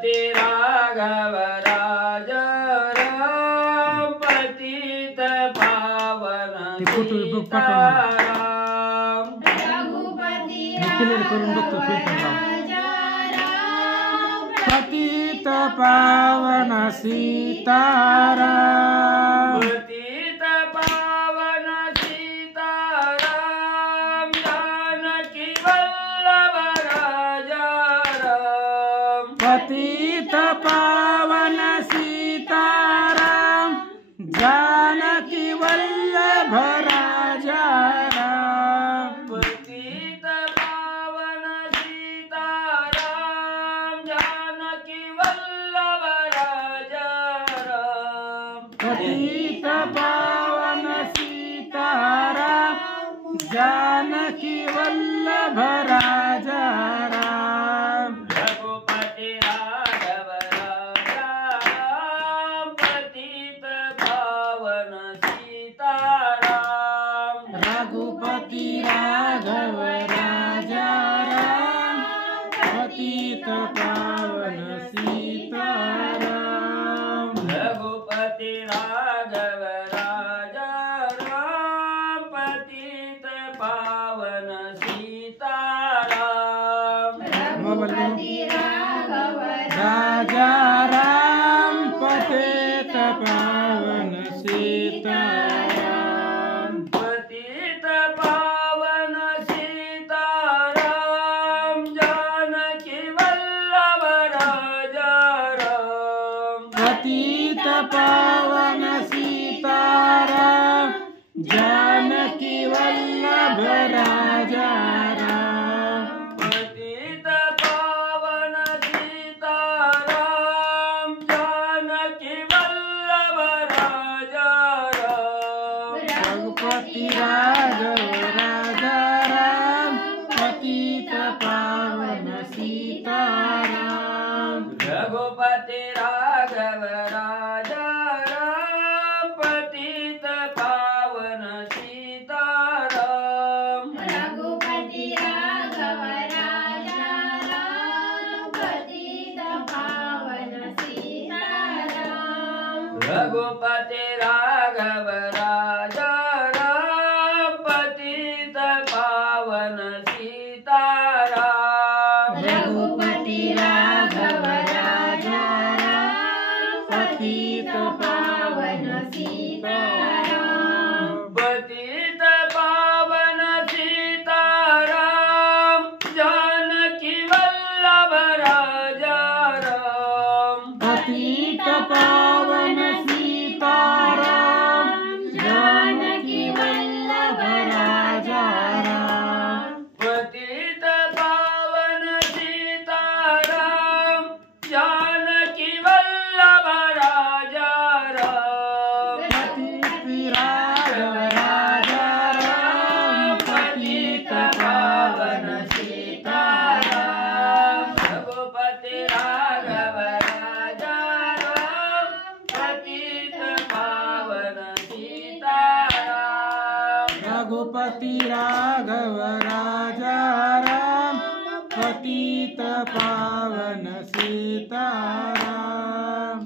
रघुपति राघव राजा राम पतित पावन सीताराम रघुपति राघव राजा राम पतित पावन सीताराम पतित पावन सीताराम जानकी वल्लभ राजा राम पतित पावन सीताराम जानकी वल्लभ राजा राम पतित पावन सीताराम जानकी वल्लभ राजा राम पतित पावन सीताराम जानकी वल्लभ राजा राम रघुपति राघव राजा राम पतित पावन सीताराम रघुपति राघव राजा राम पतित पावन सीताराम रघुपति राघव राजा राम पतित पावन सीताराम रघुपति राघव राजा राम पतित पावन सीताराम पतित पावन सीताराम जानकी वल्लभ राजा राम पतित पावन सीताराम जानकी वल्लभ राजा राम पतित पावन सीताराम जानकी वल्लभ राजा राम रघुपति राघव राजा राम पतित पावन सीताराम रघुपति राघव राजा राम पतित पावन सीताराम रघुपति राघव राजा राम पतित पावन सीताराम रघुपति राघव राजा राम पतित पावन सीताराम रघुपति राघव राजा राम पतित पावन सीताराम पतित पावन सीताराम जानकी वल्लभ राजा राम पतित पावन सीताराम जानकी वल्लभ राजा राम पतित पावन सीताराम जानकी वल्लभ राजा राम पतित राघव राजा राम पतित पावन सीताराम रघुपति राघव राजा राम पतित पावन सीताराम रघुपति राघव राजा राम पतित पावन सीताराम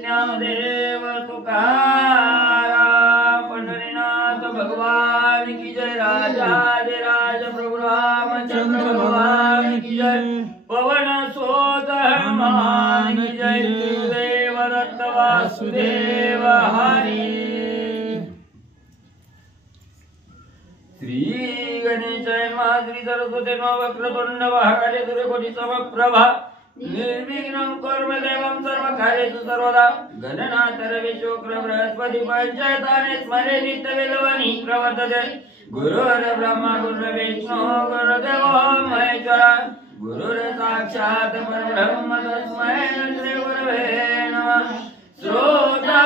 ज्ञानदेव तुकाराम पंढरीनाथ भगवान की जय राजाधिराज प्रभु रामचंद्र भगवान की जय पवन सोत हनुमान की जय देव दत्त वासुदेव हरि श्री गणेशाय नमः श्री सरस्वती नमः वक्रतुंड महाकाय सूर्यकोटि समप्रभा निर्विघ्नं कुरु मे देवं सर्वकार्येषु सर्वदा गणनाथ रवि शुक्र बृहस्पति पंचायतानि स्मरे नित्यवेदवाणी प्रवर्तते गुरुर्ब्रह्मा गुरुर्विष्णु गुरुर्देवो महेश्वरा गुरुर् साक्षात् परब्रह्म तस्मै श्री गुरवे नमः श्रोता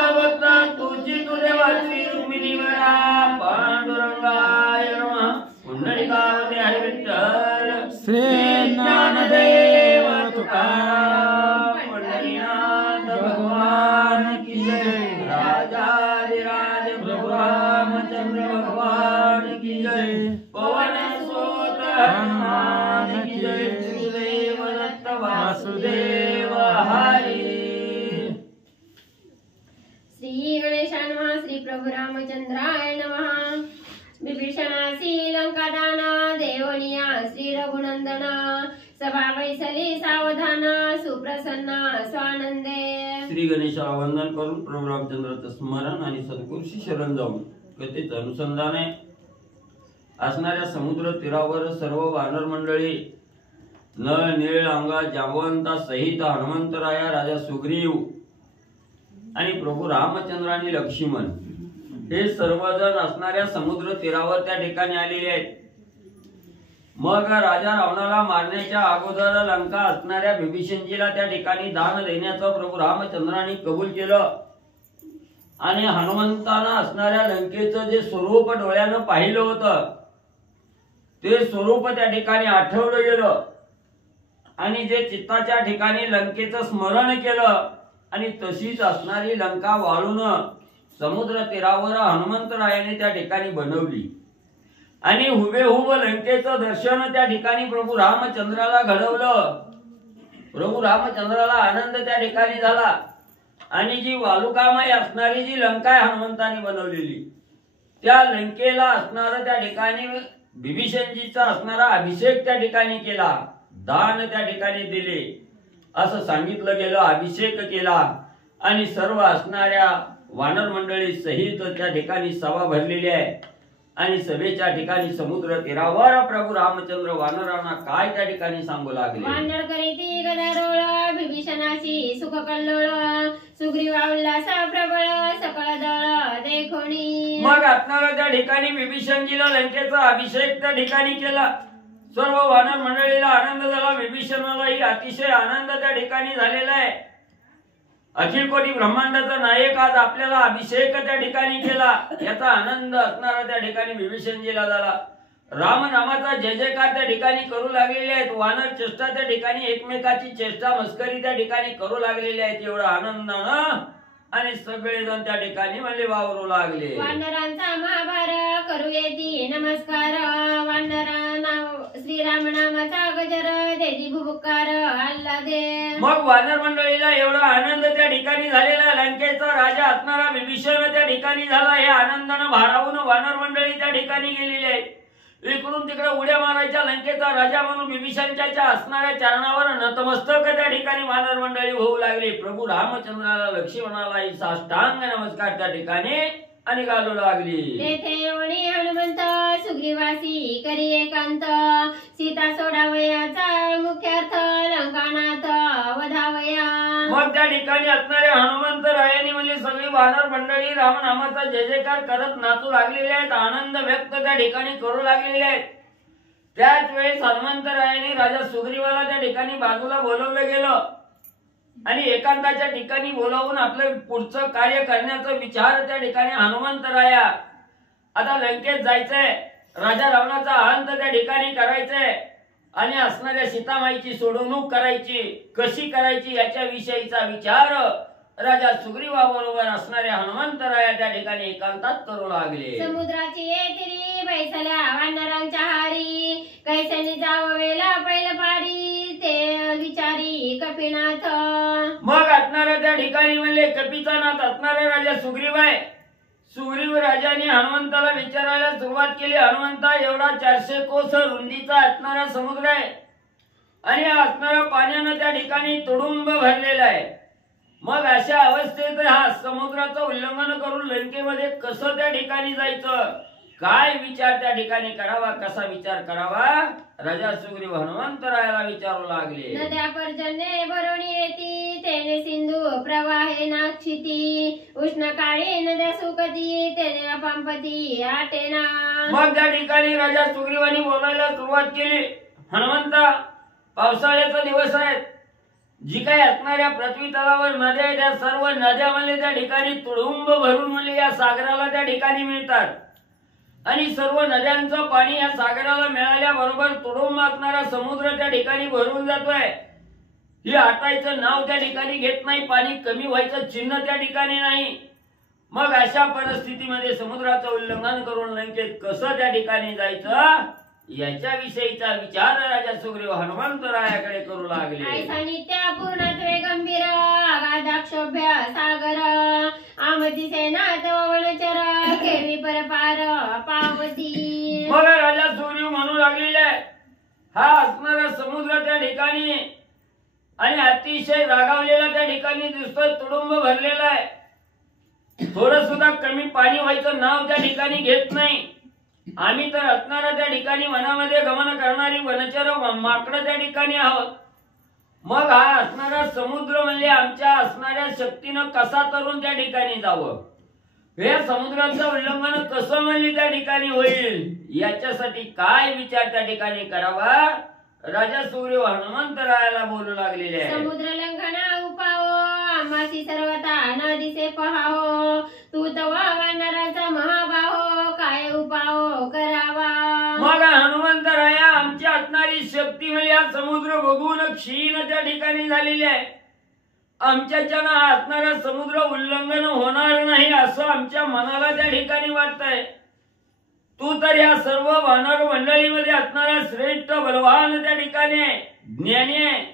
तुझी तुझे श्री रुक्मिणीवरा पांडुरंगाय नमः पुंडरीकावती हरि विठ्ठल श्री ज्ञानदेव तुकाराम पंढरीनाथ भगवान की जय राजाधिराज प्रभु रामचंद्र भगवान की जय पवन सोत हनुमान की जय देव वासुदेव हरी. श्री गणेशाय नमः. श्री प्रभु रामचंद्राय नमः. विभीषणासी लंका दाना देवनिया श्री रघुनंदना सभा वैसली सावधान सुप्रसन्न स्वानंदे. श्री गणेशाला वंदन करून प्रभू रामचंद्राचं स्मरण आणि सद्गुरूशी शरण जाऊन कथेचं अनुसंधान आहे. असणाऱ्या समुद्र तीरावर सर्व वानर मंडळी नळ नीळ अंगा जांबवंता सहित हनुमंतराया राजा सुग्रीव आणि प्रभू रामचंद्र आणि लक्ष्मण हे सर्वजण असणाऱ्या समुद्र तीरावर त्या ठिकाणी आलेले आहेत. मग राजा रावणाला मारण्याच्या अगोदर लंका असणाऱ्या विभीषणजीला त्या ठिकाणी दान देण्याचं प्रभू रामचंद्रांनी कबूल केलं आणि हनुमंतानं असणाऱ्या लंकेचं जे स्वरूप डोळ्यानं पाहिलं होतं ते स्वरूप त्या ठिकाणी आठवलं गेलं आणि जे चित्ताच्या ठिकाणी लंकेचं स्मरण केलं आणि तशीच असणारी लंका वाळून समुद्र तीरावर हनुमंतरायाने त्या ठिकाणी बनवली आणि हुबेहूब लंकेचं दर्शन त्या ठिकाणी प्रभू रामचंद्राला घडवलं. प्रभू रामचंद्राला आनंद त्या ठिकाणी झाला आणि जी वालुकामय असणारी जी लंका आहे हनुमंताने बनवलेली त्या लंकेला असणारा त्या ठिकाणी विभीषणजीचा असणारा अभिषेक त्या ठिकाणी केला, दान त्या ठिकाणी दिले असं सांगितलं गेलं. अभिषेक केला आणि सर्व असणाऱ्या वानर मंडळी सहित त्या ठिकाणी सभा भरलेली आहे आणि सभेच्या ठिकाणी समुद्र तीरावर प्रभू रामचंद्र वानरांना काय त्या ठिकाणी सांगू लागले. वानर करीती गदारोळ विभीषणाची सुख कल्लोळ सुग्रीवा उल्हास प्रबळ सकळ दळ देखोनी. मग असणारा त्या ठिकाणी विभीषणजीला लंकेचा अभिषेक त्या ठिकाणी केला. सर्व वानर मंडळीला आनंद झाला. विभीषणालाही अतिशय आनंद त्या ठिकाणी झालेला आहे. अखिल कोटी ब्रह्मांडाचा नायक आज आपल्याला अभिषेक त्या ठिकाणी केला याचा आनंद असणारा त्या ठिकाणी विभीषणजीला झाला. राम नामाचा जय जयकार त्या ठिकाणी करू लागलेले आहेत. वानर चेष्टा त्या ठिकाणी एकमेकाची चेष्टा मस्करी त्या ठिकाणी करू लागलेले आहेत. एवढा आनंदानं आणि सगळेजण त्या ठिकाणी म्हणजे वावरू लागले. वानरांचा महाभार करू येती नमस्कार वानरांना श्रीराम नामाचा गजर देदी भुबुकार आल्हादे. मग वानर मंडळीला एवढा आनंद त्या ठिकाणी झालेला. लंकेचा राजा असणारा विभीषण त्या ठिकाणी झाला. या आनंदानं भारावून वानर मंडळी त्या ठिकाणी गेलेली आहे. इकडून तिकडे उड्या मारायच्या लंकेचा राजा म्हणून विभीषणच्या असणाऱ्या चरणावर नतमस्तक त्या ठिकाणी वानर मंडळी होऊ लागली. प्रभू रामचंद्राला लक्ष्मणालाही साष्टांग नमस्कार त्या ठिकाणी आणि घालू लागली. तेथे येऊनी हनुमंत सुग्रीवासी करी एकांत सीता सोडावयाचा मुख्यार्थ लंकानाथ वधावया. मग त्या ठिकाणी असणारे हनुमंत रायानी म्हणजे सगळी वानर मंडळी रामनामाचा जय जयकार करत नाचू लागलेले आहेत. आनंद व्यक्त त्या ठिकाणी करू लागलेले आहेत. त्याच वेळेस हनुमंत रायाने राजा सुग्रीवाला त्या ठिकाणी बाजूला बोलवलं गेलं आणि एकांताच्या ठिकाणी बोलावून आपलं पुढचं कार्य करण्याचा विचार त्या ठिकाणी हनुमंतराया आता लंकेत जायचंय. राजा रावणाचा अंत त्या ठिकाणी करायचंय आणि असणाऱ्या सीतामाईची सोडवणूक करायची कशी करायची याच्या विषयीचा विचार राजा सुग्रीवाबरोबर असणाऱ्या हनुमंतराया त्या ठिकाणी एकांतात करू लागले. समुद्राची येतिरी बैसल्या वानरांच्या हारी कैसनी जाववेला पहिलं पारी ते विचारी कपिनाथ. मग असणाऱ्या त्या ठिकाणी म्हणले कपीचा नाथ असणारे राजा सुग्रीव आहे. सुग्रीव राजाने हनुमंताला विचारायला सुरुवात केली. हनुमंता एवढा 400 कोस रुंदीचा असणारा समुद्र आहे आणि असणाऱ्या पाण्यानं त्या ठिकाणी तुडुंब भरलेला आहे. मग अशा अवस्थेत हा समुद्राचं उल्लंघन करून लंकेमध्ये कसं त्या ठिकाणी जायचं, काय विचार त्या ठिकाणी करावा, कसा विचार करावा, राजा सुग्रीव हनुमंतरायाला विचारू लागले. नद्या पर्जन्ये भरून येती तेने सिंधू प्रवाहे नाक्षिती उष्ण काळी नद्या सुकती तेने पंपती आटेना. मग त्या ठिकाणी राजा सुग्रीवानी बोलायला सुरुवात केली. हनुमंता, पावसाळ्याचा दिवस आहेत. जी काही असणाऱ्या पृथ्वी तलावर नद्या आहेत त्या सर्व नद्या म्हणजे त्या ठिकाणी तुडुंब भरून म्हणजे या सागराला त्या ठिकाणी मिळतात आणि सर्व नद्यांचं पाणी या सागराला मिळाल्याबरोबर तुडुंब असणारा समुद्र त्या ठिकाणी भरून जातोय. ही आटायचं नाव त्या ठिकाणी घेत नाही. पाणी कमी व्हायचं चिन्ह त्या ठिकाणी नाही. मग अशा परिस्थितीमध्ये समुद्राचं उल्लंघन करून लंकेत कसं त्या ठिकाणी जायचं याच्याविषयीचा विचार राजा सुग्रीव हनुमंतरायाकडे करू लागले. ऐसा नित्य पूर्णत्वे गंभीर अगाधाक्षोभ्य सागर आमती सेनात वनचर खेवी परपार पावती. मग राजा सुग्रीव म्हणू लागलेले आहे, हा असणारा समुद्र त्या ठिकाणी आणि अतिशय रागावलेला त्या ठिकाणी दिसतोय, तुडुंब भरलेला आहे. थोडं सुद्धा कमी पाणी व्हायचं नाव त्या ठिकाणी घेत नाही. आम्ही तर असणारा त्या ठिकाणी वनामध्ये गमन करणारी वनचर माकडं त्या ठिकाणी आहोत. मग हा असणारा समुद्र म्हणजे आमच्या असणाऱ्या शक्तीनं कसा तरुण त्या ठिकाणी जावं, हे समुद्राचं उल्लंघन कसं म्हणजे त्या ठिकाणी होईल, याच्यासाठी काय विचार त्या ठिकाणी करावा राजा सुग्रीव हनुमंतरायाला बोलू लागलेले आहे. समुद्र लंघना उपाव आम्हासी सर्वता न दिसे पहाव तू तवा वानराचा महाभाव काय उपाव करावा. मग हनुमंतराया आमची असणारी शक्ती म्हणजे हा समुद्र बघून क्षीण त्या ठिकाणी झालेली आहे. आमच्याच्यानं असणारा समुद्र उल्लंघन होणार नाही असं आमच्या मनाला त्या ठिकाणी वाटतंय. तू तर या सर्व वानर मंडळीमध्ये असणारा श्रेष्ठ बलवान त्या ठिकाणी ज्ञानी आहे.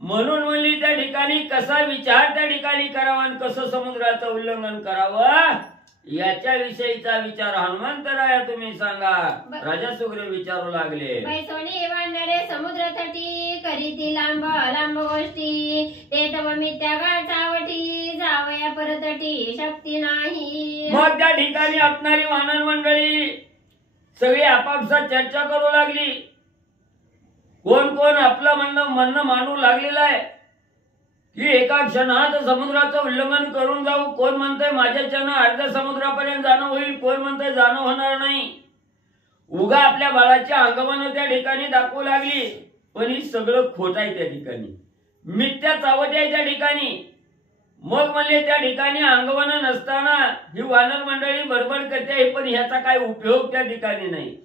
म्हणून म्हणली त्या ठिकाणी कसा विचार त्या ठिकाणी करावा आणि कसं समुद्राचं उल्लंघन करावं याच्याविषयीचा विचार हनुमंतराया तुम्ही सांगा. राजा सुग्रीव विचारू लागले. पैसोनी वानरे समुद्र तटी करीती लांब लांब गोष्टी ते तव मित्या गाठावटी जावया परतटी शक्ती नाही. मग त्या ठिकाणी असणारी वानर मंडळी सगळी आपापसात चर्चा करू लागली. कोण कोण आपलं म्हणणं मानू लागलेलं आहे की एका क्षणात समुद्राचं उल्लंघन करून जाऊ. कोण म्हणतंय माझ्याच्यानं अर्ध्या समुद्रापर्यंत जाणं होईल, कोण म्हणतंय जाणं होणार नाही. उगा आपल्या बाळाच्या अंगमान त्या ठिकाणी दाखवू लागली, पण ही सगळं खोट आहे त्या ठिकाणी, मिथ्या चावट आहे त्या ठिकाणी. मग म्हणले त्या ठिकाणी अंगवन नसताना ही वानर मंडळी बडबड करते, पण ह्याचा काय उपयोग त्या ठिकाणी नाही.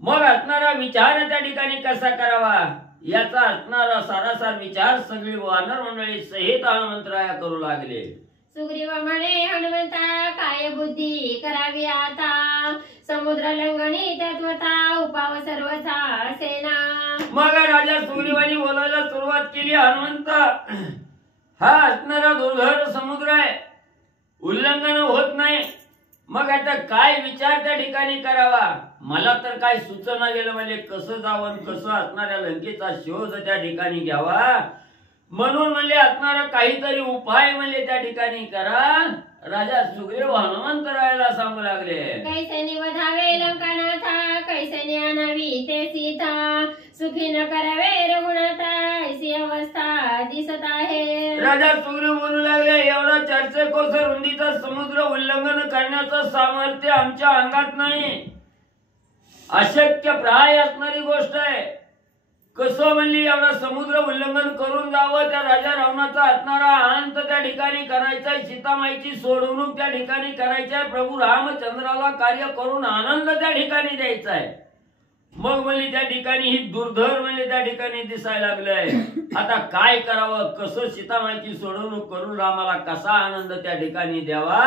मग असणारा विचार त्या ठिकाणी कसा करावा याचा असणारा सारासार विचार सगळी वानर मंडळी सहित हनुमंतराया करू लागले. सुग्रीव म्हणे हनुमंता काय बुद्धी करावी आता समुद्र लंघनी तत्वता उपाव सर्वथा सेना. मग राजा सुग्रीवानी बोलायला सुरुवात केली. हनुमंत हा असणारा दुर्धर समुद्र आहे, उल्लंघन होत नाही. मग आता काय विचार त्या ठिकाणी करावा. मला तर काय सुचना गेलं म्हणजे कसं जावं कसं असणाऱ्या लंकेचा शोध त्या ठिकाणी घ्यावा. म्हणून म्हणजे असणारा काहीतरी उपाय म्हणजे त्या ठिकाणी करा. राजा सुग्रीव हनुमंतरायाला सांगू लागले. कैसे वधावे लंकानाथा कैसे आणावी ते सीता सुखी न करावे रघुनाथा ऐसी अवस्था दिसत आहे. राजा सुग्रीव बोलू लागले, एवढा चर्चेकोसर रुंदीचा समुद्र उल्लंघन करण्याचं सामर्थ्य आमच्या अंगात नाही. अशक्य प्राय असणारी गोष्ट आहे. कसं म्हणली एवढा समुद्र उल्लंघन करून जावं, त्या राजा रावणाचा असणारा अंत त्या ठिकाणी करायचा, सीतामाईची सोडवणूक त्या ठिकाणी करायची आहे, प्रभू रामचंद्राला कार्य करून आनंद त्या ठिकाणी द्यायचा आहे. मग म्हणली त्या ठिकाणी ही दुर्धर म्हणजे त्या ठिकाणी दिसायला लागलंय. आता काय करावं, कसं सीतामाईची सोडवणूक करून रामाला कसा आनंद त्या ठिकाणी द्यावा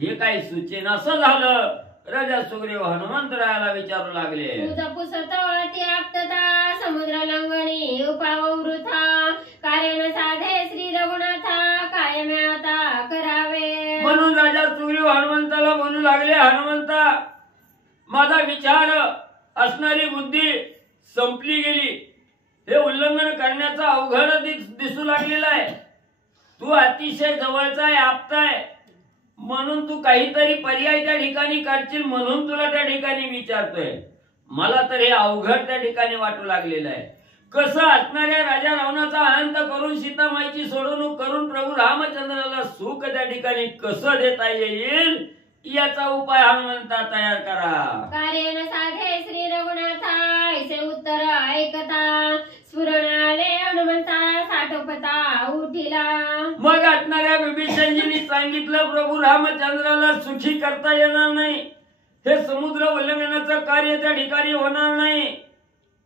हे काही सुचेना असं झालं. राजा सुग्रीव हनुमंतरायाला विचारू लागले. तुझ पुसत अति आप्तता समुद्र लंघनी उपाव वृथा कारण साधे श्री रघुनाथा काय मी आता करावे. म्हणून राजा सुग्रीव हनुमंताला बोलू लागले, हनुमंता माझा विचार असणारी बुद्धी संपली गेली. हे उल्लंघन करण्याचा अवघड दिसू लागलेला आहे. तू अतिशय जवळचा आहे, आप्त आहे, म्हणून तू काहीतरी पर्याय त्या ठिकाणी काढशील म्हणून तुला त्या ठिकाणी विचारतोय. मला तर हे अवघड त्या ठिकाणी वाटू लागलेलं आहे. कसं असणाऱ्या राजा रावणाचा अंत करून सीतामाईची सोडवणूक करून प्रभू रामचंद्राला सुख त्या ठिकाणी कसं देता येईल याचा उपाय हनुमंता तयार करा. कार्य साधे श्री रघुनाथा ऐसे उत्तर ऐकता स्फुरण आले हनुमंता साठोपता उठिला. मग असणाऱ्या विभीषणजींनी सांगितलं, प्रभू रामचंद्राला सुखी करता येणार नाही, हे समुद्र उल्लंघनाचं कार्य त्या ठिकाणी होणार नाही.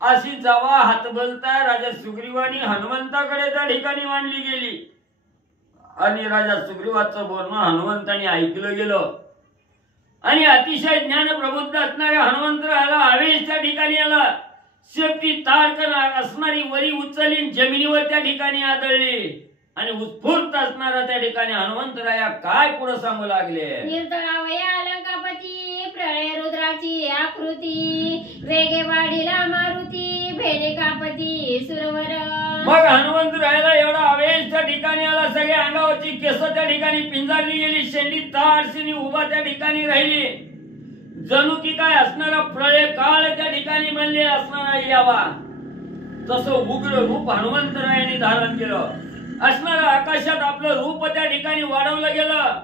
अशी जवा हातबलता राजा सुग्रीवानी हनुमंताकडे त्या ठिकाणी मांडली गेली आणि राजा सुग्रीवाचं बोलणं हनुमंताने ऐकलं गेलं. आणि अतिशय ज्ञान प्रबुद्ध असणाऱ्या हनुमंतरायाला आवेश त्या ठिकाणी आला. शेपटी ताडकन असणारी वरी उचलली जमिनीवर त्या ठिकाणी आदळली आणि उत्स्फूर्त असणारा त्या ठिकाणी हनुमंतराया काय पुढे सांगू लागले. निर्तळावया लंकापती प्रळय रुद्राची आकृती वेगे वाढीला मारुती भेने कापती सुरवर. मग हनुमंतरायाला एवढा आवेश त्या ठिकाणी आला. सगळ्या अंगावरची केस त्या ठिकाणी पिंजारली गेली. शेंडी ताडसीने उभा त्या ठिकाणी राहिली. जणू की काय असणारा प्रळय काळ त्या ठिकाणी म्हणले असणारा यावा तसं उग्र रूप हनुमंतरायाने धारण केलं. असणारा आकाशात आपलं रूप त्या ठिकाणी वाढवलं गेलं.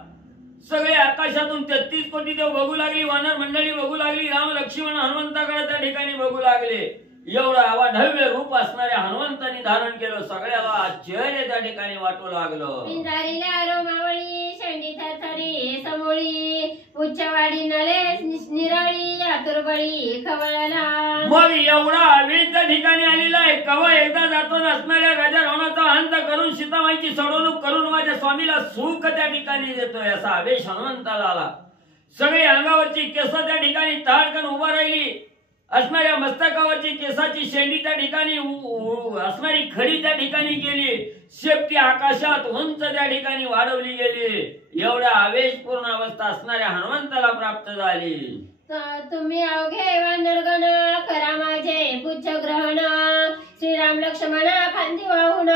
सगळे आकाशातून 33 कोटी देव बघू लागली. वानर मंडळी बघू लागली. राम लक्ष्मण हनुमंताकडे त्या ठिकाणी बघू लागले. एवढं अवाढव्य रूप असणाऱ्या हनुमंतांनी धारण केलं. सगळ्याला आश्चर्य त्या ठिकाणी वाटू लागलं. पिंजारीला रोमावळी शेंडी थरथरी समोळी पुच्छवाडी नले निराळी आतुरबळी खवळला. मग एवढा आवेश त्या ठिकाणी आलेला आहे. कवा एकदा जातो असणाऱ्या राजा रावणाचा अंत करून सीतामाईची सोडवणूक करून माझ्या स्वामीला सुख त्या ठिकाणी देतोय असा आवेश हनुमंताला आला. सगळे अंगावरची केस त्या ठिकाणी ताडकन उभा राहिली. असणाऱ्या मस्तकावरची केसाची शेंडी त्या ठिकाणी असणारी खडी त्या ठिकाणी गेली. शेपटी आकाशात उंच त्या ठिकाणी वाढवली गेली. एवढ्या आवेशपूर्ण अवस्था असणाऱ्या हनुमंताला प्राप्त झाली. तुम्ही अवघे वानरगण करा माझे पुच्छ ग्रहण श्रीराम लक्ष्मण खांदी वाहून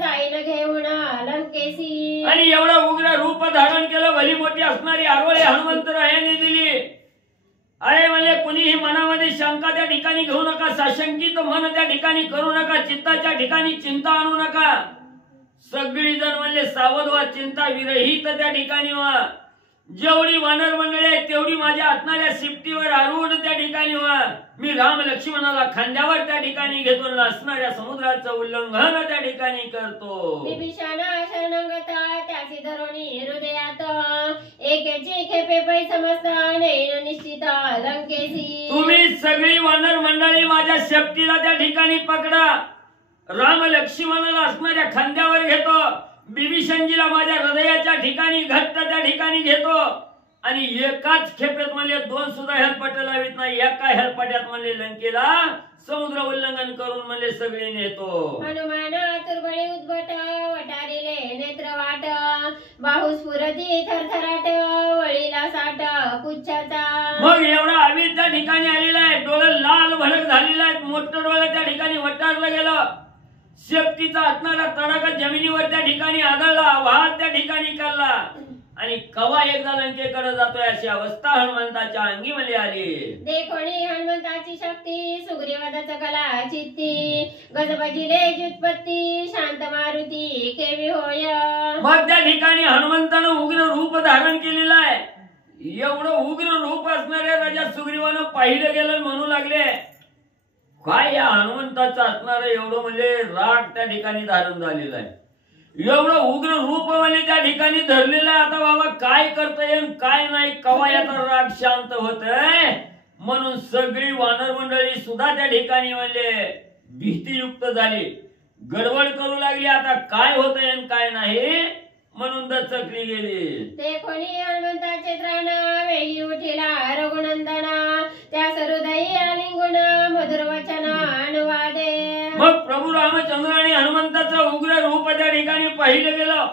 जाईन घेऊन लंकेशी. आणि एवढं उग्र रूप धारण केलं. भली मोठी असणारी आरोळी हनुमंतरायाने दिली. अरे म्हणजे कुणीही मनामध्ये शंका त्या ठिकाणी घेऊ नका. साशंकित मन त्या ठिकाणी करू नका. चित्ताच्या ठिकाणी चिंता आणू नका. सगळी जण म्हणले सावध व्हा. चिंता विरहित त्या ठिकाणी व्हा. जेवढी वानर मंडळी आहे तेवढी माझ्या असणाऱ्या शिफ्टीवर आरूढ त्या ठिकाणी व्हा. मी राम लक्ष्मणाला खांद्यावर त्या ठिकाणी घेतो. असणाऱ्या समुद्राचं उल्लंघन त्या ठिकाणी करतो. विभीषण शरणंगता त्याची धरोणी हृदयात एकेची खेपे पै समस्त नैन निश्चित लंकेशी. तुम्ही सगळी वानर मंडळी माझ्या शेपटीला त्या ठिकाणी पकडा. राम लक्ष्मणाला असणाऱ्या खांद्यावर घेतो. विभीषणजीला माझ्या हृदयाच्या ठिकाणी घट्ट त्या ठिकाणी घेतो. आणि एकाच खेपेत म्हणले 2 सुद्धा हेलपाट लावित नाही. एका हेलपाट्यात म्हणले लंकेला समुद्र उल्लंघन करून म्हणले सगळे नेतो. हनुमान तुर्बळी उद्भट वटारिले नेत्र वाट बाहू स्फुरती थरथराट वळीला साठ पुच्छाचा. मग एवढा आवेश त्या ठिकाणी आलेला आहे. डोळे लाल भडक झालेला आहेत. मोठं डोळे त्या ठिकाणी वटारलं गेलं. शेपटीचा असणारा तडाखा जमिनीवर त्या ठिकाणी आदळला. वाद त्या ठिकाणी काढला. आणि कवा एकदा लंकेकडे जातोय अशी अवस्था हनुमंताच्या अंगी मध्ये आली. देखोणी हनुमंताची शक्ती सुग्रीवादाचा कला चित्ती गजबजिले व्युत्पत्ती शांत मारुती केवी होय. मग त्या ठिकाणी हनुमंतानं उग्र रूप धारण केलेलं आहे. एवढं उग्र रूप असणाऱ्या राजा सुग्रीवानं पाहिलं गेलं म्हणू लागले काय या हनुमंताचं असणार एवढं म्हणजे राग त्या ठिकाणी धारण झालेलं आहे. एवढं उग्र रूप म्हणजे त्या ठिकाणी धरलेलं आहे. आता बाबा काय करतोय काय नाही कवा याचा राग शांत होतय. म्हणून सगळी वानर मंडळी सुद्धा त्या ठिकाणी म्हणजे भीतीयुक्त झाली. गडबड करू लागली. आता काय होतंय काय नाही म्हणून दचकली गेली. ते कोणी हनुमंताचे त्राण वेळी उठिला रघुनंदना त्या हृदयी आलिंगुण मधुर वचन अनुवादे. मग प्रभू रामचंद्र आणि हनुमंताचं उग्र रूप त्या ठिकाणी पाहिलं गेलं.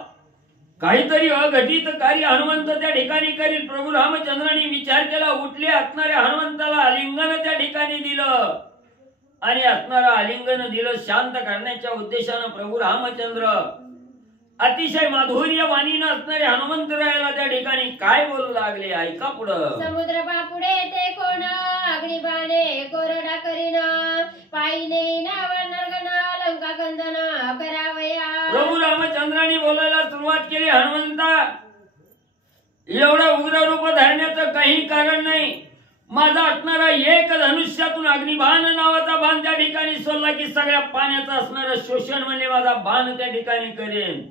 काहीतरी अघटित कार्य हनुमंत त्या ठिकाणी करील. प्रभू रामचंद्रांनी विचार केला. उठले असणाऱ्या हनुमंताला आलिंगन त्या ठिकाणी दिलं. आणि असणारा आलिंगन दिलं शांत करण्याच्या उद्देशानं प्रभू रामचंद्र अतिशय माधुर्य वाणीनं असणारे हनुमंतरायाला त्या ठिकाणी काय बोलू लागले ऐका पुढं. समुद्र बापुडे ते कोण अग्निबाणे कोरडा करीन पायीने नावनरगण लंका कंदन करावया. प्रभू रामचंद्रांनी बोलायला सुरुवात केली. हनुमंता एवढं उग्र रूप धरण्याचं काही कारण नाही. माझा असणारा एक धनुष्यातून अग्निबाण नावाचा बाण त्या ठिकाणी सोडला की सगळ्या पाण्याचं असणारं शोषण म्हणजे माझा बाण त्या ठिकाणी करेन.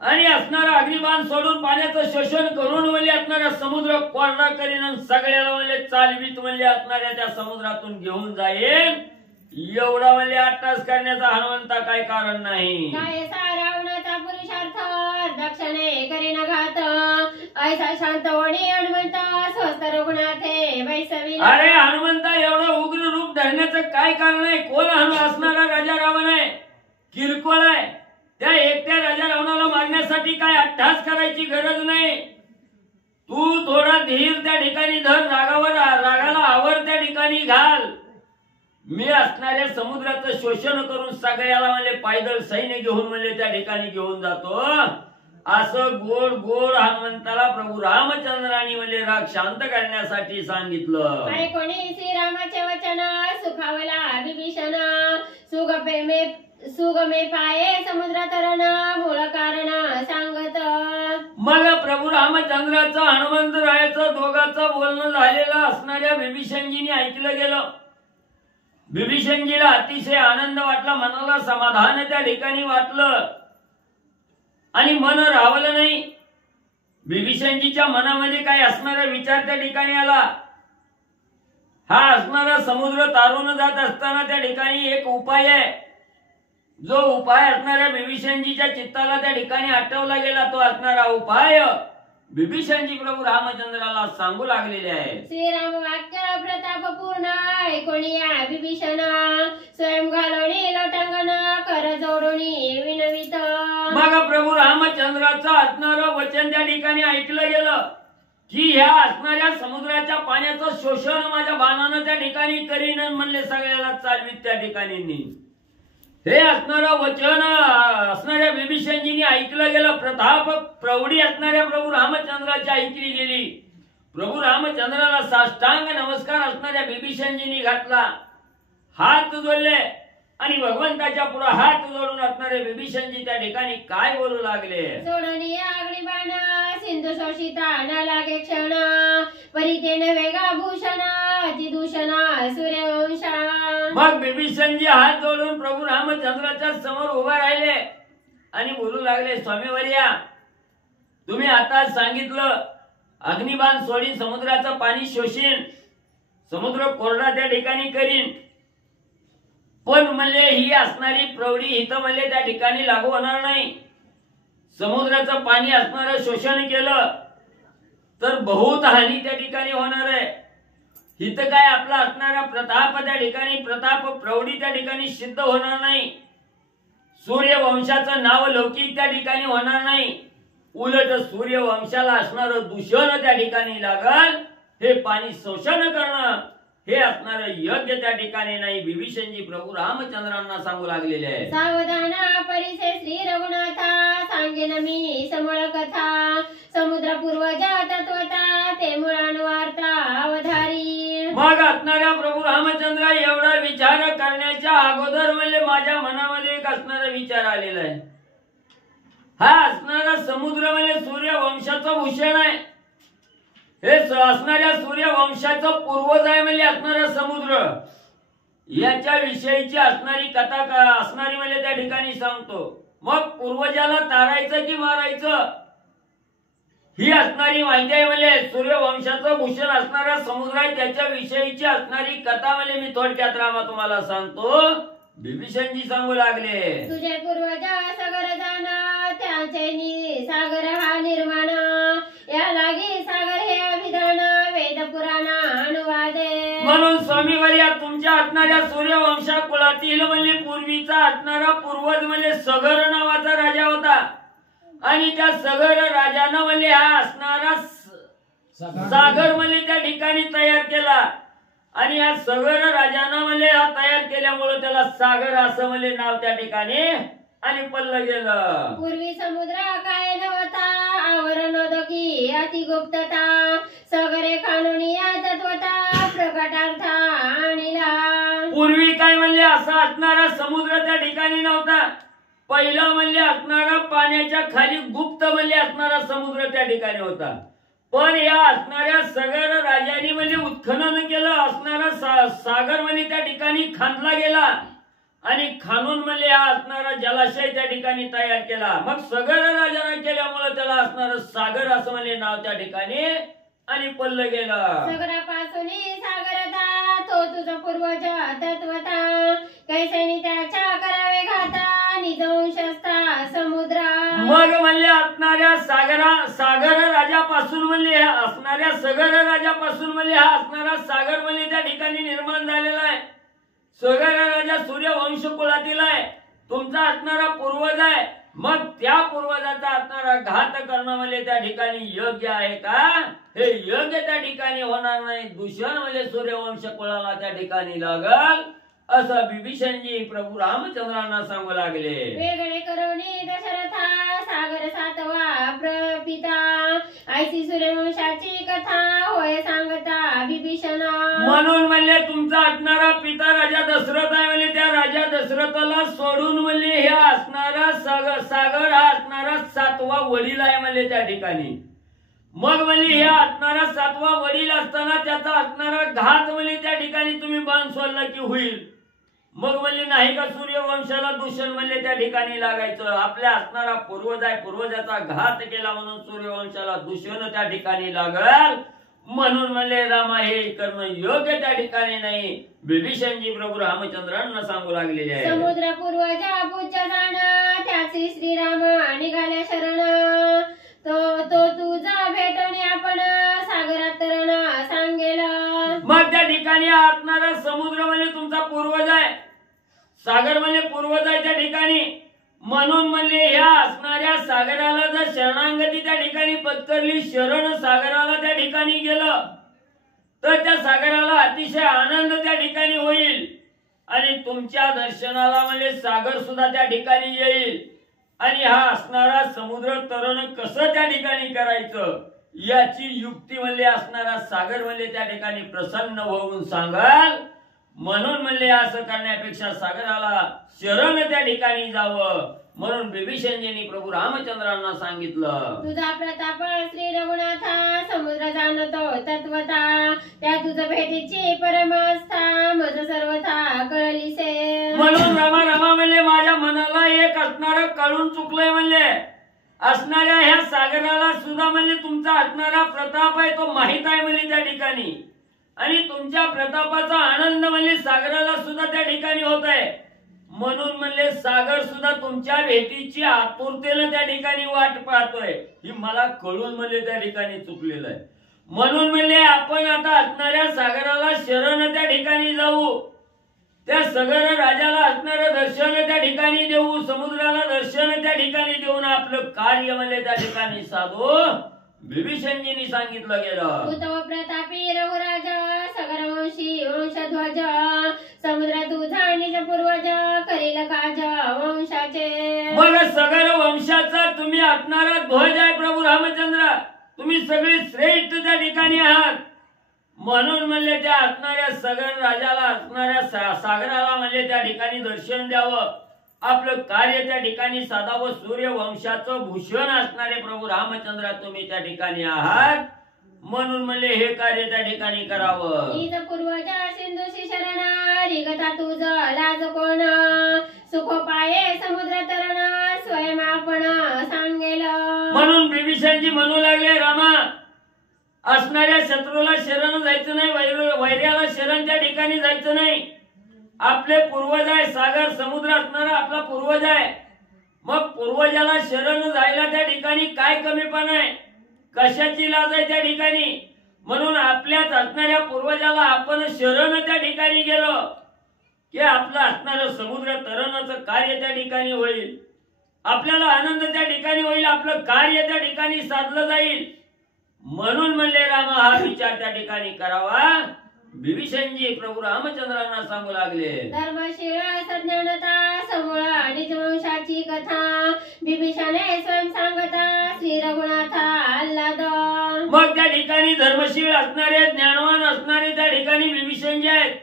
आणि असणारा अग्निबाण सोडून पाण्याचं शोषण करून म्हणजे असणारा समुद्र कोरडा करीन. आणि सगळ्याला म्हणजे चालवीत म्हणजे असणाऱ्या त्या समुद्रातून घेऊन जाईल. एवढा म्हणजे अट्टास करण्याचा हनुमंता काही कारण नाही. काय रावणाचा पुरुषार्थ अर्ध क्षणे करीन घात ऐसा शांत वणी हनुमंत स्वस्त रघुनाथे वैसविला. अरे हनुमंता एवढं उग्र रूप धरण्याचं काय कारण आहे? कोण असणारा राजा रावण आहे? किरकोळ आहे. त्या एकट्या राजा रावणाला मारण्यासाठी काय अट्टहास करायची गरज नाही. तू थोडा धीर त्या ठिकाणी धर, रागाला आवर त्या ठिकाणी घाल. मी असणाऱ्या समुद्राचं शोषण करून सगळ्याला म्हणजे पायदळ सैन्य घेऊन म्हणजे त्या ठिकाणी घेऊन जातो. असं गोड गोड हनुमंताला प्रभू रामचंद्रांनी म्हणजे राग शांत करण्यासाठी सांगितलं. अरे कोणी श्रीरामाचे वचन सुखावला विभीषण सुगमे पाये समुद्र तरण मूळ कारण सांगत. मग प्रभू रामचंद्राचं हनुमंतरायाचं दोघांचं बोलणं झालेलं असणाऱ्या विभीषणजींनी ऐकलं गेलं. विभीषणजीला अतिशय आनंद वाटला, मनाला समाधान त्या ठिकाणी वाटलं आणि मन राहवलं नाही. विभीषणजीच्या मनामध्ये काय असणारा विचार त्या ठिकाणी आला. हा असणारा समुद्र तारून जात असताना त्या ठिकाणी एक उपाय आहे. जो उपाय असणाऱ्या विभीषणजीच्या चित्ताला त्या ठिकाणी आठवला गेला. तो असणारा उपाय विभीषणजी प्रभू रामचंद्राला सांगू लागलेले आहे. श्रीराम वाक्य प्रतापपूर्ण ऐकोनिया विभीषण स्वयं घालोणी लोटांगण कर जोडोणी विनवित. मग प्रभू रामचंद्राचं असणारं वचन त्या ठिकाणी ऐकलं गेलं की ह्या असणाऱ्या समुद्राच्या पाण्याचं शोषण माझ्या बाणानं त्या ठिकाणी करीन म्हणले सगळ्याला चालवीत त्या ठिकाणी. हे असणारं वचन असणाऱ्या विभीषणजींनी ऐकलं गेलं. प्रताप प्रौढी असणाऱ्या प्रभू रामचंद्राची ऐकली गेली. प्रभू रामचंद्राला साष्टांग नमस्कार असणाऱ्या विभीषणजींनी घातला. हात जोडले आणि भगवंताच्या पुढे हात जोडून असणारे विभीषणजी त्या ठिकाणी काय बोलू लागले. सोडणी अग्निबाण सिंधू शोषिता न लागे क्षण परितेन वेगा भूषण अतिदूषण सूर्यवंशा. मग विभीषणजी हात जोडून प्रभू रामचंद्राच्या समोर उभा राहिले आणि बोलू लागले, स्वामीवर्या तुम्ही आता सांगितलं अग्निबाण सोडीन समुद्राचं पाणी शोषीन, समुद्र कोरडा त्या ठिकाणी करीन, पण म्हणले ही असणारी प्रौढी इथं म्हणले त्या ठिकाणी लागू होणार नाही. समुद्राचं पाणी असणारं शोषण केलं तर बहुत हानी त्या ठिकाणी होणार आहे. इथं काय आपला असणारा प्रताप त्या ठिकाणी प्रताप प्रौढी त्या ठिकाणी सिद्ध होणार नाही. सूर्यवंशाचं नाव लौकिक त्या ठिकाणी होणार नाही. उलट सूर्यवंशाला असणारं दूषण त्या ठिकाणी लागल. हे पाणी शोषण करणं हे असणारं योग्य त्या ठिकाणी नाही. विभीषणजी प्रभू रामचंद्रांना सांगू लागलेले आहे. सावधान परिसे श्री रघुनाथा सांगेन मी समूळ कथा समुद्र पूर्वजा तत्वता ते मुळानुवार्ता अवधारी. मग असणाऱ्या प्रभू रामचंद्र एवढा विचार करण्याच्या अगोदर म्हणजे माझ्या मनामध्ये एक असणारा विचार आलेला आहे. हा असणारा समुद्र म्हणजे सूर्यवंशाचं भूषण आहे. हे असणाऱ्या सूर्यवंशाचं पूर्वज आहे म्हणजे असणारा समुद्र. याच्या विषयीची असणारी कथा असणारी म्हणजे त्या ठिकाणी सांगतो. मग पूर्वजाला तारायचं की मारायचं ही असणारी माहिती आहे. म्हणजे सूर्यवंशाचं भूषण असणारा समुद्र आहे त्याच्या विषयीची असणारी कथा म्हणजे मी थोडक्यात रामा तुम्हाला सांगतो. विभीषणजी सांगू लागले, तुझे पूर्वज सागर जाण त्याचे सागर हा निर्माण या लागे सागर हे अभिधान वेद पुराण अनुवादे. म्हणून स्वामीवर्या तुमच्या असणाऱ्या सूर्यवंशा कुळातील म्हणजे पूर्वीचा असणारा पूर्वज म्हणजे सगर नावाचा राजा होता आणि त्या सगर राजानं म्हणजे हा असणारा सागर म्हणजे त्या ठिकाणी तयार केला आणि या सगर राजानं म्हणजे हा तयार केल्यामुळे त्याला सागर असं म्हणजे नाव त्या ठिकाणी आणि पडलं गेलं. पूर्वी समुद्र काय नव्हता आवरण दोकी अति गुप्तता सगरे कानूनिया तत्वता प्रकटार्थ आणिला. पूर्वी काय म्हणले असा असणारा समुद्र त्या ठिकाणी नव्हता. पहिला म्हणले असणारा पाण्याच्या खाली गुप्त म्हणले असणारा समुद्र त्या ठिकाणी होता. पण या असणाऱ्या सगर राजांनी म्हणजे उत्खनन केलं. असणारा सागर म्हणजे त्या ठिकाणी खांदला गेला आणि खानून म्हणजे हा असणारा जलाशय त्या ठिकाणी तयार केला. मग सगर राजाने केल्यामुळे त्याला असणारं सागर असं म्हणजे नाव त्या ठिकाणी आणि पडलं गेलं. सगरापासून सागरता तो तुझा पूर्वज तत्वता कैसनी त्याच्या करावे घाता निजवंशस्था समुद्र. मग म्हणले असणाऱ्या सागर राजापासून म्हणले असणाऱ्या सगर राजापासून म्हणले हा असणारा सागर म्हणले त्या ठिकाणी निर्माण झालेला आहे. सगर राजा सूर्यवंश कुळातील आहे, तुमचा असणारा पूर्वज आहे. मग त्या पूर्वजाचा असणारा घात करणं म्हणजे त्या ठिकाणी योग्य आहे का? हे योग्य त्या ठिकाणी होणार नाही. दूषण म्हणजे सूर्यवंश कुळाला त्या ठिकाणी लागल असं बिभीषणजी प्रभू रामचंद्रांना सांगू लागले. वेगळे करुणी दशरथा सागर सातवा प्रपिता ऐसी सूर्यवंशाची कथा होय सांगता बिभीषण. म्हणून म्हणले तुमचा असणारा पिता राजा दशरथ आहे म्हणले त्या राजा दशरथाला सोडून म्हणले हे असणारा सागर हा असणारा सातवा वडील आहे म्हणले त्या ठिकाणी. मग म्हणले हे असणारा सातवा वडील असताना त्याचा असणारा घात म्हणले त्या ठिकाणी तुम्ही बाण सोडला की होईल. मग म्हणले नाही का सूर्यवंशाला दूषण म्हणले त्या ठिकाणी लागायचं. आपल्या असणारा पूर्वज आहे, पूर्वजाचा घात केला म्हणून सूर्यवंशाला दूषण त्या ठिकाणी लागल. म्हणून म्हणले रामा हे करणं योग्य त्या ठिकाणी नाही. बिभीषणजी प्रभू रामचंद्रांना सांगू लागलेले आहे. समुद्र पूर्वजा पूज्य जाण त्याची श्रीराम निघाल्या शरण. तो तुझा भेटणे आपण सागरात तरण सांगेल. मग त्या ठिकाणी असणारा समुद्र म्हणजे तुमचा पूर्वज आहे, सागर म्हणजे पूर्वज आहे त्या ठिकाणी. म्हणून म्हणले ह्या असणाऱ्या सागराला जर शरणांगती त्या ठिकाणी पत्करली, शरण सागराला त्या ठिकाणी गेलं तर त्या सागराला अतिशय आनंद त्या ठिकाणी होईल आणि तुमच्या दर्शनाला म्हणजे सागर सुद्धा त्या ठिकाणी येईल. आणि हा असणारा समुद्र तरण कसं त्या ठिकाणी करायचं याची युक्ती म्हणले असणारा सागर म्हणले त्या ठिकाणी प्रसन्न होऊन सांगाल. म्हणून म्हणले असं करण्यापेक्षा सागराला शरण त्या ठिकाणी जावं. म्हणून बिभीषणजींनी प्रभू रामचंद्रांना सांगितलं तुझा प्रताप श्री रघुनाथा समुद्र जाणतो तत्वता. त्या तुझ भेटीची परमास्था मज सर्वथा कळलीसे. म्हणून रामा रामा म्हणले माझ्या मनाला एक असणारं कळून चुकलंय म्हणले. असणाऱ्या ह्या सागराला सुद्धा म्हणले तुमचा असणारा प्रताप आहे तो माहित आहे म्हणले त्या ठिकाणी. आणि तुमच्या प्रतापाचा आनंद म्हणले सागराला सुद्धा त्या ठिकाणी होत आहे. म्हणून म्हणले सागर सुद्धा तुमच्या भेटीची आतुरतेने त्या ठिकाणी वाट पाहतोय. ही मला कळून म्हणले त्या ठिकाणी चुकलेलं आहे. म्हणून म्हणले आपण आता असणाऱ्या सागराला शरण त्या ठिकाणी जाऊ. त्या सगर राजाला असणारं दर्शन त्या ठिकाणी देऊ, समुद्राला दर्शन त्या ठिकाणी देऊन आपलं कार्य म्हणले त्या ठिकाणी साधू. बिभीषणजींनी सांगितलं गेलं भूतव प्रतापी रघुराजा सगरवंशी वंशध्वज. समुद्र तुझा निज पूर्वज करील काज वंशाचे. मग सगर वंशाचा तुम्ही असणारा ध्वज आहे प्रभू रामचंद्र. तुम्ही सगळे श्रेष्ठ त्या ठिकाणी आहात. म्हणून म्हणले त्या असणाऱ्या सगर राजाला असणाऱ्या सागराला म्हणले त्या ठिकाणी दर्शन द्यावं, आपलं कार्य त्या ठिकाणी साधावं. सूर्यवंशाचं भूषण असणारे प्रभू रामचंद्र तुम्ही त्या ठिकाणी आहात. म्हणून म्हणले हे कार्य त्या ठिकाणी करावं. निज पूर्वजा सिंधुशी शरण रिगता तुझ लाज कोण. सुखोपाये समुद्र तरण स्वयं आपण सांगेल. म्हणून बिभीषणजी म्हणू लागले रामा असणाऱ्या शत्रूला शरण जायचं नाही, वैर्याला शरण त्या ठिकाणी जायचं नाही. आपले पूर्वज आहे, सागर समुद्र असणारा आपला पूर्वज आहे. मग पूर्वजाला शरण जायला त्या ठिकाणी काय कमीपण आहे, कशाची लाज आहे त्या ठिकाणी. म्हणून आपल्याच असणाऱ्या पूर्वजाला आपण शरण त्या ठिकाणी गेलो की आपलं असणारं समुद्र तरणाचं कार्य त्या ठिकाणी होईल, आपल्याला आनंद त्या ठिकाणी होईल, आपलं कार्य त्या ठिकाणी साधलं जाईल. म्हणून म्हणले रामा हा विचार त्या ठिकाणी करावा. बिभीषणजी प्रभू रामचंद्रांना सांगू लागले धर्मशील सज्ञानता समूळ निज वंशाची कथा. बिभीषणे स्वयं सांगता श्री रघुनाथा आल्हाद. मग त्या ठिकाणी धर्मशील असणारे ज्ञानवान असणारे त्या ठिकाणी बिभीषणजी आहेत.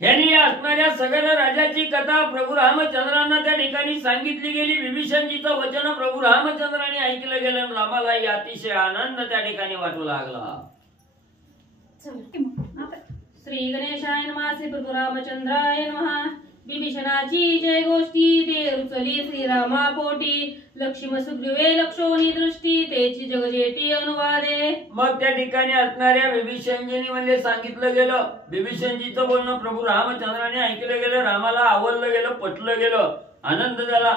ह्यांनी असणाऱ्या सगळ राजाची कथा प्रभू रामचंद्रांना त्या ठिकाणी सांगितली गेली. बिभीषणजीचं वचन प्रभू रामचंद्रांनी ऐकलं गेलं. रामालाही अतिशय आनंद त्या ठिकाणी वाटू लागला. श्री गणेशाय नमः. श्री प्रभू रामचंद्राय नमः. बिभीषणाची जय गोष्टी ते रुचली श्रीरामा पोटी. लक्ष्मण सुग्रीवे लक्षोनी दृष्टी तेची जगजेटी अनुवादे. मग त्या ठिकाणी असणाऱ्या बिभीषणजींनी म्हणजे सांगितलं गेलं. बिभीषणजीचं बोलणं प्रभू रामचंद्राने ऐकलं गेलं. रामाला आवडलं गेलं, पटलं गेलं, आनंद झाला.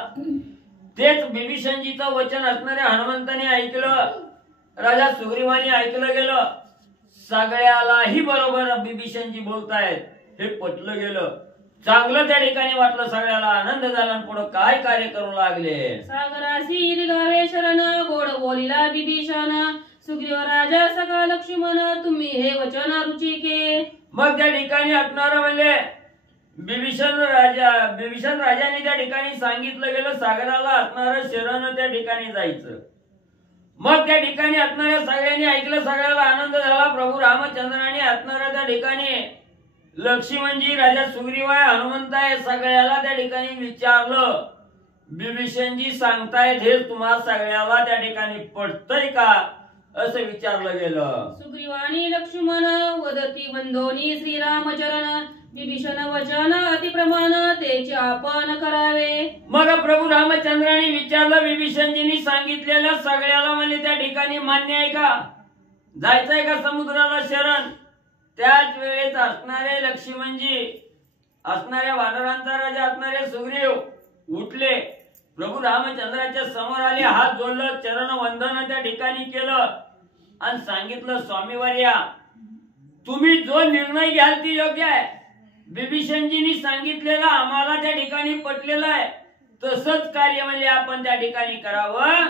तेच बिभीषणजीचं वचन असणाऱ्या हनुमंताने ऐकलं, राजा सुग्रीवाने ऐकलं गेलं. सगळ्यालाही बरोबर बिभीषणजी बोलतायत हे पटलं गेलं. चांगलं त्या ठिकाणी वाटलं, सगळ्याला आनंद झाला. पुढे काय कार्य करू लागले. सागरासी निघावे शरण गोड बोलिला बिभीषण सुग्रीव राजा सखा लक्ष्मण तुम्ही हे वचन रुचिके. मग त्या ठिकाणी असणार म्हणजे बिभीषण राजाने त्या ठिकाणी सांगितलं गेलं सागराला असणार शरण त्या ठिकाणी जायचं. मग त्या ठिकाणी असणाऱ्या सगळ्यांनी ऐकलं, सगळ्याला आनंद झाला. प्रभू रामचंद्राने असणाऱ्या त्या ठिकाणी लक्ष्मणजी, राजा सुग्रीवाय, हनुमंताय सगळ्याला त्या ठिकाणी विचारलं, बिभीषणजी सांगतायत हे तुम्हा सगळ्याला त्या ठिकाणी पटतंय का असं विचारलं गेलं. सुग्रीवानी लक्ष्मण वदती बंधोनी श्रीरामचरण बिभीषण वचन अतिप्रमाण तेचे आपण करावे. मग प्रभू रामचंद्राने विचारलं, बिभीषणजींनी सांगितलेल्या सगळ्याला म्हणजे त्या ठिकाणी मान्य आहे का, जायचंय का समुद्राला शरण. त्याच वेळेस असणारे लक्ष्मणजी, असणाऱ्या वानरांचा राजा असणारे सुग्रीव उठले, प्रभू रामचंद्राच्या समोर आले, हात जोडलं, चरण वंदन त्या ठिकाणी केलं आणि सांगितलं, स्वामीवर्या तुम्ही जो निर्णय घ्याल ती योग्य आहे. बिभीषणजींनी सांगितलेलं आम्हाला त्या ठिकाणी पटलेलं आहे, तसंच कार्य म्हणजे आपण त्या ठिकाणी करावं.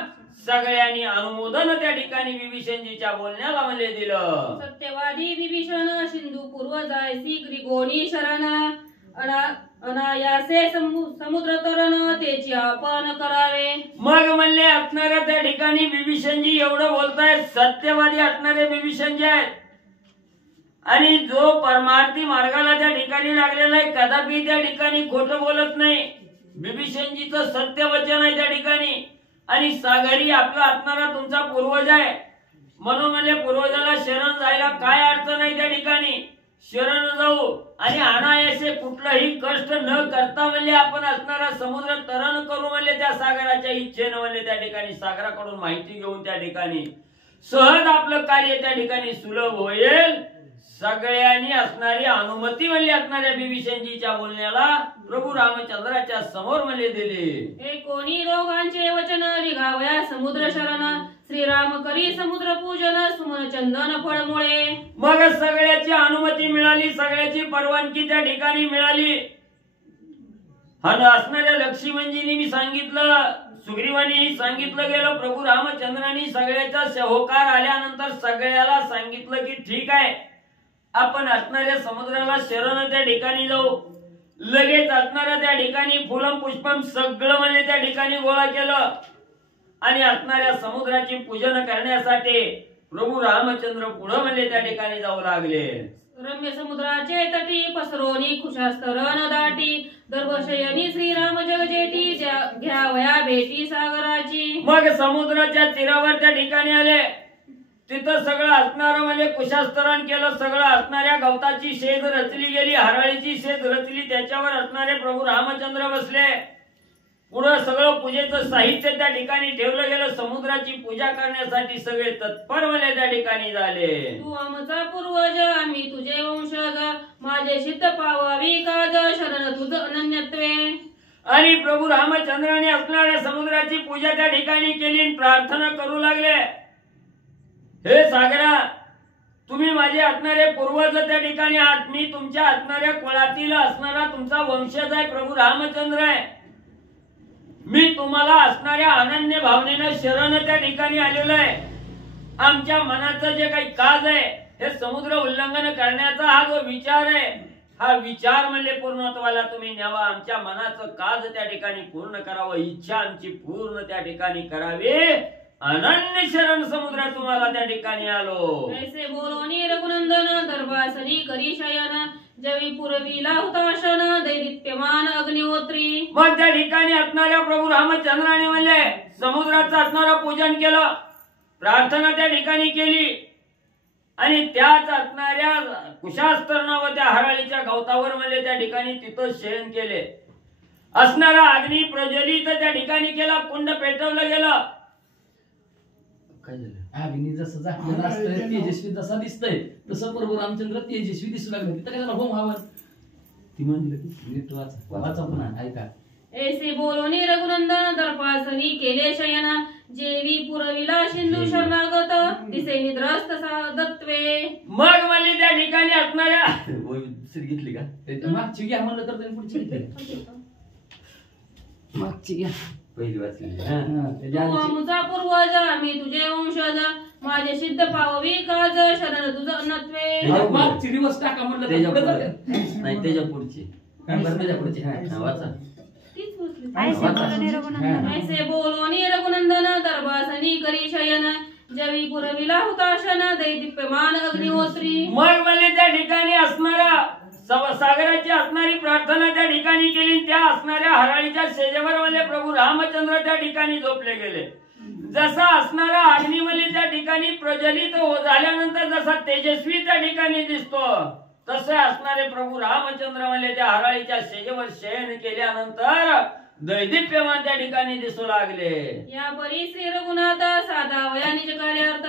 सगळ्यांनी अनुमोदन त्या ठिकाणी बिभीषणजीच्या बोलण्याला म्हणजे दिलं. सत्यवादी बिभीषण सिंधू पूर्व जायसी ग्रीगोनी शरण अनायासे समुद्र तरण तेची आपण करावे. मग म्हणले असणाऱ्या त्या ठिकाणी बिभीषणजी एवढं बोलतायत, सत्यवादी असणारे बिभीषणजी आहेत आणि जो परमार्थी मार्गाला त्या ठिकाणी लागलेला आहे, कदापि त्या ठिकाणी खोटं बोलत नाही. बिभीषणजीचं सत्य वचन आहे त्या ठिकाणी. आणि सागरी आपला असणारा तुमचा पूर्वज आहे, म्हणून म्हणले पूर्वजाला शरण जायला काय अडचण आहे त्या ठिकाणी, शरण जाऊ आणि अनायासे कुठलंही कष्ट न करता म्हणले आपण असणारा समुद्र तरण करू म्हणले त्या सागराच्या इच्छेनं म्हणले त्या ठिकाणी सागराकडून माहिती घेऊन त्या ठिकाणी सहज आपलं कार्य त्या ठिकाणी सुलभ होईल. सगळ्यांनी असणारी अनुमती म्हणली असणाऱ्या बिभीषणजीच्या बोलण्याला प्रभू रामचंद्राच्या समोर म्हणले दिले. हे कोणी दोघांचे वचन निघावया समुद्र शरण श्रीराम करी समुद्र पूजन सुमन चंदन फळमुळे. मग सगळ्याची अनुमती मिळाली, सगळ्याची परवानगी त्या ठिकाणी मिळाली. आणि असणाऱ्या लक्ष्मणजींनी मी सांगितलं, सुग्रीवानी सांगितलं गेलं, प्रभू रामचंद्रांनी सगळ्याचा होकार आल्यानंतर सगळ्याला सांगितलं की ठीक आहे आपण असणाऱ्या समुद्राला शरण त्या ठिकाणी जाऊ. लगेच असणाऱ्या त्या ठिकाणी फुलम पुष्पम सगळं म्हणजे त्या ठिकाणी गोळा केलं आणि असणाऱ्या समुद्राची पूजन करण्यासाठी प्रभू रामचंद्र पुढे म्हणजे त्या ठिकाणी जाऊ लागले. रम्य समुद्राचे तटी पसरोनी खुशास्तरण दाटी दर्भशयनी श्रीराम जगजेटी घ्यावया भेटी सागराची. मग समुद्राच्या तीरावर त्या ठिकाणी आले, तिथं सगळं असणारं म्हणजे कुशास्तरण केलं. सगळं असणाऱ्या गवताची शेज रचली गेली, हरळीची शेज रचली, त्याच्यावर असणारे प्रभू रामचंद्र बसले. पुढं सगळं पूजेचं साहित्य त्या ठिकाणी ठेवलं गेलं. समुद्राची पूजा करण्यासाठी सगळे तत्पर म्हणजे त्या ठिकाणी झाले. तू आमचा पूर्वज आम्ही तुझे वंशज माझे सिद्ध पावावी काज शरण तुझ अनन्यत्वे. आणि प्रभू रामचंद्राने असणाऱ्या समुद्राची पूजा त्या ठिकाणी केली, प्रार्थना करू लागले, हे सागरा तुम्ही माझे असणारे पूर्वज त्या ठिकाणी आहात, मी तुमच्या असणाऱ्या कुळातील असणारा तुमचा वंशज आहे, प्रभू रामचंद्र आहे. मी तुम्हाला असणाऱ्या अनन्य भावनेनं शरण त्या ठिकाणी आलेलो आहे. आमच्या मनाचं जे काही काज आहे हे समुद्र उल्लंघन करण्याचा हा जो विचार आहे, हा विचार म्हणजे पूर्णत्वाला तुम्ही न्यावा. आमच्या मनाचं काज त्या ठिकाणी पूर्ण करावं, इच्छा आमची पूर्ण त्या ठिकाणी करावी. अनन्य शरण समुद्र तुम्हाला त्या ठिकाणी आलो. ऐसे बोलोनी रघुनंदन दरबासनी करी शयन जवी पुरविला हुताशन दैदिप्यमान अग्निहोत्री. मग त्या ठिकाणी असणाऱ्या प्रभू रामचंद्राने म्हणले समुद्राचं असणारं पूजन केलं, प्रार्थना त्या ठिकाणी केली आणि त्याच असणाऱ्या कुशास्तरण व त्या हरळीच्या गवतावर म्हणजे त्या ठिकाणी तिथं शयन केले. असणारा अग्नी प्रज्वलित त्या ठिकाणी केला, कुंड पेटवलं गेलं. अग्नी जसं झाकलेलं असतंय तेजस्वी जसा दिसतंय तसं प्रभू रामचंद्र तेजस्वी दिसू लागले. तिथं काय झालं, होम हवन ती म्हणलं की नीट वाचा पुन्हा ऐका. ऐसे बोलोनी रघुनंदन दर्पासनी दर्भासनी केले शयन जेवी पुरविला सिंधू शरणागत दिसे निद्रस्त दत्वे. मग मला त्या ठिकाणी असणाऱ्या दुसरी घेतली का मागची घ्या म्हणलं तर पुढची घेतली. मागची घ्या पहिली वाचली. मुचा पूर्वज मी तुझे वंशज माझे सिद्ध पाववी काज शरण तुझं नत्वे. मागची दिवस टाका म्हणलं त्याच्या तर पुढे पुढे. जाते. नाही त्याच्या पुढची. बरं त्याच्या पुढची. वाचा. तीच बसली. हा. ऐसे बोलोनी रघुनंदन दर्भासनी करी शयन जवी पुरविला हुताशन दैदिप्यमान अग्निहोत्री. मग मला त्या ठिकाणी असणारा सागराची असणारी प्रार्थना त्या ठिकाणी केली. त्या असणाऱ्या हराळीच्या शेजेवर मला प्रभू रामचंद्र त्या ठिकाणी झोपले गेले. जसा असणारा अग्निमली त्या ठिकाणी प्रज्वलित झाल्यानंतर जसा तेजस्वी त्या ठिकाणी दिसतो तसे असणारे प्रभू रामचंद्र मला त्या हराळीच्या शेजेवर शयन केल्यानंतर दैदिप्यमान त्या ठिकाणी दिसू लागले. या परी श्री रघुनाथ साधा वयानिज कार्यार्थ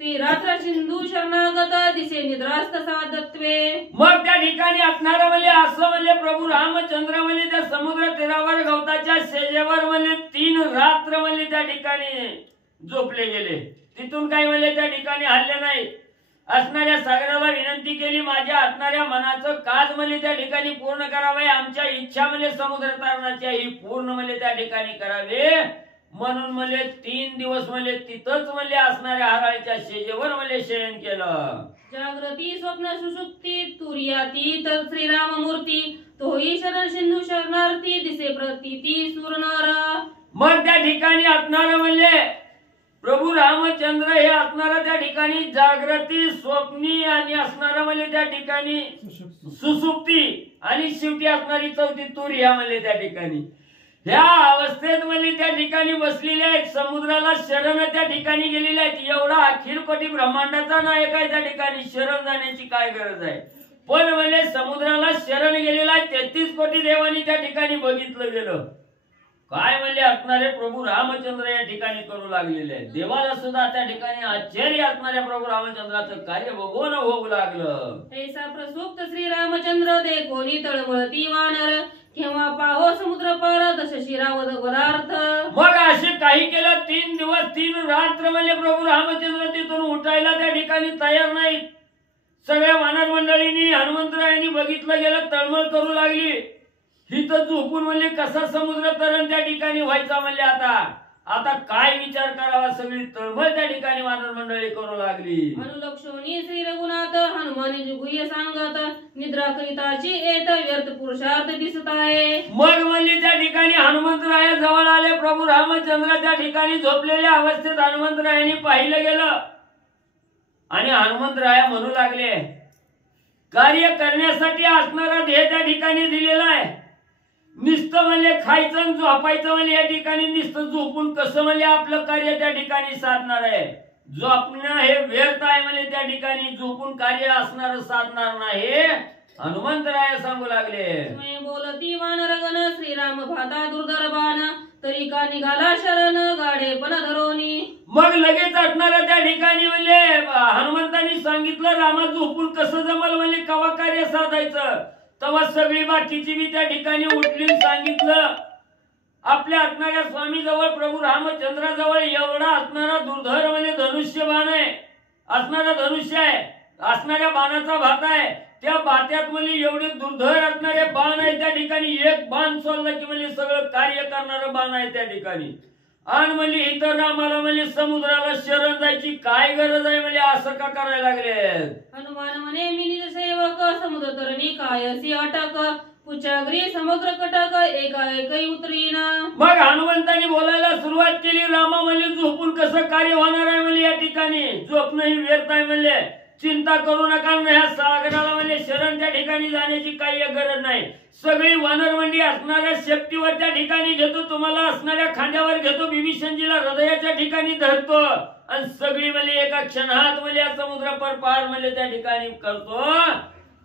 ती रात्र सिंधू शरणागत दिसे निद्रास्त साधत्वे. मग त्या ठिकाणी असणारा म्हणजे असं म्हणजे प्रभू रामचंद्र म्हणजे त्या समुद्र तीरावर गवताच्या शेजेवर म्हणजे 3 रात्र म्हणजे त्या ठिकाणी झोपले गेले. तिथून काही म्हणजे त्या ठिकाणी हल्ले नाही. असणाऱ्या सागराला विनंती केली माझ्या असणाऱ्या मनाचं काज म्हणजे त्या ठिकाणी पूर्ण करावे. आमच्या इच्छा म्हणजे समुद्र तरणाच्या ही पूर्ण म्हणजे त्या ठिकाणी करावे. म्हणून म्हणजे 3 दिवस म्हणजे तिथंच म्हणजे असणाऱ्या हराळीच्या शेजेवर म्हणजे शयन केलं. जागृती स्वप्न सुषुप्ती तुर्यातीत श्रीराम मूर्ती तोही शरण सिंधू शरणार्थी दिसे प्रतीती सुरनर. मग त्या ठिकाणी असणार म्हणजे प्रभू रामचंद्र हे असणारा त्या ठिकाणी जागृती स्वप्नी आणि असणारा म्हणजे त्या ठिकाणी सुसुप्ती आणि शेवटी असणारी चौथी तुर्या म्हणजे त्या ठिकाणी ह्या अवस्थेत म्हणजे त्या ठिकाणी बसलेल्या आहेत. समुद्राला शरण त्या ठिकाणी गेलेल्या आहेत. एवढा अखिल कोटी ब्रह्मांडाचा नायक आहे त्या ठिकाणी शरण जाण्याची काय गरज आहे. पण म्हणजे समुद्राला शरण गेलेला 33 कोटी देवांनी त्या ठिकाणी बघितलं गेलं. काय म्हणजे असणारे प्रभू रामचंद्र या ठिकाणी करू लागलेले आहेत. देवाला सुद्धा त्या ठिकाणी आश्चर्य असणाऱ्या प्रभू रामचंद्राचं कार्य बघून होऊ लागलं. ऐसा प्रसुप्त श्री रामचंद्र देखोनी तळमळती वानर केव्हा पाहो समुद्र पार दश शिरावद पदार्थ. मग असे काही केलं 3 दिवस 3 रात्र म्हणजे प्रभू रामचंद्र तिथून उठायला त्या ठिकाणी तयार नाहीत. सगळ्या वानर मंडळींनी हनुमंतरायांनी बघितलं गेलं तळमळ करू लागली. हिथं झोपून म्हणजे कसा समुद्र तरण त्या ठिकाणी व्हायचा म्हणजे आता काय विचार करावा. सगळी तळमळ त्या ठिकाणी वानर मंडळी करू लागली. अनुलक्षोनी श्री रघुनाथ हनुमानी गुह्य सांगत निद्रा करिताची येत व्यर्थ पुरुषार्थ दिसत आहे. मग म्हणजे त्या ठिकाणी हनुमंतराया जवळ आले. प्रभू रामचंद्र त्या ठिकाणी झोपलेल्या अवस्थेत हनुमंतरायांनी पाहिलं गेलं आणि हनुमंतराया म्हणू लागले कार्य करण्यासाठी असणारा ध्येय त्या ठिकाणी दिलेला आहे. नुसतं म्हणजे खायचं आणि झोपायचं म्हणजे या ठिकाणी नुसतं झोपून कसं म्हणजे आपलं कार्य त्या ठिकाणी साधणार आहे. झोपणं हे व्यर्थ आहे म्हणजे त्या ठिकाणी झोपून कार्य असणार साधणार नाही. हनुमंतराय सांगू लागले बोलती वानरगण श्रीराम भाता दुर्धर बाण तरी का निघाला शरण गाडे पण धरोनी. मग लगेच असणाऱ्या त्या ठिकाणी म्हणजे हनुमंतांनी सांगितलं रामा झोपून कसं जमल म्हणजे कवा कार्य साधायचं. तेव्हा सगळी बाकीची मी त्या ठिकाणी उठली सांगितलं आपल्या असणाऱ्या स्वामी जवळ प्रभू रामचंद्राजवळ एवढा असणारा दुर्धर म्हणजे धनुष्य बाण आहे. असणारा धनुष्य आहे. असणाऱ्या बाणाचा भात आहे. त्या बात्यात म्हणजे एवढे दुर्धर असणारे बाण आहे त्या ठिकाणी. एक बाण सोडलं की म्हणजे सगळं कार्य करणारं बाण आहे त्या ठिकाणी. आणि म्हणजे इतर रामाला म्हणजे समुद्राला शरण जायची काय गरज आहे म्हणजे असं का करायला लागले. हनुमान म्हणे मी निज सेवक समुद्र तरणी कायसी अटक पुचागरी समुद्र कटक एकाएकही उतरीना. मग हनुमंतांनी बोलायला सुरुवात केली. रामा म्हणजे झोपून कसं कार्य होणार आहे म्हणजे या ठिकाणी झोपणं ही व्यर्थ आहे म्हणजे चिंता करू नका. ह्या सागराला म्हणजे शरण त्या ठिकाणी जाण्याची काही गरज नाही. सगळी वानरमंडी असणाऱ्या शेपटीवर त्या ठिकाणी घेतो. तुम्हाला असणाऱ्या खांद्यावर घेतो. बिभीषणजीला हृदयाच्या ठिकाणी धरतो आणि सगळी म्हणजे एका क्षणात म्हणजे समुद्र पार म्हणजे त्या ठिकाणी करतो.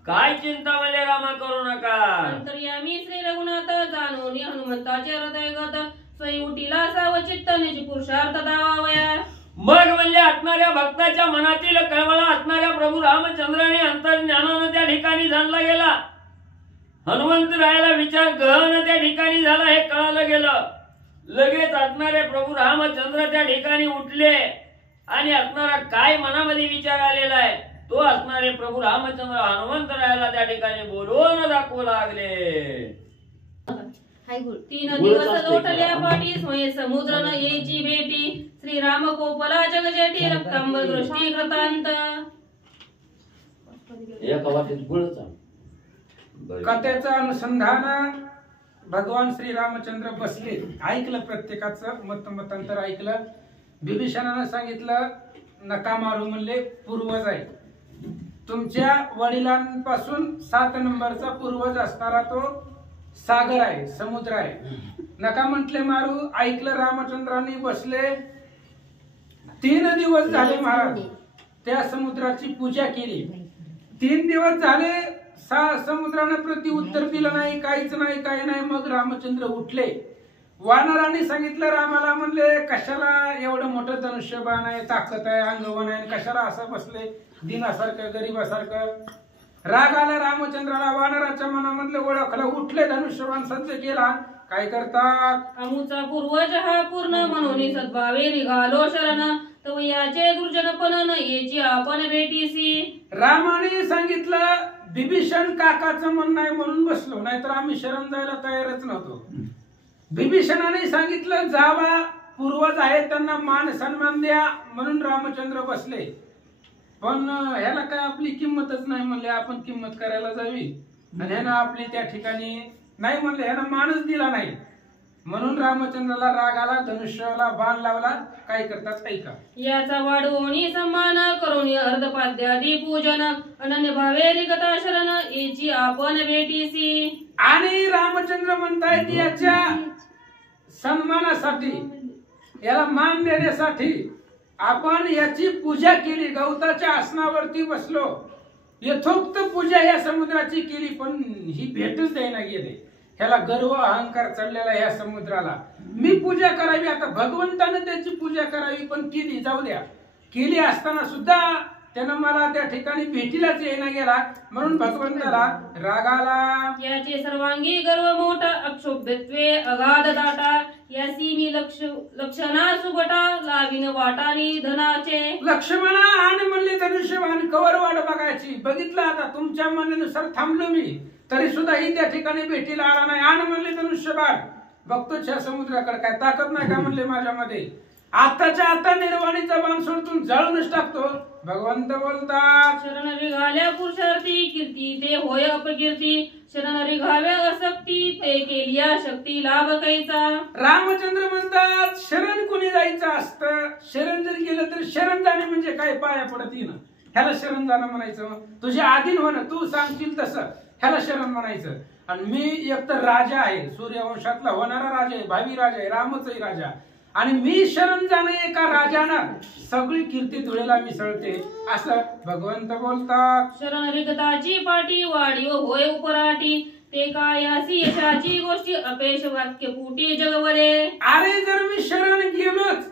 काय चिंता म्हणजे रामा करू नका. अंतर्यामी श्री रघुनाथ जाणून हनुमंताचे हृदयगत स्वयं उठीला सावचित्त निज पुरुषार्थ दावावया. मग म्हणजे असणाऱ्या भक्ताच्या मनातील कळवळा असणाऱ्या प्रभू रामचंद्राने अंतर्ज्ञानानं त्या ठिकाणी जाणला गेला. हनुमंतरायाला विचार गहन त्या ठिकाणी झाला हे कळालं गेलं. लगेच असणारे प्रभू रामचंद्र त्या ठिकाणी उठले आणि असणारा काय मनामध्ये विचार आलेला आहे तो असणारे प्रभू रामचंद्र हनुमंतरायाला त्या ठिकाणी बोलवून दाखवू लागले. तीन दिवस लोटल्या पाठी स्वयं समुद्र न येची भेटी श्रीराम कोपला जगजेटी रक्तांबर दृष्टी कृतांत. कथेचं अनुसंधान भगवान श्रीरामचंद्र बसले. ऐकलं, प्रत्येकाचं मतांतर ऐकलं. बिभीषणानं सांगितलं नका मारू म्हणले, पूर्वज आहे तुमच्या वडिलांपासून 7 नंबरचा पूर्वज असणारा तो सागर आहे, समुद्र आहे, नका म्हटले मारू. ऐकलं, रामचंद्रांनी बसले. 3 दिवस झाले महाराज त्या समुद्राची पूजा केली. 3 दिवस झाले समुद्राने प्रति उत्तर दिलं नाही, काहीच नाही, काही नाही. मग रामचंद्र उठले. वानरांनी सांगितलं रामाला, म्हणले कशाला एवढं मोठं धनुष्यबाण आहे, ताकद आहे, अंगवन आहे, कशाला असं बसले दिनासारखं गरीबासारखं. राग आला रामचंद्राला. वानराच्या मनामधलं ओळखलं, उठले, धनुष्यबाण सज्ज केला. काय करतात, अमुचा पूर्वज हा पूर्ण म्हणून सद्भावे निघालो शरण तो याचे दुर्जनपण न येची आपण भेटीसी. रामाने सांगितलं बिभीषण काकाचं म्हणणं आहे म्हणून बसलो, नाहीतर आम्ही शरण जायला तयारच नव्हतो. बिभीषणाने सांगितलं जावा, पूर्वज आहेत त्यांना मान सन्मान द्या म्हणून रामचंद्र बसले. पण ह्याला काय आपली किंमतच नाही म्हणले, आपण किंमत करायला जावी. आणि ह्यानं आपली त्या ठिकाणी नाही म्हणले, ह्यानं मानच दिला नाही. म्हणून रामचंद्राला राग आला, धनुष्याला बाण लावला. काय करतात ऐका. याचा वाढवणी सन्मान करून अर्धपाद्यादी पूजन अनन्य भावे रिगता शरण याची आपण भेटीसी. आणि रामचंद्र म्हणतायत याच्या सन्मानासाठी, याला मान देण्यासाठी आपण याची पूजा केली. गवताच्या आसनावरती बसलो, यथोक्त पूजा या समुद्राची केली. पण ही भेटच द्यायला गेले. ह्याला गर्व अहंकार चाललेला ह्या समुद्राला. मी पूजा करावी, आता भगवंतानं त्याची पूजा करावी, पण केली, जाऊ द्या. केली असताना सुद्धा त्यानं मला त्या ठिकाणी भेटीलाच येईना गेला. म्हणून भगवंताला राग आला. याचे सर्वांगी गर्व मोठा अक्षोभ्यत्वे अगाध दाटा यासी मी लक्षणा सुबटा लाविन वाटानी धनाचे. लक्ष्मणा आणि म्हणले धनुष्यबाण कवर वाट बघायची. बघितलं आता तुमच्या म्हणण्यानुसार थांबलो मी, तरी सुद्धा ही त्या ठिकाणी भेटीला आला नाही. आणि म्हणले धनुष्यबाण बघतोच ह्या समुद्राकडे, काय ताकद नाही का म्हणले माझ्यामध्ये. आताच्या आता निर्वाणीचा बाण सोडून जाळूनच टाकतो. भगवंत बोलतात शरण रिघाल्या पुरुषार्थी कीर्ती ते होय अपकीर्ती शरण रिघाव्या असक्ती ते केलिया शक्ती लाभ कैचा. रामचंद्र म्हणतात शरण कुणी जायचं असतं. शरण जर गेलं तर शरण जाणे म्हणजे काय, पाया पडत येणं, ह्याला शरण जाणं म्हणायचं. तुझे आधीन होणं, तू सांगशील तसं, ह्याला शरण म्हणायचं. आणि मी एक तर राजा आहे, सूर्यवंशातला होणारा राजा आहे, भावी राजा आहे, रामच राजा. आणि मी शरण जाणे एका राजानं सगळी कीर्ती धुळेला मिसळते, असं भगवंत बोलतात. शरण रिगताची पाठी वाढी व होय उपराटी ते काय अशी यशाची गोष्टी अपेश वाक्य पुटी जगवले. अरे जर मी शरण गेलोच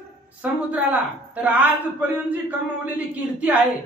समुद्राला तर आजपर्यंत जी कमवलेली कीर्ती आहे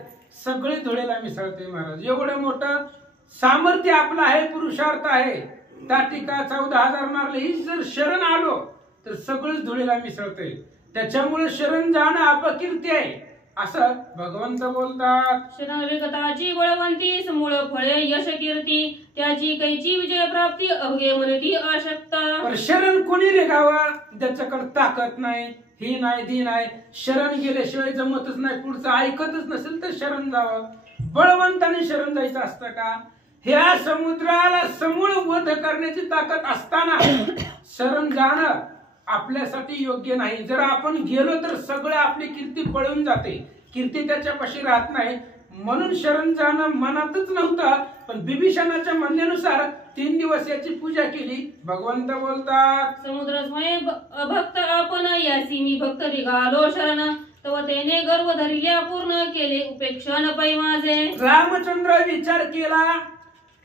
सगळी धुळेला मिसळते महाराज. एवढं मोठं सामर्थ्य आपलं आहे, पुरुषार्थ आहे. त्या ठिका 14,000 मारले, ही जर शरण आलो तर सगळं धुळेला मिसळते. त्याच्यामुळे शरण जाणं अपकीर्ती आहे, असं भगवंत बोलतात. शरण विगताची बळवंती समूळ फळे यश कीर्ती त्याची कैची विजय प्राप्ती अवघे म्हणती अशक्ता. पण शरण कोणी रेगावं ज्याच्याकडे ताकद नाही, ही नाही ती नाही. शरण गेल्याशिवाय जमतच नाही, पुढचं ऐकतच नसेल तर शरण जावं. बळवंताने शरण जायचं असतं का. ह्या समुद्राला समूळ वध करण्याची ताकद असताना शरण जाणं आपल्यासाठी योग्य नाही. जर आपण गेलो तर सगळं आपली कीर्ती पळून जाते, कीर्ती त्याच्यापाशी राहत नाही. म्हणून शरण जाणं मनातच नव्हतं. पण बिभीषणाच्या म्हणण्यानुसार 3 दिवस याची पूजा केली. भगवंत बोलतात समुद्र स्वयं अभक्त आपण यासी मी भक्त निघालो शरण तव तेने गर्व धरिल्या पूर्ण केले उपेक्षण पै माझे. रामचंद्र विचार केला,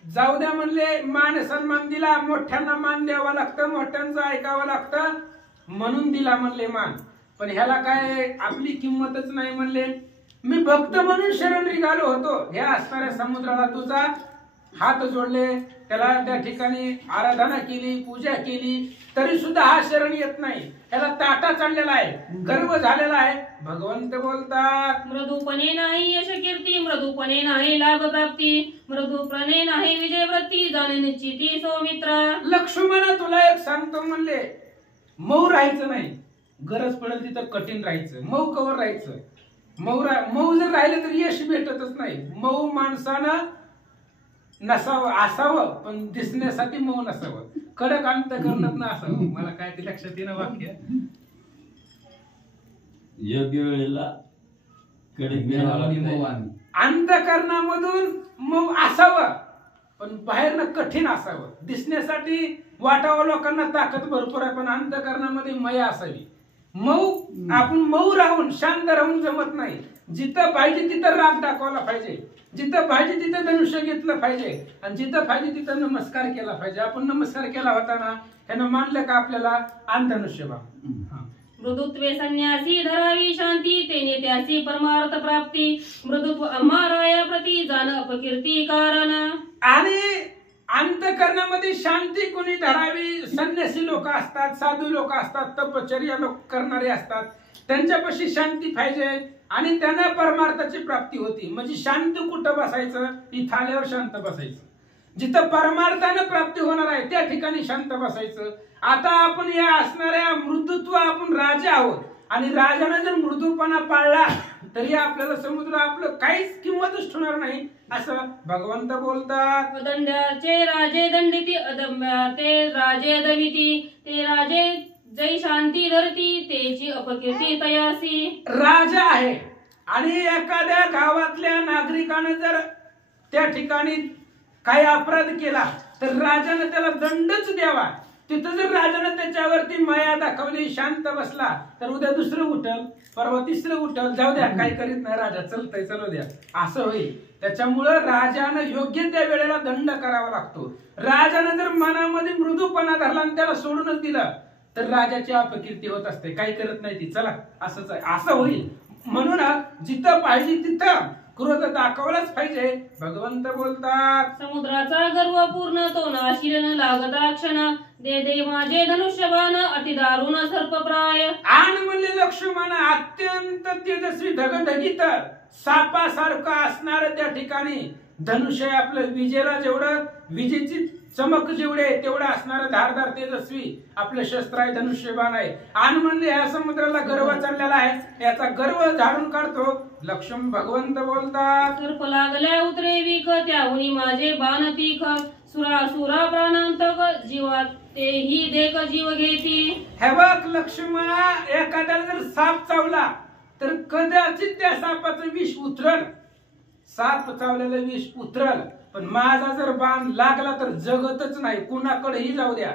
जाऊ द्या म्हणले, मान सन्मान दिला. मोठ्यांना मान द्यावा लागतं, मोठ्यांचं ऐकावं लागतं, म्हणून दिला म्हणले मान. पण ह्याला काय आपली किंमतच नाही म्हणले. मी भक्त म्हणून शरण निघालो होतो, ह्या असणाऱ्या समुद्राला तुझा हात जोडले, त्याला त्या ठिकाणी आराधना केली, पूजा केली, तरी सुद्धा हा शरण येत नाही. त्याला ताटा चढलेला आहे, गर्व झालेला आहे. भगवंत बोलतात, मृदूपणे नाही यश कीर्ती, मृदूपणे नाही लाभ प्राप्ती, मृदूपणे नाही विजय वृत्ती, जाणे निश्चिती सौमित्र. लक्ष्मण तुला एक सांगतो म्हणले, मऊ राहायचं नाही, गरज पडेल तिथं कठीण राहायचं. मऊ कवर राहायचं, मऊ जर राहिलं तर यश भेटतच नाही. मऊ माणसानं नसावं, असावं, पण दिसण्यासाठी मऊ नसावं. कडक अंतःकरणात असावं. मला काय ते लक्षात येणं वाक्य, योग्य वेळेला अंतःकरणामधून मऊ असावं, पण बाहेरनं कठीण असावं. दिसण्यासाठी वाटावं लोकांना ताकद भरपूर आहे, पण अंतःकरणामध्ये मया असावी. आपण मऊ राहून शांत राहून जमत नाही. जिथं पाहिजे तिथं राग दाखवला पाहिजे, जिथं पाहिजे तिथं धनुष्य घेतलं पाहिजे, आणि जिथं पाहिजे तिथं नमस्कार केला पाहिजे. आपण नमस्कार केला होता ना, त्यानं मानलं का आपल्याला अंधनुष्य बा. मृदुत्वे संन्यासी धरावी शांती, तेने त्याची परमार्थ प्राप्ती, मृदुत्व अमाराया प्रती जाण अपकीर्ती कारण. आणि अंतःकरणामध्ये शांती कोणी धरावी? संन्यासी लोक असतात, साधू लोक असतात, तपश्चर्या लोक करणारे असतात, त्यांच्यापाशी शांती पाहिजे आणि त्यांना परमार्थाची प्राप्ती होती. म्हणजे शांत कुठं बसायचं? इथं आल्यावर शांत बसायचं. जिथं परमार्थानं प्राप्ती होणार आहे त्या ठिकाणी शांत बसायचं. आता आपण या असणाऱ्या मृदुत्व, आपण राजा आहोत, आणि राजानं जर मृदूपणा पाळला तरी आपल्याला समुद्र आपलं काहीच किंमतच ठेवणार नाही, असं भगवंत बोलतात. दंडाचे राजे दंडिती, अदम्याते राजे दमिती, ते राजे जय शांती धरती, तेची अपकीर्ती तयासी. राजा आहे आणि एखाद्या गावातल्या नागरिकानं जर त्या ठिकाणी काही अपराध केला तर राजानं त्याला दंडच द्यावा. तिथं जर राजानं त्याच्यावरती माया दाखवली, शांत बसला, तर उद्या दुसरं उठल, परवा तिसरं उठल, जाऊ द्या काही करीत नाही राजा, चलतय चलू द्या, असं होईल. त्याच्यामुळं राजानं योग्य त्या वेळेला दंड करावा लागतो. राजानं जर मनामध्ये मृदूपणा धरला आणि त्याला सोडूनच दिलं तर राजाची अपकीर्ती होत असते. काही करत नाही ती, चला असंच आहे, असं होईल. म्हणून जिथं पाहिजे तिथं क्रोध दाखवलाच पाहिजे. भगवंत बोलतात, समुद्राचा गर्व पूर्ण तो नाशील न लागता क्षण, दे दे माझे धनुष्यबाण अति दारुण सर्पप्राय. आण म्हणले लक्ष्मण अत्यंत तेजस्वी धगधगीत सापासारखं असणार त्या ठिकाणी धनुष्य आपलं. विजेला जेवढं विजेची चमक जेवढे तेवढं असणारं धारदार तेजस्वी आपलं शस्त्र आहे, धनुष्यबाण आहे. आण म्हणले ह्या समुद्राला गर्व चाललेला आहे, याचा गर्व झाडून काढतो. लक्ष्मण भगवंत बोलतात, सर्प लागल्या उतरे विख, त्याहुनी माझे बाण तीख, सुरा प्राणांतक जीवा तेही देख जीव घेती. हे बघ लक्ष्मण, एखाद्याला जर साप चावला तर कदाचित त्या सापाचं विष उतरल, साप चावलेलं विष उतरल, पण माझा जर बाण लागला तर जगतच नाही. कुणाकडेही जाऊ द्या,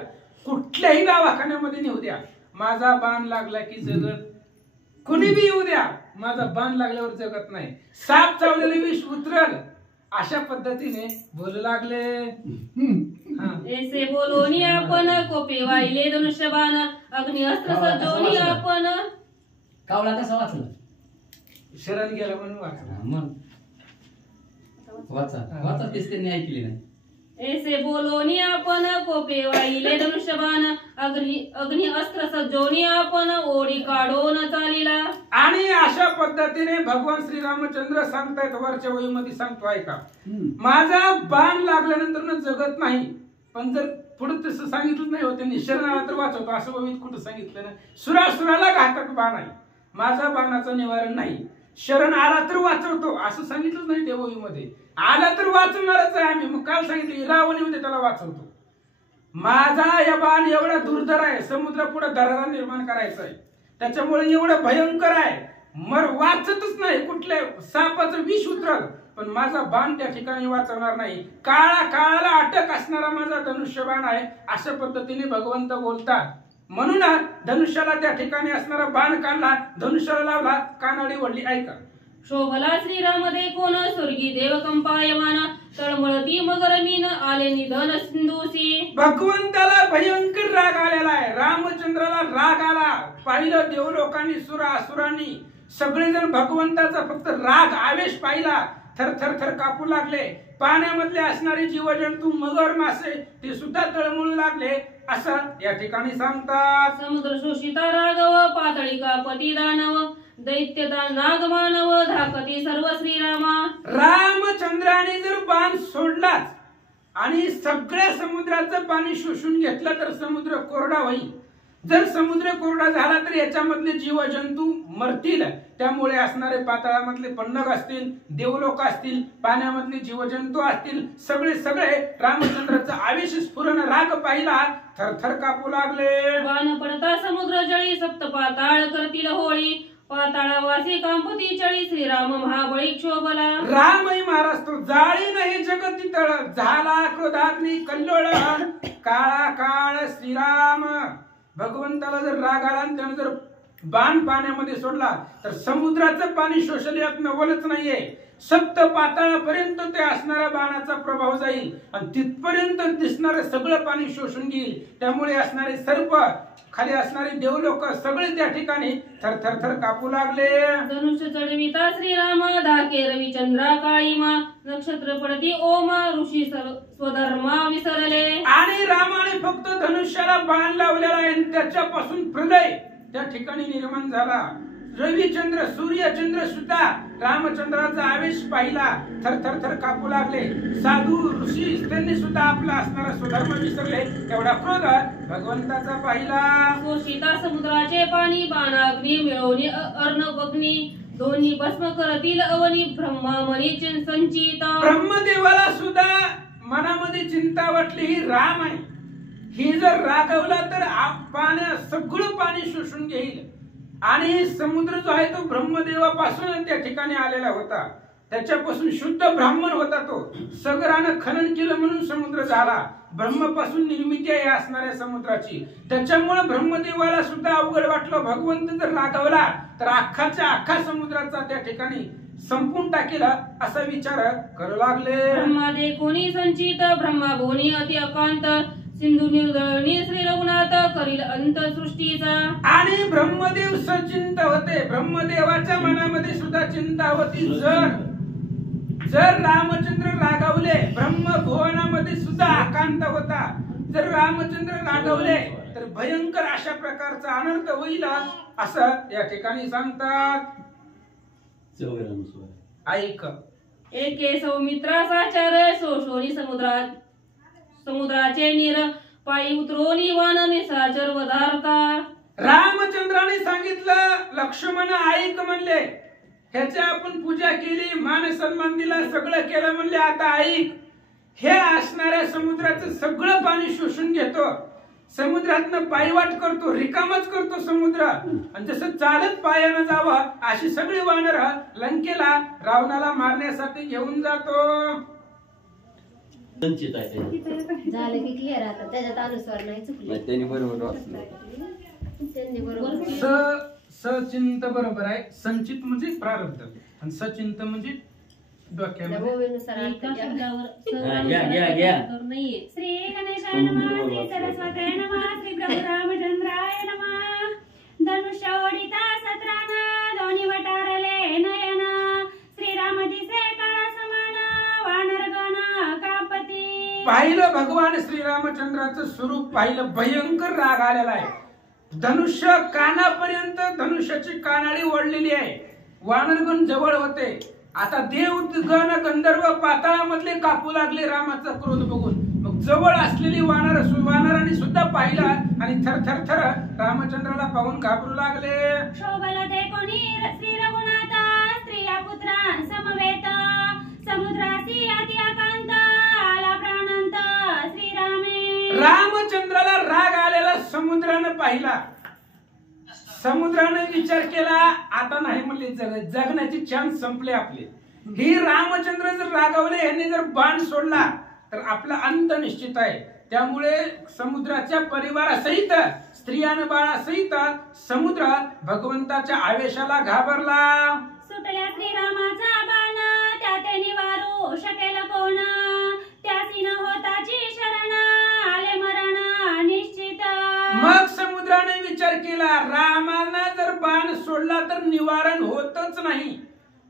कुठल्याही दवाखान्यामध्ये नेऊ द्या, माझा बाण लागला की जगत. कुणी बी येऊ द्या, माझा बाण लागल्यावर जगत नाही. साप चावलेलं विष उतरल, अशा पद्धतीने बोलू लागले. ऐसे बोलोनी आपण कोपे वाहिले धनुष्यबाण, अग्नि अस्त्र सज्जोनी आपण. कावळा कसा वाचला? शरण गेला म्हणून वाचला. मग वाचा तेच त्यांनी ऐकली नाही. ऐसे बोलोनी आपण कोपे वाहिले धनुष्यबाण, अग्नि अस्त्र सज्जोनी आपण, ओढी काढून चालिला. आणि अशा पद्धतीने भगवान श्री रामचंद्र सांगतायत, वरच्या वहीमध्ये सांगतो ऐका, माझा बाण लागल्यानंतर जगत नाही, पण जर पुढे तसं सांगितलं नाही होतं, शरणाला तर वाचवतो असं वहीत कुठं सांगितलं ना. सुरासुराला घातक बाण आहे, माझा बाणाचं निवारण नाही. शरण आला तर वाचवतो असं सांगितलंच नाही त्या वहीमध्ये. आला तर वाचवणारच आहे आम्ही. मग काल सांगितलं रावणीमध्ये त्याला वाचवतो. माझा या बाण एवढा दुर्धर आहे, समुद्र पुढे दरारा निर्माण करायचा आहे, त्याच्यामुळे एवढं भयंकर आहे, वाचतच नाही. कुठल्या सापाचं विष उतरल पण माझा बाण त्या ठिकाणी वाचवणार नाही. काळाला अटक असणारा माझा धनुष्यबाण आहे, अशा पद्धतीने भगवंत बोलतात. म्हणून धनुष्याला त्या ठिकाणी असणारा बाण काढला, धनुष्याला लावला, कानाडी वडली. ऐका, शोभला श्रीराम कोण स्वर्गी देव कंपायमान, तळमळती मगर मीन आले निधन सिंधुसी. भगवंताला भयंकर राग आलेला आहे, रामचंद्राला राग आला. पाहिलं देवलोकांनी, असुरांनी सगळेजण भगवंताचा फक्त राग आवेश पाहिला. थर थर थर कापू लागले. पाण्यामधले असणारे जीवजंतू मगर मासे ते सुद्धा तळमळू लागले असं या ठिकाणी सांगतात. समुद्र शोषिता राघव पातळिका पती दानव दैत्यदा नागमानव धाकती सर्व श्रीरामा. रामचंद्राने जर बाण सोडलाच आणि सगळ्या समुद्राचं पाणी शोषून घेतलं तर समुद्र कोरडा होईल. जर समुद्र कोरडा झाला तर याच्यामधले जीवजंतू मरतील. त्यामुळे असणारे पाताळामधले पन्नग असतील, देवलोक असतील, पाण्यामधले जीवजंतू असतील, सगळे रामचंद्राचं आवेश स्फुरण राग पाहिला थरथर कापू लागले. बाण पडता समुद्र जळी सप्त पाताळ करतील होळी पाताळावासी कांपती चळी श्रीराम महाबळी क्षोभला. रामही महाराज तो जाळी नाही जगती तळ झाला क्रोधाग्नी कल्लोळ काळा काळ श्रीराम. भगवंताला जर राग आला आणि त्यानं जर बाण पाण्यामध्ये सोडला तर समुद्राचं पाणी शोषण यात नवलच नाहीये. सप्त पाताळापर्यंत ते असणाऱ्या बाणाचा प्रभाव जाईल आणि तिथपर्यंत दिसणारं सगळं पाणी शोषून घेईल. त्यामुळे असणारे सर्प खाली असणारे देवलोक सगळे त्या ठिकाणी थरथर थर कापू लागले. धनुष्य चढविता श्रीरामा धाके रविचंद्रा काळीमा नक्षत्र पडती ओमा ऋषी स्वधर्मा विसरले. आणि रामाने फक्त धनुष्याला बाण लावलेला आहे आणि त्याच्यापासून प्रलय त्या ठिकाणी निर्माण झाला. रविचंद्र सूर्यचंद्र सुद्धा रामचंद्राचा आवेश पाहिला थरथर थर कापू लागले. साधू ऋषी त्यांनी सुद्धा आपला असणारा स्वधर्म विसरले. एवढा क्रोध भगवंताचा पाहिला. शोषिता समुद्राचे पाणी बाणाग्नी मिळवणी अर्णव अग्नी दोन्ही भस्म करतील अवनी ब्रह्मामणी संचित. ब्रह्मदेवाला सुद्धा मनामध्ये चिंता वाटली ही राम आहे, ही जर रागवला तर पाण्या सगळं पाणी शोषून घेईल. आणि समुद्र जो आहे तो ब्रह्मदेवापासून त्या ठिकाणी आलेला होता. त्याच्यापासून शुद्ध ब्राह्मण होता तो. सगरानं खनन केलं म्हणून समुद्र झाला. ब्रह्मापासून निर्मिती आहे असणाऱ्या समुद्राची. त्याच्यामुळे ब्रह्मदेवाला सुद्धा अवघड वाटलं. भगवंत जर रागवला तर अख्खा समुद्राचा त्या ठिकाणी संपून टाकेला असा विचार करू लागले. ब्रह्मादे कोणी संचित ब्रह्मा भोनी अति अकांत सिंधू निर्दळणी श्री रघुनाथ करील अंत सृष्टीचा. आणि ब्रह्मदेव सचिंत होते. ब्रह्मदेवाच्या मनामध्ये सुद्धा चिंता होती. जर रामचंद्र रागावले ब्रह्मभुवनामध्ये सुद्धा आकांत होता. जर रामचंद्र रागावले तर भयंकर अशा प्रकारचा अनर्थ होईल असं या ठिकाणी सांगतात. ऐक एके सौमित्रा साचार सोशोनी समुद्राचे नीर पायी उतरोनी वान निसाचर वधारता. रामचंद्राने सांगितलं लक्ष्मण ऐक म्हणले. ह्याची आपण पूजा केली, मान सन्मान दिला, सगळं केलं म्हणले. आता ऐक, हे असणाऱ्या समुद्राचं सगळं पाणी शोषून घेतो. समुद्रातनं पायवाट करतो, रिकामच करतो समुद्र. आणि जसं चालत पायानं जावं अशी सगळी वानर लंकेला रावणाला मारण्यासाठी घेऊन जातो. संचित आहे झालं की क्लिअर. आता त्याच्यात अनुस्वार नाही चुकले. त्यांनी बरोबर वाचलं. त्यांनी बरोबर सचिंत बरोबर आहे. संचित म्हणजे प्रारब्ध आणि सचिंत म्हणजे डोक्यामध्ये. गोविंदनुसार अर्थ एका घ्या. शब्दावर घ्या. नाहीये. श्री गणेशाय नमः श्री सरस्वत्याय नमः श्री प्रभु रामचंद्राय नमः. धनुष्य ओढिता सत्राना दोन्ही वटारले नयना श्रीराम दिसे काळा समान वानरगण कापती. पाहिलं भगवान श्रीरामचंद्राचं स्वरूप पाहिलं. भयंकर राग आलेला आहे. धनुष्य कानापर्यंत धनुष्याची कानाडी ओढलेली आहे. वानरगण जवळ होते. आता देवगण गंधर्व पाताळामधले कापू लागले रामाचा क्रोध बघून. मग जवळ असलेली वानरांनी सुद्धा पाहिला आणि थर थर थर रामचंद्राला पाहून घाबरू लागले. शोभल ते कोणी श्री रघुनाथ स्त्रिया पुत्रा समवेत समुद्रासी अति अकांत आला प्राणांत श्रीरामे. रामचंद्राला राग आलेला समुद्रानं पाहिला. समुद्राने विचार केला आता नाही म्हणले जगण्याचे चान्स संपले आपले. ही रामचंद्र जर रागवले, यांनी जर बाण सोडला तर आपला अंत निश्चित आहे. त्यामुळे समुद्राच्या परिवारासहित स्त्रियान बाळासहित समुद्र भगवंताच्या आवेशाला घाबरला. सुटल्या श्रीरामाचा बाण त्याते निवारू शकेल कोण त्यासी न होताची शरण आले मरण निश्चित. मग समुद्राने विचार केला रामाना जर बाण सोडला तर निवारण होतच नाही.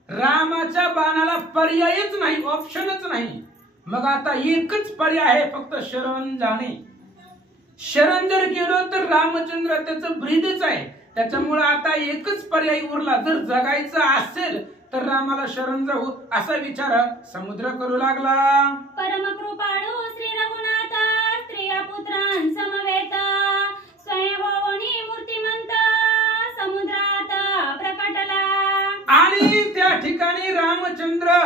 रामाच्या बाणाला पर्यायच नाही, ऑप्शनच नाही. मग आता एकच पर्याय आहे, फक्त शरण जाणे. शरण जर गेलो तर रामचंद्र त्याचं ब्रीदच आहे. त्याच्यामुळे आता एकच पर्याय उरला, जर जगायचं असेल तर रामाला शरण जाऊ असा विचार समुद्र करू लागला. परम कृपाळू श्री रघुनाथ स्त्रिया पुत्रां समवेत स्वयं होऊनी मूर्तिमंत समुद्रात प्रकटला. आणि त्या ठिकाणी रामचंद्र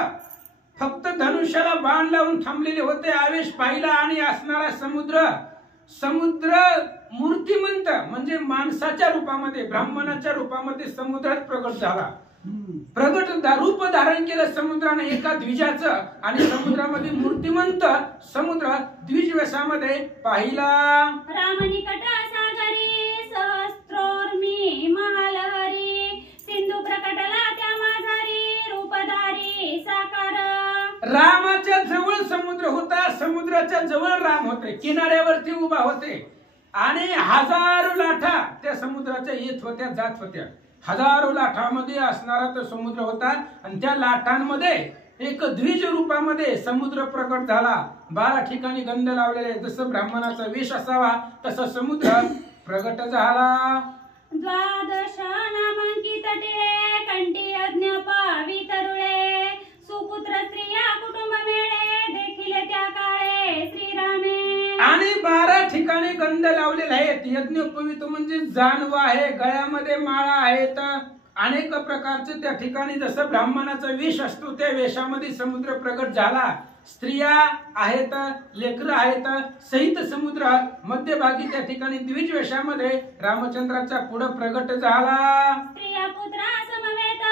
फक्त धनुष्याला बाण लावून थांबलेले होते. आवेश पाहिला आणि असणारा समुद्र मूर्तिमंत म्हणजे माणसाच्या रूपामध्ये, ब्राह्मणाच्या रूपामध्ये समुद्रात प्रगट झाला. रूप धारण केलं समुद्राने एका द्विजाचं आणि समुद्रामध्ये मूर्तिमंत समुद्र द्विजवेशामध्ये पाहिला. रामनिकट सागरी सहस्त्रोर्मी महालहरी सिंधू प्रकटला त्या माझारी रूपधारी साकार. रामाच्या जवळ समुद्र होता, समुद्राच्या जवळ राम होते, किनाऱ्यावरती उभा होते आणि हजारो लाटा त्या समुद्राच्या येत होत्या जात होत्या. हजारो लाटांमध्ये असणारा तो समुद्र होता आणि त्या लाटांमध्ये एक द्विज रूपामध्ये समुद्र प्रकट झाला. 12 ठिकाणी गंध लावलेले, जसं ब्राह्मणाचा वेश असावा तसा समुद्र प्रकट झाला. द्वादश नामांकित टिळे कंठी यज्ञ पावितरुळे सुपुत्र स्त्रिया कुटुंब मेळे देखील त्या काळे श्रीरामे. आणि 12 ठिकाणी गंध लावलेले आहेत. यज्ञोपवीत म्हणजे जानवा आहे, गळ्यामध्ये माळा आहेत, अनेक प्रकारचे त्या ठिकाणी जसं ब्राह्मणाचा वेश असतो त्या वेशामध्ये समुद्र प्रकट झाला. स्त्रिया आहेत, लेकरं आहेत, सहित समुद्र मध्यभागी त्या ठिकाणी द्विज वेशामध्ये रामचंद्राच्या पुढे प्रकट झाला. स्त्रिया पुत्रा समवेत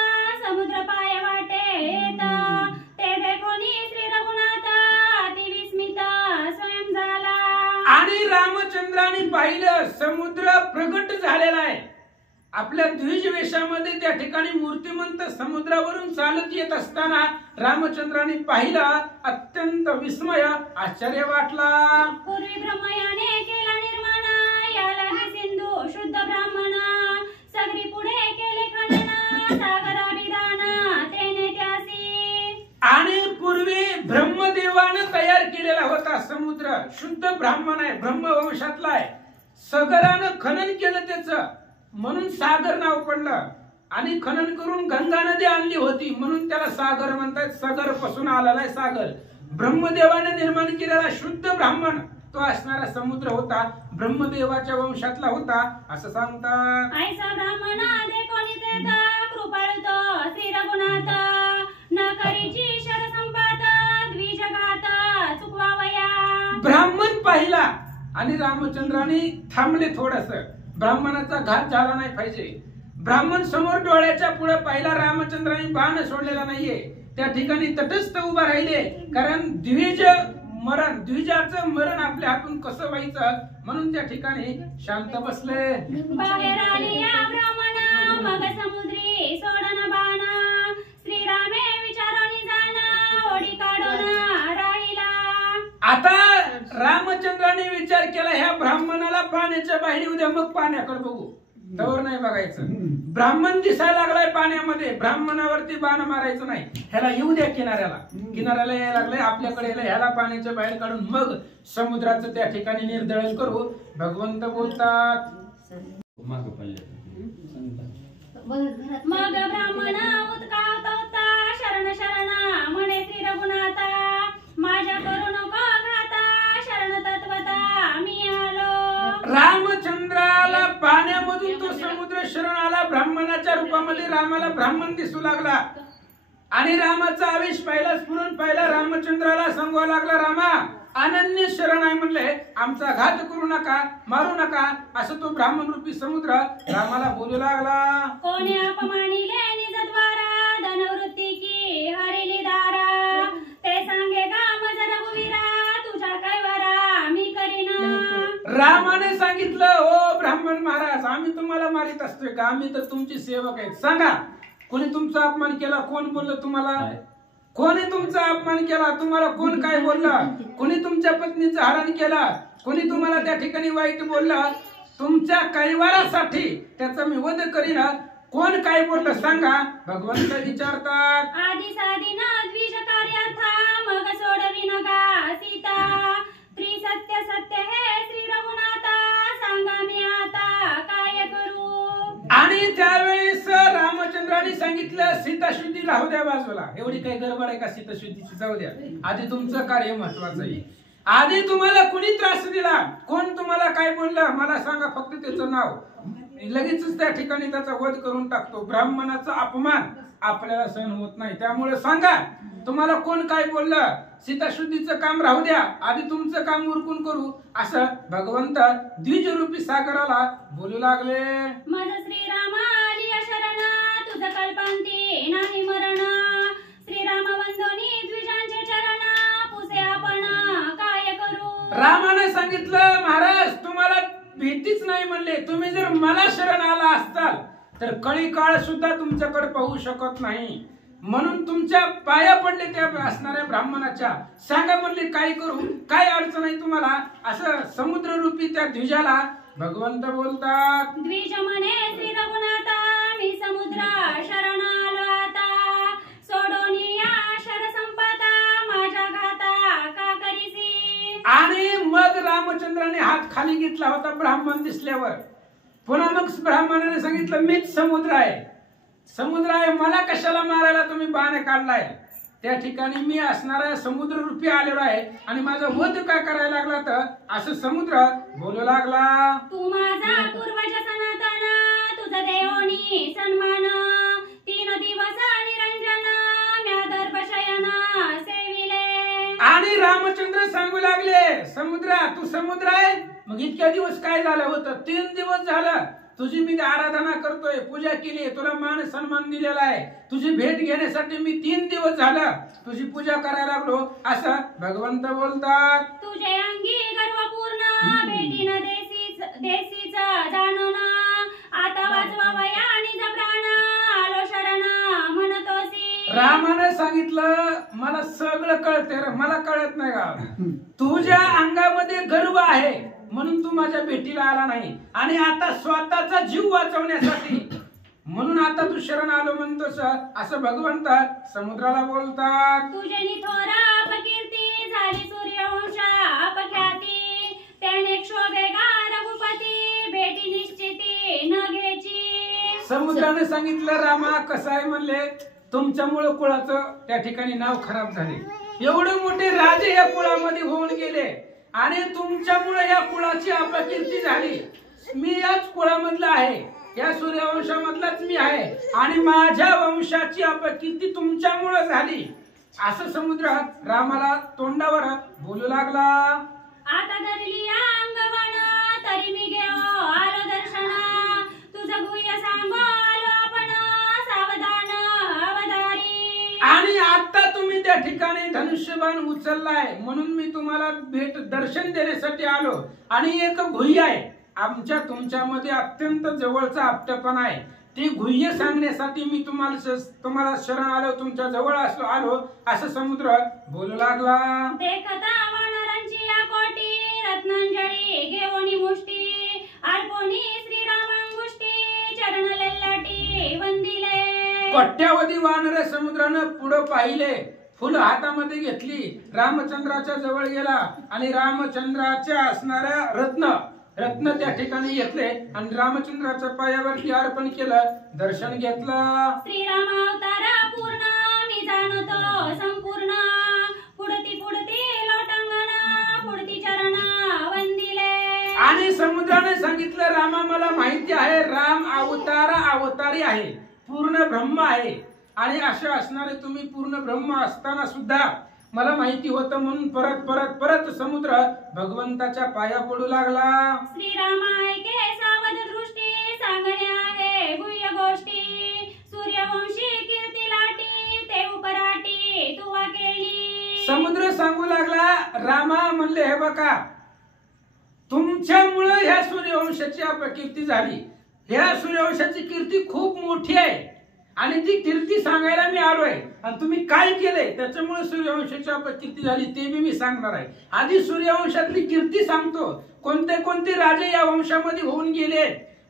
समुद्र पाय वाटे येत ते देखोनी श्री रघुनाथ अति विस्मित स्वयं झाला. आणि रामचंद्राने पाहिलं समुद्र प्रकट झालेला आहे. आपल्या द्विज वेशामध्ये त्या ठिकाणी मूर्तिमंत समुद्रावरून चालत येत असताना रामचंद्राने पाहिलं, अत्यंत विस्मय आश्चर्य वाटला. पूर्वी ब्रह्मयाने केला निर्माण याला सिंधू शुद्ध ब्राह्मण सगरी पुढे केले खंडन सागराभिधान तेने त्यासी. आणि पूर्वी ब्रह्मदेवाने तयार केलेला होता समुद्र, शुद्ध ब्राह्मण आहे, ब्रह्मवंशातला आहे. सगरानं खनन केलं त्याचं, म्हणून सागर नाव पडलं. आणि खनन करून गंगा नदी आणली होती म्हणून त्याला सागर म्हणतात. सागर पासून आलेला आहे सागर. ब्रह्मदेवाने निर्माण केलेला शुद्ध ब्राह्मण तो असणारा समुद्र होता, ब्रह्मदेवाच्या वंशातला होता असं सांगतात. ऐसा ब्राह्मण देखोनी तेता कृपाळतो श्री रघुनाथ न करीची शर संपात द्विजघात चुकवावया. ब्राह्मण पाहिला आणि रामचंद्राने थांबले थोडस. ब्राह्मणाचा घात झाला नाही पाहिजे. ब्राह्मण समोर डोळ्याच्या पुढे पाहिला, रामचंद्राने बाण सोडलेला नाहीये. त्या ठिकाणी तटस्थ उभा राहिले, कारण द्विजाचं मरण आपल्या हातून कसं व्हायचं म्हणून त्या ठिकाणी शांत बसले. बाहेर आले या ब्राह्मण मग समुद्री सोडन बाण श्रीरामे विचाराने जाना ओढी काढून राहिला. आता रामचंद्राने विचार केला, ह्या ब्राह्मणाला पाण्याच्या बाहेर उद्या मग पाण्याकडे बघू, तवर नाही बघायचं. ब्राह्मण दिसायला लागलाय पाण्यामध्ये, ब्राह्मणावरती बाण मारायचं नाही, ह्याला येऊ द्या किनाऱ्याला यायला लागलाय, आपल्याकडे यायला, ह्याला पाण्याच्या बाहेर काढून मग समुद्राचं त्या ठिकाणी निर्दळन करू. भगवंत बोलतात, मग ब्राह्मण उत्कावत होता शरण शरण म्हणे श्री रघुनाथा माझ्या करू नको घाता शरण तत्वता मी आलो. रामचंद्राला पाण्यामधून तो समुद्र शरण आला. ब्राह्मणाच्या रूपामध्ये रामाला ब्राह्मण दिसू लागला आणि रामाचा आवेश पाहिला, स्फुरण पाहिला. रामचंद्राला सांगावं लागला, रामा अनन्य शरण आहे म्हणले, आमचा घात करू नका, मारू नका असं तो ब्राह्मण रूपी समुद्र रामाला बोलू लागला. कोणी अपमानिले निजद्वारा धनवृत्ती की हरिली दारा ते सांगे का मज रघुवीरा तुझ्या कैवरा मी करीन. रामाने सांगितलं, ओ ब्राह्मण महाराज, आम्ही तुम्हाला मारित असतोय का? आम्ही तर तुमची सेवक आहेत. सांगा, कोणी तुमचा अपमान केला? कोण बोललं तुम्हाला? कोणी तुमचा अपमान केला? तुम्हाला कोण काय बोललं? कोणी तुमच्या पत्नीचं हरण केलं? कोणी तुम्हाला त्या ठिकाणी वाईट बोललं? तुमच्या कैवारासाठी त्याचा मी वध करीन. कोण काय बोललं सांगा. भगवंत विचारतात आदि साधी न द्विज कार्यार्था मग सोडवी नका सीता. त्रिसत्य सत्य हे श्री रघुनाथा सांगा मी आता काय करू. आणि त्यावेळेस रामचंद्राने सांगितलं सीताशुद्धी राहू द्या बाजूला. एवढी काही गडबड आहे का सीताशुद्धीची? जाऊ द्या, आधी तुमचं कार्य महत्वाचं आहे. आधी तुम्हाला कुणी त्रास दिला, कोण तुम्हाला काय बोललं मला सांगा, फक्त त्याचं नाव. लगेचच त्या ठिकाणी त्याचा वध करून टाकतो. ब्राह्मणाचा अपमान आपल्याला सहन होत नाही. त्यामुळे सांगा तुम्हाला कोण काय बोललं. सीताशुद्धीचं काम राहू द्या, आधी तुमचं काम उरकून करू, असं भगवंत द्विजरूपी सागराला बोलू लागले. मज श्रीराम आलिया शरण तुझ कल्पांती नाही मरण. श्रीराम वंदोनी द्विजांचे चरण पुसे आपण काय करू. रामाने सांगितलं महाराज तुम्हाला भीतीच नाही म्हणले. तुम्ही जर मला शरण आला असताल तर कळी काळ सुद्धा तुमच्याकडे पाहू शकत नाही. म्हणून तुमच्या पाया पडले त्या असणाऱ्या ब्राह्मणाच्या. सांगा म्हणले काय करू, काय अडचण आहे तुम्हाला. असं समुद्र रूपी त्या द्विजाला भगवंत बोलतात. द्विज म्हणे श्री रघुनाथा मी समुद्र शरण आलो आता. सोडून या शर संपता माझ्या घाता का करीसी. आणि मग रामचंद्राने हात खाली घेतला होता ब्राह्मण दिसल्यावर. पुन्हा मग ब्राह्मणाने सांगितलं मीच समुद्र आहे, समुद्र आहे, मला कशाला मारायला तुम्ही बाण काढलाय. त्या ठिकाणी मी असणारा समुद्र रूपी आलेलो आहे आणि माझा वध का करायला लागला. तर असं समुद्र बोलू लागला. तू माझा पूर्वज सनातन तुझ देवोनी सन्मान. 3 दिवस निरंजन म्या दर्पशयन सेविले. आणि रामचंद्र सांगू लागले समुद्रा तू समुद्र आहे. मग इतक्या दिवस काय झालं होतं. 3 दिवस झालं तुझी मी आराधना करतोय, पूजा केली, तुला मान सन्मान दिलेला आहे. तुझी भेट घेण्यासाठी मी 3 दिवस झाला तुझी पूजा करायला लागलो. असं भगवंत बोलतात. तुझे अंगी गर्वपूर्ण भेटीन देसीच जाणून. आता वाचवावया निज प्राण आलो शरण म्हणतोसी. रामानं सांगितलं मला सगळं कळतंय, मला कळत नाही का. तुझ्या अंगामध्ये गर्व आहे म्हणून तू माझ्या भेटीला आला नाही. आणि आता स्वतःचा जीव वाचवण्यासाठी म्हणून आता तू शरण आलो म्हणतोस. असं भगवंत समुद्राला बोलतात. तुझे निथोरा अपकीर्ती झाली सूर्यवंश अपख्याती. त्याने क्षोभेगा रघुपती भेटी निश्चिती न घ्यायची. समुद्राने सांगितलं रामा कसं आहे म्हणले तुमच्यामुळे कुळाचं त्या ठिकाणी नाव खराब झाले. एवढे मोठे राजे या कुळामध्ये होऊन गेले आणि तुमच्यामुळे या कुळाची अपकीर्ती झाली. मी याच कुळामधला आहे, या सूर्यवंशामधलाच मी आहे आणि माझ्या वंशाची अपकीर्ती तुमच्यामुळे झाली. असं समुद्र रामाला तोंडावर बोलू लागला. आता धरली अंगवण तरी मी घेऊ आलो दर्शन. तुझं गुह्य सांगो आलो आपण सावधान अवधारी. आणि आता तुम्ही त्या ठिकाणी धनुष्यबाण उचललाय म्हणून मी तुम्हाला भेट दर्शन देण्यासाठी आलो. आणि एक गुह्य आहे आमच्या तुमच्यामध्ये अत्यंत जवळचा आप्तपणा आहे. ती गुह्य सांगण्यासाठी मी तुम्हाला शरण आलो, तुमच्या जवळ आलो. असं समुद्र बोलू लागला. देखता वानरांची या कोटी रत्नांजळी घेऊनी मुष्टी. अर्पोनी श्रीरामांगुष्टी चरण लल्लाटी वंदिले. कोट्यावधी वानर समुद्रानं पुढे पाहिले, फुलं हातामध्ये घेतली, रामचंद्राच्या जवळ गेला आणि रामचंद्राच्या असणाऱ्या रत्न त्या ठिकाणी घेतले आणि रामचंद्राच्या पायावरती अर्पण केलं, दर्शन घेतलं. श्रीराम अवतार पूर्ण मी जाणतो संपूर्ण. पुढती लोटांगण पुढती चरण वंदिले. आणि समुद्राने सांगितलं रामा मला माहिती आहे राम अवतारी आहे, पूर्ण ब्रह्म आहे. आणि असे असणारे तुम्ही पूर्ण ब्रह्म असताना सुद्धा मला माहिती होतं म्हणून परत समुद्र भगवंताच्या पाया पडू लागला. श्रीराम ऐके सावध दृष्टी सांगणे आहे गुह्य गोष्टी. सूर्यवंशी कीर्ती लाटी ते उपराटी तुवा केली. समुद्र सांगू लागला रामा म्हणले हे बघा तुमच्यामुळे ह्या सूर्यवंशाची अपकीर्ती झाली. ह्या सूर्यवंशाची कीर्ती खूप मोठी आहे आणि ती कीर्ती सांगायला मी आलोय. आणि तुम्ही काय केलंय त्याच्यामुळे सूर्यवंशाची अपकीर्ती झाली ते मी सांगणार आहे. आधी सूर्यवंशातली कीर्ती सांगतो. कोणते राजे या वंशामध्ये होऊन गेले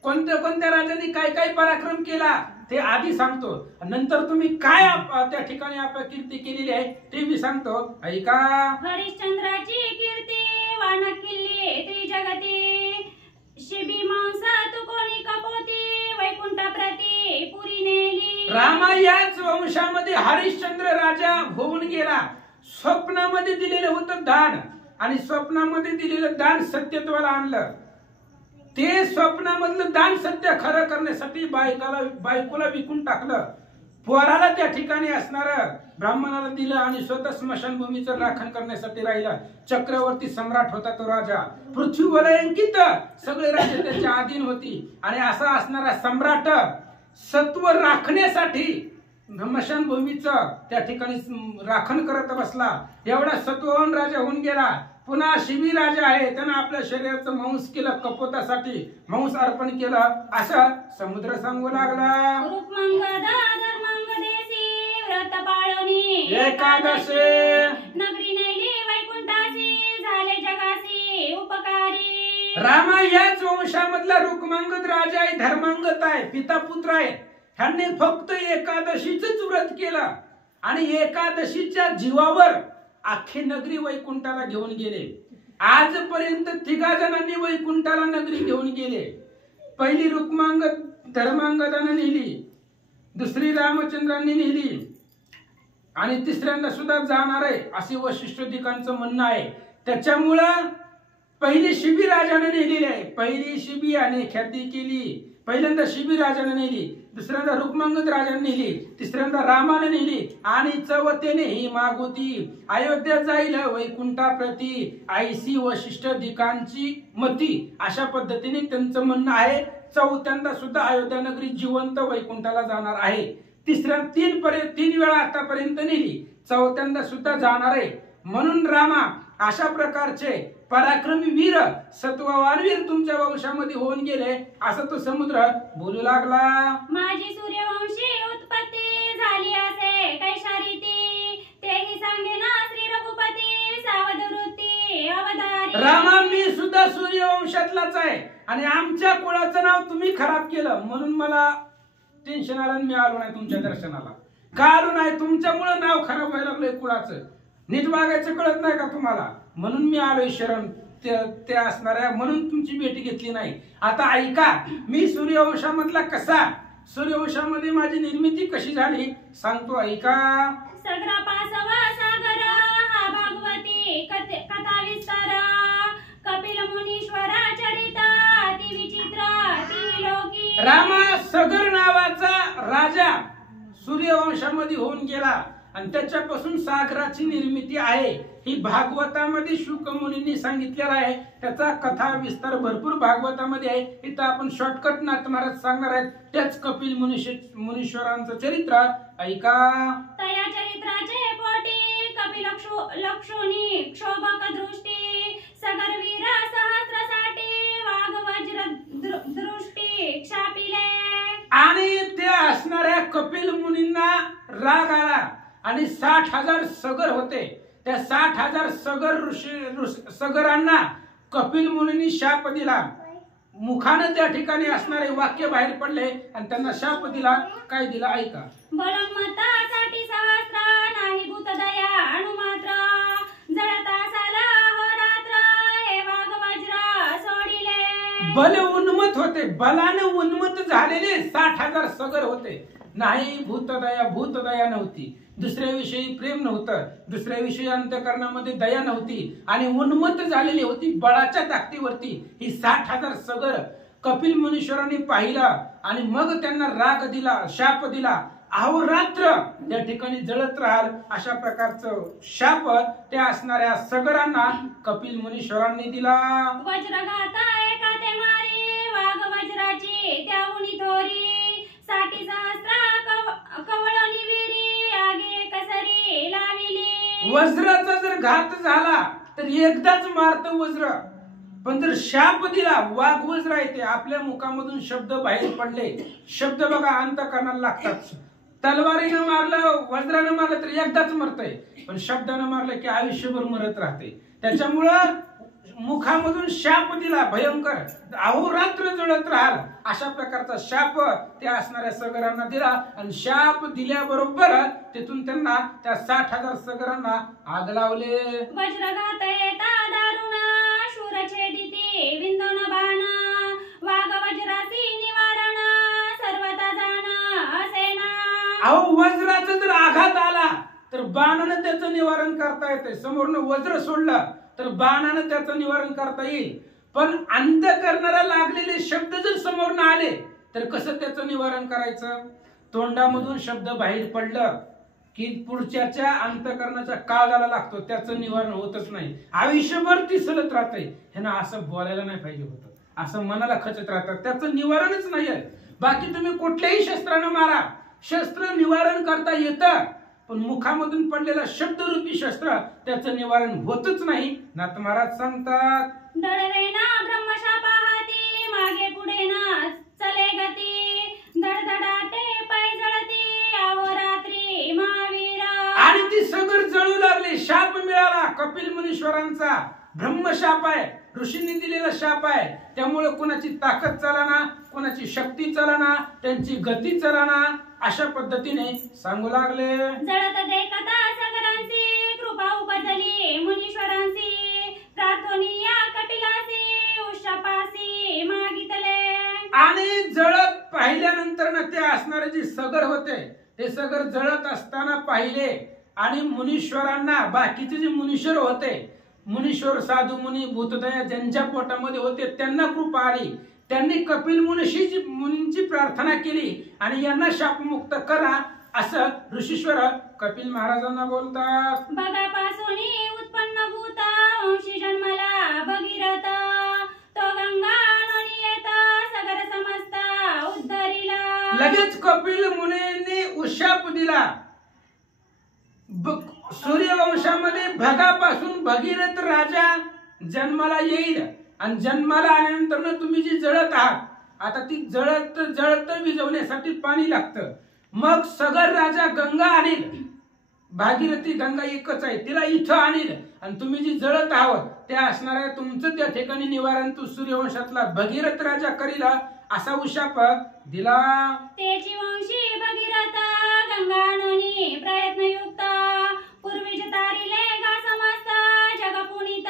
कोणत्या राजांनी काय काय पराक्रम केला ते आधी सांगतो, नंतर तुम्ही काय त्या ठिकाणी कीर्ती केलेली आहे ते मी सांगतो, ऐका. हरिश्चंद्राची कीर्ती वान किल्ली त्रिजगती, शिबी मांसा तू कोणी कपोती, वैकुंठ प्रती पुरी नेली. रामा याच वंशामध्ये हरिश्चंद्र राजा होऊन गेला. स्वप्नामध्ये दिलेलं होतं दान, आणि स्वप्नामध्ये दिलेलं दान सत्यत्वाला आणलं. ते स्वप्नामधलं दान सत्य खरं करण्यासाठी बायकोला विकून टाकलं. पोराला त्या ठिकाणी असणार ब्राह्मणाला दिलं आणि स्वतः स्मशानभूमीचं राखण करण्यासाठी राहिला. चक्रवर्ती सम्राट होता तो राजा. पृथ्वी वलयांकित सगळे राज्य त्याच्या अधीन होती. आणि असा असणारा सम्राट सत्व राखण्यासाठी स्मशानभूमीचं त्या ठिकाणी राखण करत बसला. एवढा सत्ववान राजा होऊन गेला. पुन्हा शिबी राजा आहे, त्यानं आपल्या शरीराचं मांस केलं, कपोतासाठी मांस अर्पण केलं, असं समुद्र सांगू लागला. रूपमंगदा धर्मांगदेसी व्रत पाळणी एकादशी, नगरी नेली वैकुंठासी, झाले जगासी उपकारी. रामा याच वंशामधला रुक्मांगद राजा आहे, धर्मांगत आहे, पिता पुत्र आहे. ह्यांनी फक्त एकादशीच व्रत केलं आणि एकादशीच्या जीवावर अख्खी नगरी वैकुंठाला घेऊन गेले. आजपर्यंत 3 जणांनी वैकुंठाला नगरी घेऊन गेले. पहिली रुक्मांगद धर्मांगदाने नेली, दुसरी रामचंद्रांनी नेली, आणि तिसऱ्यांदा सुद्धा जाणार आहे असे वशिष्ठोदिकांचं म्हणणं आहे. त्याच्यामुळं पहिली शिबी राजाने नेलेली आहे. पहिली शिबी याने ख्याती केली. पहिल्यांदा शिबी राजाने नेली, दुसऱ्यांदा रुक्मांगद राजाने नेली, तिसऱ्यांदा रामाने नेली, आणि चौथ्याने ही मागोती अयोध्या जाईल वैकुंठाप्रती ऐसी वशिष्ठ दिकांची मती. अशा पद्धतीने त्यांचं म्हणणं आहे. चौथ्यांदा सुद्धा अयोध्या नगरी जिवंत वैकुंठाला जाणार आहे. तीन वेळा आतापर्यंत नेली, चौथ्यांदा सुद्धा जाणार आहे. म्हणून रामा अशा प्रकारचे पराक्रमी वीर, सत्ववान वीर तुमच्या वंशामध्ये होऊन गेले, असं तो समुद्र बोलू लागला. माझी सूर्यवंशी उत्पत्ती झाली असे कैशारीती, तेही सांगे ना श्री रघुपती, सावध वृत्ती अवधारी. रामा मी सुद्धा सूर्यवंशातलाच आहे, आणि आमच्या कुळाचं नाव तुम्ही खराब केलं, म्हणून मला टेन्शन आलं. मी आलो नाही तुमच्या दर्शनाला. का आलो नाही? तुमच्यामुळे नाव खराब व्हायला लागलंय कुळाचं. नीट वागायचं कळत नाही का तुम्हाला? म्हणून मी आलोय शरण ते असणाऱ्या, म्हणून तुमची भेटी घेतली नाही. आता ऐका, मी सूर्यवंशामधला कसा, सूर्यवंशामध्ये माझी निर्मिती कशी झाली सांगतो, ऐका. सगरा पासवा सागर हा भागवती कथा विस्तार, कपिल मुनीश्वरा चरिता अति विचित्र अति विलोकी. रामा सगर नावाचा राजा सूर्यवंशामध्ये होऊन गेला, आणि त्याच्यापासून सागराची निर्मिती आहे. ही भागवतामध्ये शुक मुनींनी सांगितलेला आहे. त्याचा कथा विस्तार भरपूर भागवतामध्ये आहे. इथं आपण शॉर्टकट नाथ महाराज सांगणार आहेत. त्याच कपिल मुनीश्वरांचं चरित्र ऐका. तया चरित्राचे पोटी कपिल लक्षोनी क्षोभक दृष्टी, सगर वीर सहस्रसाठी वाघ वज्र दृष्टी क्षापिले. आणि त्या असणाऱ्या कपिल मुनींना राग आला, आणि 60,000 सगर होते. त्या 60,000 सगरांना कपिल मुनींनी शाप दिला. मुखानं त्या ठिकाणी असणारे वाक्य बाहेर पडले, आणि त्यांना शाप दिला. काय दिला ऐका. बलमतासाठी सहस्र नाही भूतदया अणुमात्र, जळता साला होरात्र हे वाघ वज्र सोडिले. बल उन्मत होते, बलाने उन्मत झालेले 60,000 सगर होते. नाही भूतदया नव्हती, दुसऱ्याविषयी प्रेम नव्हतं, दुसऱ्याविषयी अंतःकरणामध्ये दया नव्हती, आणि उन्मत्त झालेली होती बळाच्या ताकदीवरती ही 60,000 सगर. कपिल मुनीश्वरांनी पाहिला, आणि मग त्यांना राग दिला, शाप दिला. अहोरात्र त्या ठिकाणी जळत राहाल अशा प्रकारचं शाप त्या असणाऱ्या सगरांना कपिल मुनीश्वरांनी दिला. वज्रघाता एका ते मारी वाघ वज्राची त्याहुनी थोरी, 60 सहस्र कवळणी विरी आगे कसरी लाविली. वज्राचा जर घात झाला तर एकदाच मारत वज्र, पण जर शाप दिला, वाघ वज्र आहे ते आपल्या मुखामधून शब्द बाहेर पडले. शब्द बघा अंतःकरणाला लागतात. तलवारीनं मारलं, वज्रानं मारलं तर एकदाच मरतय, पण शब्दानं मारलं की आयुष्यभर मरत राहते. त्याच्यामुळं मुखामधून शाप दिला भयंकर, अहोरात्र जळत राहाल अशा प्रकारचा शाप त्या असणाऱ्या सगरांना दिला. आणि शाप दिल्याबरोबर तिथून त्यांना त्या 60,000 सगरांना आग लावले. वज्रघात येता दारुणा शूर छेदिती विंदोन बाण वाघ वज्रासी निवारण सर्वता जाण असेना. अहो वज्राचा जर आघात आला तर बाणानं त्याचं निवारण करता येते. समोरनं वज्र सोडलं तर बाणानं त्याचं निवारण करता येईल. पण अंध करणारा लागलेले शब्द जर समोरनं आले तर कसं त्याचं निवारण करायचं? तोंडामधून शब्द बाहेर पडलं की पुढच्याच्या अंतकरणाचा काळाला लागतो, त्याचं निवारण होतच नाही. आयुष्यभर ती सलत राहते. ह्यानं असं बोलायला नाही पाहिजे होतं, असं मनाला खचत राहतं, त्याचं निवारणच नाहीये. बाकी तुम्ही कुठल्याही शस्त्रानं मारा, शस्त्र निवारण करता येतं, पण मुखामधून पडलेला शब्दरूपी शस्त्र त्याचं निवारण होतच नाही. नाथ महाराज सांगतात, दळवेना ब्रह्मशापा हाती मागे पुढे ना चले गती धडधडाटे पाय जळती अहोरात्री महावीर. आणि ती सगर जळू लागली. शाप मिळाला कपिल मुनीश्वरांचा, ब्रह्मशाप आहे, ऋषींनी दिलेला शाप आहे. त्यामुळे कोणाची ताकद चालना, कोणाची शक्ती चालना, त्यांची गती चालना, अशा पद्धतीने सांगू लागले. जळत देखता सगरांची कृपा उपजली मुनीश्वरांची प्रार्थनीया कपिलासी उषपासी मागितले. आणि जळत पाहिल्यानंतर ना ते असणारे जे सगर होते ते सगर जळत असताना पाहिले. आणि मुनीश्वरांना, बाकीचे जे मुनीश्वर होते, मुनीश्वर साधू मुनी भूतदया ज्यांच्या पोटामध्ये होते त्यांना कृपा आली. त्यांनी कपिल मुनींची प्रार्थना केली आणि यांना शापमुक्त करा असं ऋषीश्वर कपिल महाराजांना बोलतात. बगापासून उत्पन्न भूता वंशी जन्मला भगीरथ तो गंगा नोनी येता सगर समजता उद्धरिला. लगेच कपिल मुनींनी उशाप दिला. सूर्यवंशामध्ये भगापासून भगीरथ राजा जन्माला येईल. आणि जन्माला आल्यानंतर तुम्ही जी जळत आहात, आता ती जळत जळत विजवण्यासाठी पाणी लागतं. मग सगर राजा गंगा आणील, भागीरथी गंगा एकच आहे, तिला इथं आणील. आणि तुम्ही जी जळत आहात त्या असणाऱ्या तुमचं त्या ठिकाणी निवारण तू सूर्यवंशातला भगीरथ राजा करील असा उशाप दिला. तेची वंशी भगीरथ गंगा नोनी प्रयत्नयुक्त पूर्वीच तारिले गा समस्त जग पुनीत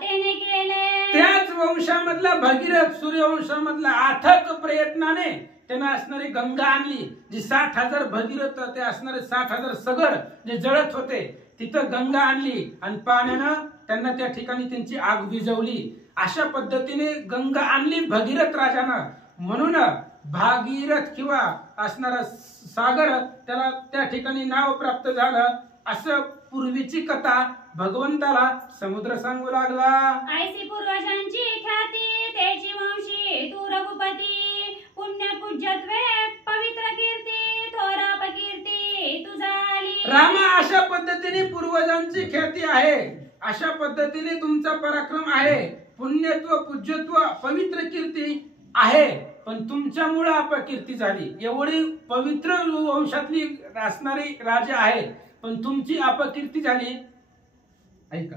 तेने केले. त्याच वंशामधला भगीरथ सूर्यवंशामधला अथक प्रयत्नाने त्याने असणारी गंगा आणली. जी 60,000 भगीरथ ते असणारे 60,000 सगर जे जळत होते तिथं गंगा आणली आणि पाण्यानं त्यांना त्या ठिकाणी त्यांची आग विझवली. अशा पद्धतीने गंगा आणली भगीरथ राजानं. म्हणून भागीरथ किंवा असणारा सागर त्याला त्या ठिकाणी नाव प्राप्त झालं. असं पूर्वीची कथा भगवंताला समुद्र सांगू लागला. ऐसी पूर्वजांची ख्याती तेची वंशी तू रघुपती पुण्य पूज्यत्वे पवित्र कीर्ती थोरा अपकीर्ती तुझा आली. रामा अशा पद्धतीने पूर्वजांची ख्याती आहे, अशा पद्धतीने तुमचा पराक्रम आहे, पुण्यत्व पूज्यत्व पवित्र कीर्ती आहे. पण तुमच्यामुळे अपकीर्ती झाली. एवढी पवित्र वंशातली असणारी राजा आहे पण तुमची अपकीर्ती झाली. ऐका,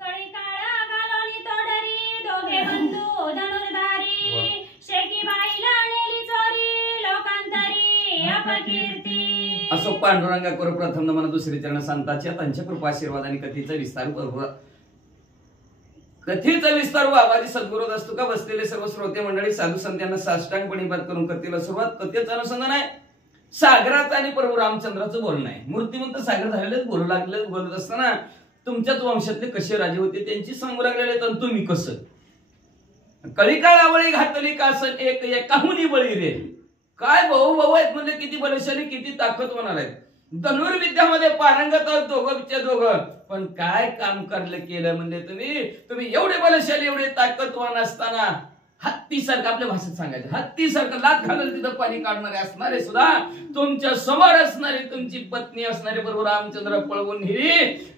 कळी काळ घालोनी तोडरी दोघे बंधू धनुर्धारी शेकी बाईला नेली चोरी लोकांतरी अपकीर्ती. असो पांडुरंगा कर प्रथम नमन दुसरी चरण संतांच्या त्यांच्या कृपा आशीर्वाद आणि कथेचा विस्तार बाबाजी सद्गुरू असतो का बसलेले सर्व श्रोते मंडळी साधू संतांना साष्टांग प्रणिपात करून कथेला सुरुवात. कथेचं अनुसंधान आहे सागराचं आणि प्रभू रामचंद्राचं बोलणं आहे. मूर्तिमंत सागर झालेले बोलू लागले. बोलत असताना तुमच्याच वंशातले कसे राजे होते त्यांची सांगू लागलेले तर तुम्ही कसं. कळीकाळावळी घातली कासन एक एकाहुनी बळी रे. काय भाऊ भाऊ आहेत म्हणजे किती बलशाली किती ताकदवान आहेत. धनुर्विद्यामध्ये पारंगत आहोत दोघं. पण काय काम केलं म्हणजे तुम्ही एवढे बलशाली एवढे ताकदवान असताना हत्तीसारखं, आपल्या भाषेत सांगायचं हत्तीसारखं लात घालून तिथं पाणी काढणारे असणारे सुद्धा तुमच्या समोर असणारे तुमची पत्नी असणारे प्रभू रामचंद्र पळवून नेली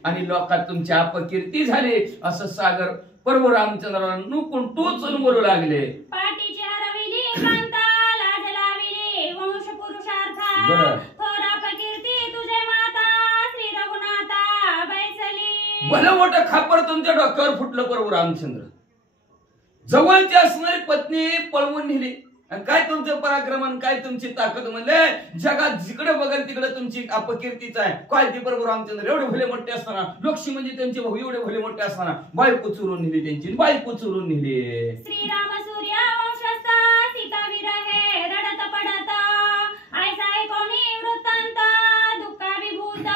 आणि लोकात तुमची अपकीर्ती झाली. असं सागर प्रभू रामचंद्राला नुकून टोचून बोलू लागले. पाठीची हरविली कांता लाज लाविली वंश पुरुषार्था थोर अपकीर्ती तुझे माता श्री रघुनाथा बैसली. भलं मोठं खापर तुमच्या डोक्यावर फुटलं प्रभू रामचंद्र. जवळची असणारी पत्नी पळवून नेली. आणि काय तुमचं पराक्रमण, काय तुमची ताकद म्हणले, जगात जिकडे बघेल तिकडे तुमची अपकीर्तीच आहे. काय ती प्रभू रामचंद्र एवढे भले मोठे असताना, लक्ष्मी म्हणजे त्यांचे भाऊ एवढे भले मोठे असताना बायको चुरून नेली, त्यांची बायको चुरून नेली. श्रीराम सूर्य वंशस्थ सीता विरहे रडत पडत ऐसा कोणी वृत्तांत दुःखाभिभूत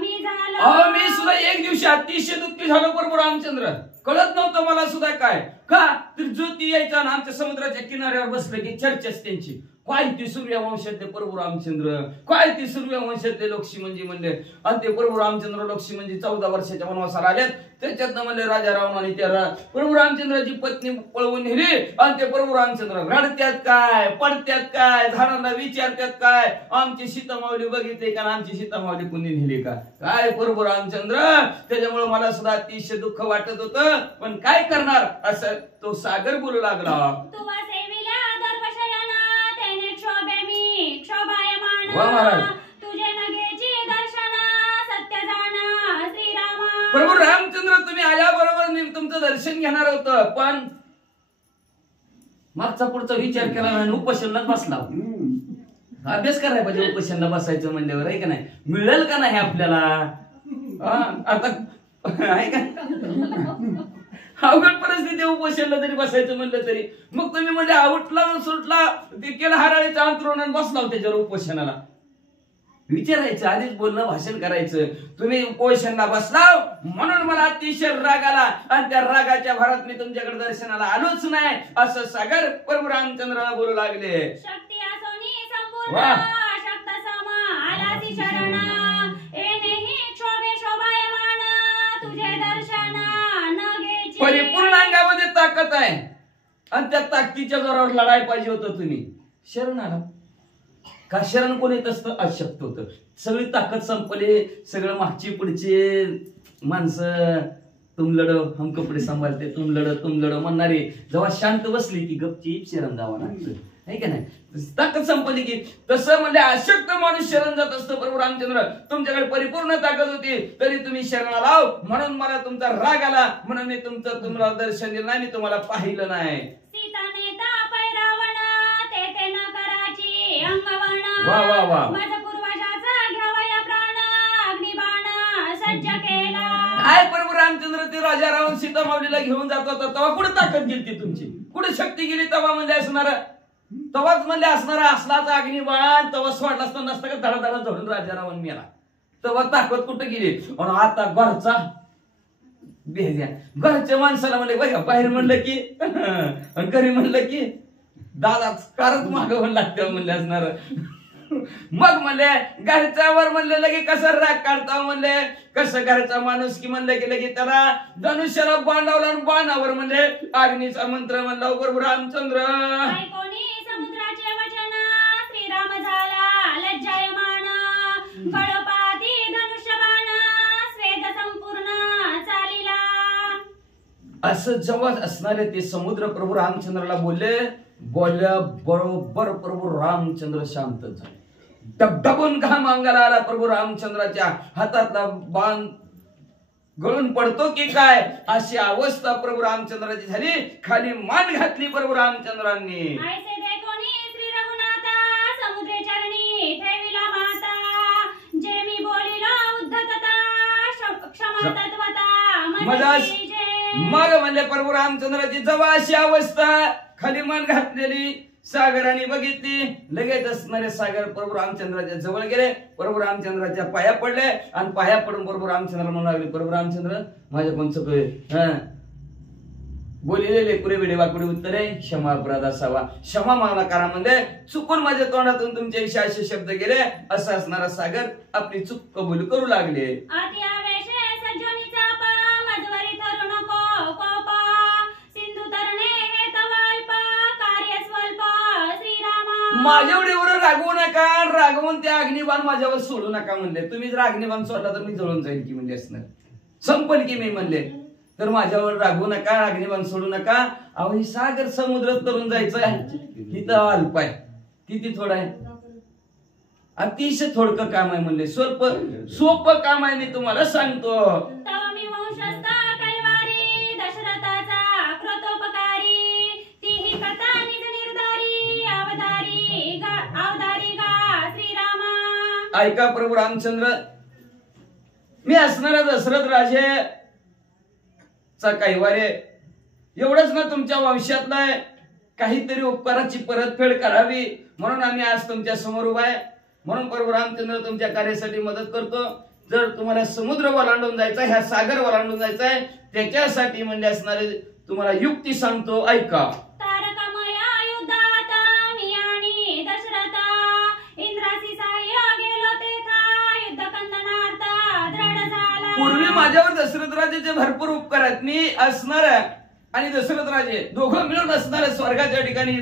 मी झालो. मी सुद्धा एक दिवशी अतिशय दुःखी झालो प्रभू रामचंद्र. कळत नव्हतं मला सुद्धा काय का तर ज्योती यायचा ना आमच्या समुद्राच्या किनाऱ्यावर बसलं की चर्चाच त्यांची. काय ती सूर्यवंशातले प्रभू रामचंद्र, काय ती सूर्यवंशातले लक्ष्मी म्हणजे म्हणले. आणि ते प्रभू रामचंद्र लक्ष्मी म्हणजे 14 वर्षाच्या वनवासाला आल्यात. त्याच्यातनं म्हणले राजा रावण आणि त्या प्रभू रामचंद्राची पत्नी पळवून नेली. आणि ते प्रभू रामचंद्र रडत्यात काय, पडत्यात काय, झाडांना विचारत्यात काय, आमची सीतामावली बघितली का, आमची सीतामावली कुणी नेली का, काय प्रभू रामचंद्र. त्याच्यामुळे मला सुद्धा अतिशय दुःख वाटत होतं. पण काय करणार, असं तो सागर बोलू लागला. वा महाराज. तुझे नगेची दर्शन सत्य जाण श्रीराम. प्रभू रामचंद्र तुम्ही आल्याबरोबर मी तुमचं दर्शन घेणार होतं, पण मागचा पुढचा विचार केला आणि उपोषणात बसला. अभ्यास करायला पाहिजे उपोषणाला बसायचं म्हणल्यावर, आहे का नाही, मिळेल का नाही आपल्याला. आता आहे का अवघड परिस्थिती उपोषणाला जरी बसायचं म्हणलं तरी. मग तुम्ही म्हणजे आवटला सुटला ते केलं हराळीचं अंतरून आणि बसला त्याच्यावर उपोषणाला. विचारायचं, आधीच बोलणं, भाषण करायचं. तुम्ही उपोषणाला बसला म्हणून मला अतिशय राग आला आणि त्या रागाच्या भरात मी तुमच्याकडे दर्शनाला आलोच नाही, असं सागर प्रभू रामचंद्राला बोलू लागले. शक्ती असोनी संपूर्ण शक्त सम आलासी शरण एनेही क्षोभे शोभायमान तुझे दर्शन नगेची. परिपूर्ण अंगामध्ये ताकद आहे आणि त्या ताकदीच्या जोरावर लढाई पाहिजे होतं. तुम्ही शरण आला का, शरण कोण येत असतं, अशक्त होतं. सगळी ताकद संपली, सगळं मागची पुढचे माणसं तुम लढो हम कपडे सांभाळते, तुम लढो म्हणणारी जेव्हा शांत बसली की गपचीप शरण जावं लागतं, आहे का नाही. ताकद संपली की तसं म्हणजे अशक्त माणूस शरण जात असतो. प्रभू रामचंद्र तुमच्याकडे परिपूर्ण ताकद होती तरी तुम्ही शरणाला लाव म्हणून मला तुमचा राग आला, म्हणून मी तुम्हाला दर्शन दिलं नाही, मी तुम्हाला पाहिलं नाही. वा वा वा. माझ्या पूर्वजाचा घ्यावया प्राण अग्निबाण सज्ज केला. काय प्रभू रामचंद्र ते राजा रावण सीतामावलीला घेऊन जात होता तेव्हा कुठे ताकद गेली तुमची, कुठे शक्ती गेली तेव्हा म्हणजे असणार, तेव्हाच म्हणजे असणारा असलाचा अग्निबाण तेव्हा सोडला असता नसता का धडाधडा धरून राजा रावण मेला, तेव्हा ताकद कुठे गेली. आणि आता घरचा बेहद्या घरच्या माणसाला म्हणले बघा, बाहेर म्हणलं की घरी म्हणलं की दादाच कारच मागवून लागते म्हणले असणार. मग म्हणले घरच्यावर म्हणले लगे कसं राग काढता, म्हणले कसं घरचा माणूस की म्हणले की लगे त्याला धनुष्याला बांधावला आणि बाणावर म्हणले अग्नीचा मंत्र म्हणला प्रभू रामचंद्र. समुद्राचे वचन श्रीराम झाला लज्जायमान कळपाती धनुष्यबाण स्वेद संपूर्ण चालिला. असं जेव्हा असणारे ते समुद्र प्रभू रामचंद्राला बोलल्या बरोबर प्रभू रामचंद्र शांत झाले. डबडबून घाम अंगाला आला. प्रभू रामचंद्राच्या हातातला बाण गळून पडतो की काय अशी अवस्था प्रभू रामचंद्राची झाली. खाली मान घातली प्रभू रामचंद्रांनी. श्री रघुनाथा समुद्रे चरणी ठेविला माता जे मी बोलिला उद्धतता क्षमा तत्वता. मग म्हणले प्रभू रामचंद्राची जवळ अशी अवस्था, खाली मान घातलेली सागराने बघितली. लगेच असणारे सागर प्रभू रामचंद्राच्या जवळ गेले, प्रभू रामचंद्राच्या पाया पडले आणि पाया पडून प्रभू रामचंद्र म्हणू लागले प्रभू रामचंद्र माझ्या पण चुकले, बोलिलेले पुरे वेळे वाकडे उत्तरे क्षमा अपराध असावा, क्षमा मागणा करा म्हणजे चुकून माझ्या तोंडातून तुमच्या विषयी असे शब्द गेले. असं असणारा सागर आपली चूक कबूल करू लागले. माझ्यावर एवढं रागवू नका, रागवून त्या अग्निबाण माझ्यावर सोडू नका म्हणले. तुम्ही जर अग्निबाण सोडला तर मी जळून जाईल की म्हणले असणार, संपल की मी म्हणले. तर माझ्यावर रागवू नका, अग्निबाण सोडू नका. अहो ही सागर समुद्रात तरून जायचं, तिथं अल्प आहे, किती थोडं आहे, अतिशय थोडकं काम आहे म्हणले. सोपं काम आहे, मी तुम्हाला सांगतो. ऐका प्रभू रामचंद्र, मी असणारा दशरथ राजेचा कैवारे एवढंच ना तुमच्या वंशातला आहे, काहीतरी उपकाराची परतफेड करावी म्हणून आम्ही आज तुमच्या समोर उभा आहे. म्हणून प्रभू रामचंद्र तुमच्या कार्यासाठी मदत करतो. जर तुम्हाला समुद्र ओलांडून जायचा, ह्या सागर ओलांडून जायचा आहे, त्याच्यासाठी म्हणजे असणारे तुम्हाला युक्ती सांगतो, ऐका. तारकमया युद्धात मी आणि दशरथ इंद्रासी सहाय्य गेलो तेथा युद्ध कंदनार्थ दृढ झाला. पूर्वी माझ्यावर दशरथ राजाचे भरपूर उपकार आहेत. मी असणार आणि दशरथ राजे दोघं मिळून असणाऱ्या स्वर्गाच्या ठिकाणी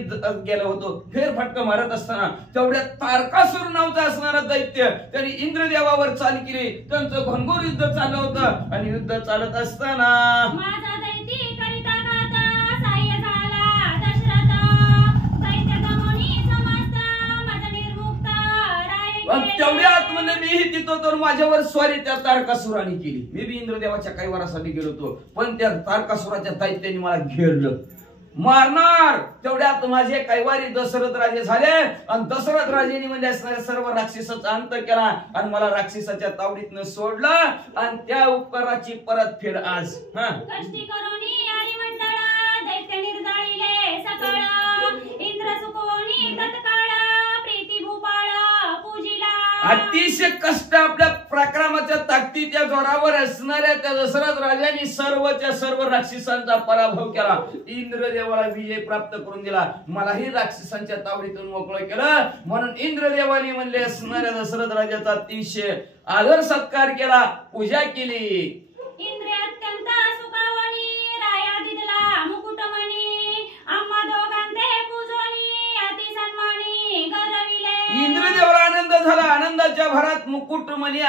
गेलो होतो. फेरफटका मारत असताना तेवढ्यात तारकासुर नावचा असणारा दैत्य त्यांनी इंद्रदेवावर चाल केली. त्यांचं घनघोर युद्ध चाललं होतं आणि युद्ध चालत असताना माझा दैत्य करिता घात सहाय्य झाला दशरथ. दैत्य गमनी समस्त माझा निर्मुक्त राय तेवढ्यात म्हणजे मीही तिथं तर माझ्यावर स्वारी त्या तारकासुराने केली. मी बी इंद्रदेवाच्या कैवारासाठी गेलो होतो, पण त्या तारकासुराच्या दैत्याने मला घेरलं, मारणार. तेवढ्यात माझे कैवारी दशरथ राजे झाले आणि दशरथ राजेनी म्हणजे असणाऱ्या सर्व राक्षसाचा अंत केला आणि मला राक्षसाच्या तावडीतनं सोडलं आणि त्या उपकाराची परतफेड आज कष्टी करोनी आरी मंडळ दैत्य निर्दळीले सकळ. इंद्र सुकोनी तत्काळ प्रीती भूपाळ पूजिला. अतिशय कष्ट आपल्या पराक्रमाच्या ताकदीच्या जोरावर असणाऱ्या त्या दशरथ राजांनी सर्वच्या सर्व राक्षसांचा पराभव केला. इंद्रदेवाला विजय प्राप्त करून दिला. मलाही राक्षसांच्या तावडीतून मोकळं केलं. म्हणून इंद्रदेवाने म्हणले असणाऱ्या दशरथ राजाचा अतिशय आदर सत्कार केला, पूजा केली. इंद्र अत्यंत सुखावणी राया दिदला मुकुटमणी. आम्हा दोघांते पूजोनी अति सन्मानी गरविले. इंद्रदेवाला आनंद झाला. आनंदाच्या भरात मुकुटमणी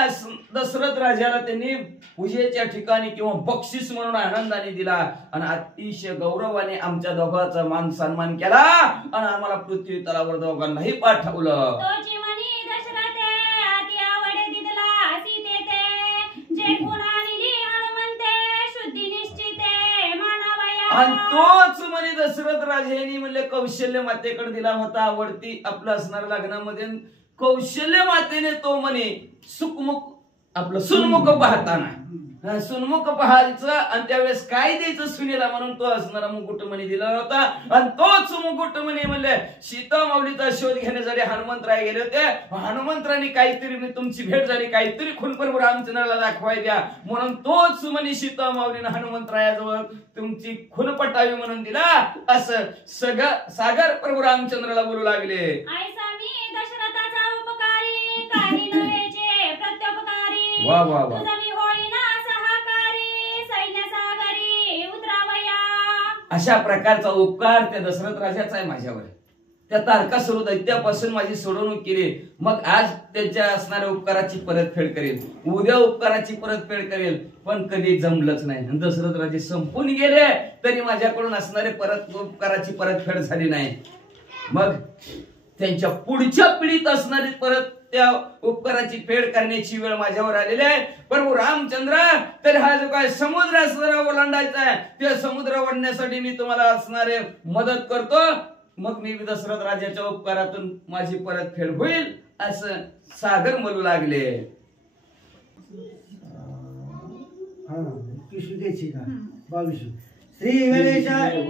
दशरथ राजाला त्यांनी पूजेच्या ठिकाणी किंवा बक्षीस म्हणून आनंदाने दिला आणि अतिशय गौरवाने आमच्या दोघांचा मान सन्मान केला आणि आम्हाला पृथ्वी तलावर दोघांनाही पाठवलं. तोची मनी दशरथे अति आवडे दिदला सीतेते. जे गुणा निली हनुमंते शुद्धी निश्चिते मानवया. आणि तोच म्हणे दशरथ राजांनी म्हणले कौशल्य मातेकडे दिला होता. आवडती आपलं असणाऱ्या लग्नामध्ये कौशल्य मातेने तो म्हणे सुखमुख आपलं सुनमुख पाहताना सुनमुख पाहायचं आणि त्यावेळेस काय द्यायचं सुनेला म्हणून तो असणारा मुकुटमणी दिला होता. आणि तोच मुकुटमणी म्हणले सीता माऊलीचा शोध घेण्यासाठी हनुमंतराय गेले होते. हनुमंतराने काहीतरी मी तुमची भेट झाली, काहीतरी खुनप्रभू रामचंद्राला दाखवाय द्या म्हणून तोच म्हणे सीता माऊलीने हनुमंतरायाजवळ तुमची खून पटावी म्हणून दिला. असं सागर प्रभू रामचंद्राला बोलू लागले. ऐसा मी दशरथाचा उपकारी काही नव्हेचे प्रत्युपकारी. वा वा वा. तुझा मी होईना सहकारी सैन्य सागरी उतरावया. अशा प्रकारचा उपकार त्या दशरथ राजाचा आहे माझ्यावर. त्या तारकासुर दैत्यापासून माझी सोडवणूक केली. मग आज त्यांच्या असणाऱ्या उपकाराची परतफेड करेल, उद्या उपकाराची परतफेड करेल, पण कधी जमलंच नाही. दशरथ राजे संपून गेले तरी माझ्याकडून असणारे उपकाराची परतफेड झाली नाही. मग त्यांच्या पुढच्या पिढीत असणारी परत त्या उपकाराची फेड करण्याची वेळ माझ्यावर आलेली आहे. प्रभू रामचंद्र, तर हा जो काय समुद्र असणारा ओलांडायचा आहे त्या समुद्र ओढण्यासाठी मी तुम्हाला असणारे मदत करतो. मग मी दशरथ राजाच्या उपकारातून माझी परतफेड होईल असं सागर म्हणू लागले. श्री गणेशाय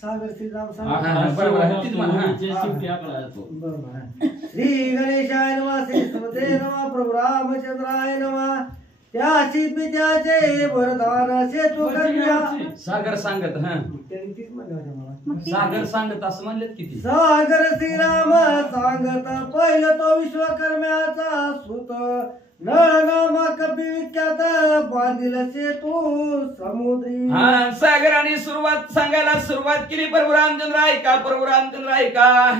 सागर श्रीराम श्री गणेशाय नमः. श्री सुमते नमः. प्रभू रामचंद्राय नमः. त्याची पित्याचे वरदान सेतू कन्या. सागर सांगत सागर सांगत असं म्हणलेत किती. सागर श्रीराम सांगत पहिलं तो विश्वकर्म्याचा सुत. नळनामा कपी विख्यात बांधिल सेतू समुद्री. सागराने सांगायला सुरुवात केली. प्रभू रामचंद्र ऐका, प्रभू रामचंद्र ऐका.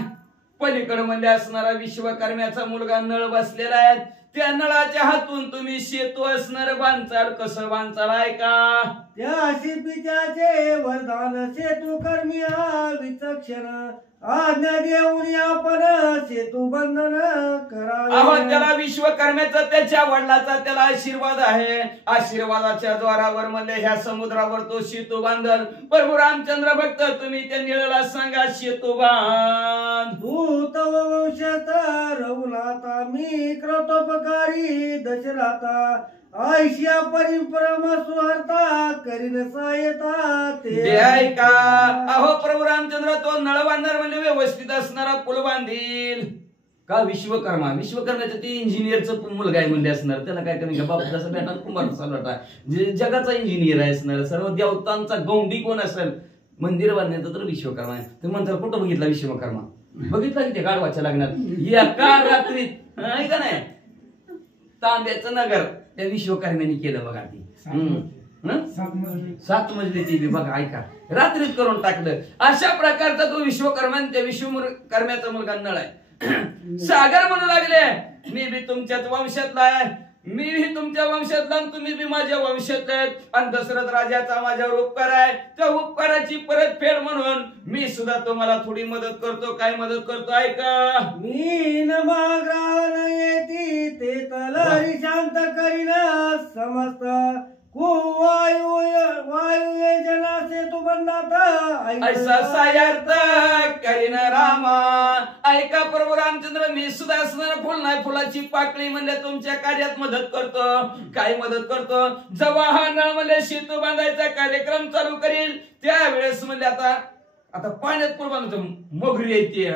पलीकडे म्हणजे असणारा विश्वकर्म्याचा मुलगा नळ बसलेला आहे. त्या नळाच्या हातून तुम्ही सेतू असणार बांधचाल. कसं बांधचाल ऐका. त्या पित्याचे वरदान सेतू कर्मिया विचक्षण. आज्ञा देऊन आपण सेतू बंधन करावे. त्याला विश्वकर्म्याचा त्याच्या वडिलाचा त्याला आशीर्वाद आहे. आशीर्वादाच्या द्वारावर म्हणजे ह्या समुद्रावर तो सेतू बांधल. प्रभू रामचंद्र भक्त तुम्ही त्या निळाला सांगा सेतू बांध. तू तव वंशत रघुनाथा परोपकारी दशरथा आयशा परिपरम सुहर्ता करीन सहायता ते ऐका. अहो प्रभू रामचंद्र तो नळ बांधणार म्हणजे व्यवस्थित असणारा पूल बांधील का? विश्वकर्मा. विश्वकर्माचं ते इंजिनियरचं मुलगा आहे म्हणले असणार. त्याला काय कमी का? बाबा जसं भेटा कुंभार सालटा जे जगाचा इंजिनियर आहे असणार. सर्व देवतांचा गौंडी कोण असेल मंदिर बांधण्याचं तर विश्वकर्मा आहे. ते म्हणतात कुठं बघितला विश्वकर्मा? बघितला की ते गाढवाच्या लग्नात एका रात्रीत आहे का नाही तांब्याचं नगर त्या विश्वकर्म्याने केलं बघा. ती 7 मजलीची बी बघा. ऐका रात्रीत करून टाकलं. अशा प्रकारचा तो विश्वकर्मा त्या विश्वकर्म्याचा मुलगा नळ आहे. सागर म्हणू लागले मी बी तुमच्याच वंशातला आहे, मी बी तुमच्या वंशातला आणि तुम्ही बी माझ्या वंशात आहेत. आणि दशरथ राजाचा माझ्यावर उपकार आहे. त्या उपकाराची परतफेड म्हणून मी सुद्धा तुम्हाला थोडी मदत करतो. काय मदत करतो ऐका. मी नमाग्रहण येती ते तलहरी शांत करीन समस्त वायू योजना सेतू बंधात ऐसा सायार्थ करीन रामा. ऐका प्रभू रामचंद्र मी सुद्धा असणार फुल नाही फुलाची पाकळी म्हणले तुमच्या कार्यात मदत करतो. काय मदत करतो? जेव्हा हा नळ म्हणले सेतू बांधायचा कार्यक्रम चालू करील त्यावेळेस म्हणले आता पाण्यात पूल बांधतो. मगरी येते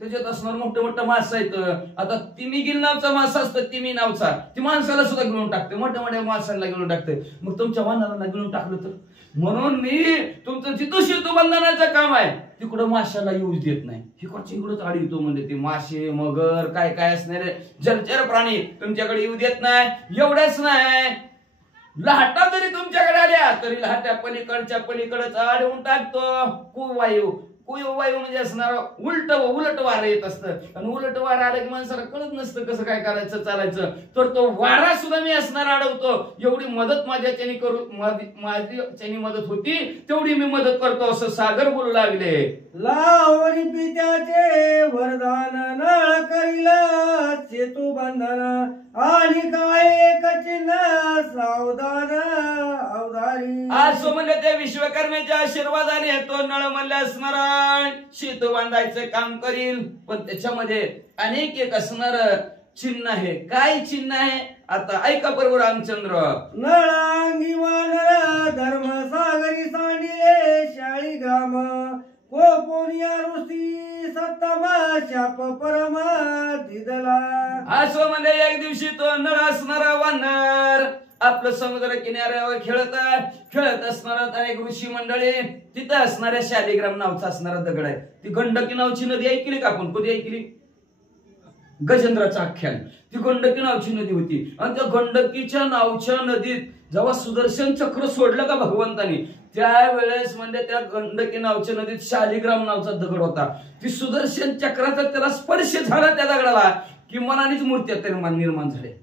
त्याच्यात असणार मोठं मोठं मासा येतं. आता तिमिगिल नावचा मासा असतं तिमी नावचा. ती माणसाला सुद्धा गिळून टाकते. मोठ्या मोठ्या माणसांना गिळून टाकते. मग तुमच्या वानरांना गिळून टाकलं तर म्हणून मी तुमचं जिथं सेतू बंधनाचं काम आहे तिकडं माशाला येऊच देत नाही. इकडंच आडी येतो म्हणजे ते मासे मगर काय काय असणारे जलचर प्राणी तुमच्याकडे येऊ देत नाही. एवढंच नाही लाटा जरी तुमच्याकडे आल्या तरी लाट्या पलीकडच्या पलीकडच आडवून टाकतो. कुवायू म्हणजे असणार उलट वारं येत असतं. आणि उलट वारं आलं की माणसाला कळत नसतं कसं काय करायचं चालायचं. तर तो वारा सुद्धा मी असणार अडवतो. एवढी मदत माझ्याच्याने करू माझ्याच्याने मदत होती तेवढी मी मदत करतो असं सागर बोलू लागले. लावणी पित्याचे वरदान नळ करील सेतू बंधन आणि काय एक चिन्ह सावधान अवधारी. असं म्हणले त्या विश्वकर्म्याच्या आशीर्वादाने तो नळ म्हणले असणारा सेतू बांधायचं काम करील. पण त्याच्यामध्ये अनेक एक असणार चिन्ह आहे. काय चिन्ह आहे आता ऐका प्रभू रामचंद्र. नळांगी वानर धर्म सागरी सांडिले शाळीग्राम कोपोनिया ऋषी सत्तमा शाप परम दिदला. असं म्हणजे एक दिवशी तो नळ असणारा वानर आपलं समुद्र किनाऱ्यावर खेळत असणारा अनेक ऋषी मंडळी तिथं असणाऱ्या शालिग्राम नावचा असणारा दगड आहे. ती गंडकी नावची नदी ऐकली का आपण? कधी ऐकली? गजेंद्राचं आख्यान. ती गंडकी नावची नदी होती. आणि त्या गंडकीच्या नावच्या नदीत जेव्हा सुदर्शन चक्र सोडलं का भगवंतानी त्यावेळेस म्हणजे त्या गंडकी नावच्या नदीत शालिग्राम नावचा दगड होता. ती सुदर्शन चक्राचा त्याला स्पर्श झाला त्या दगडाला की मनानेच मूर्ती निर्माण झाले.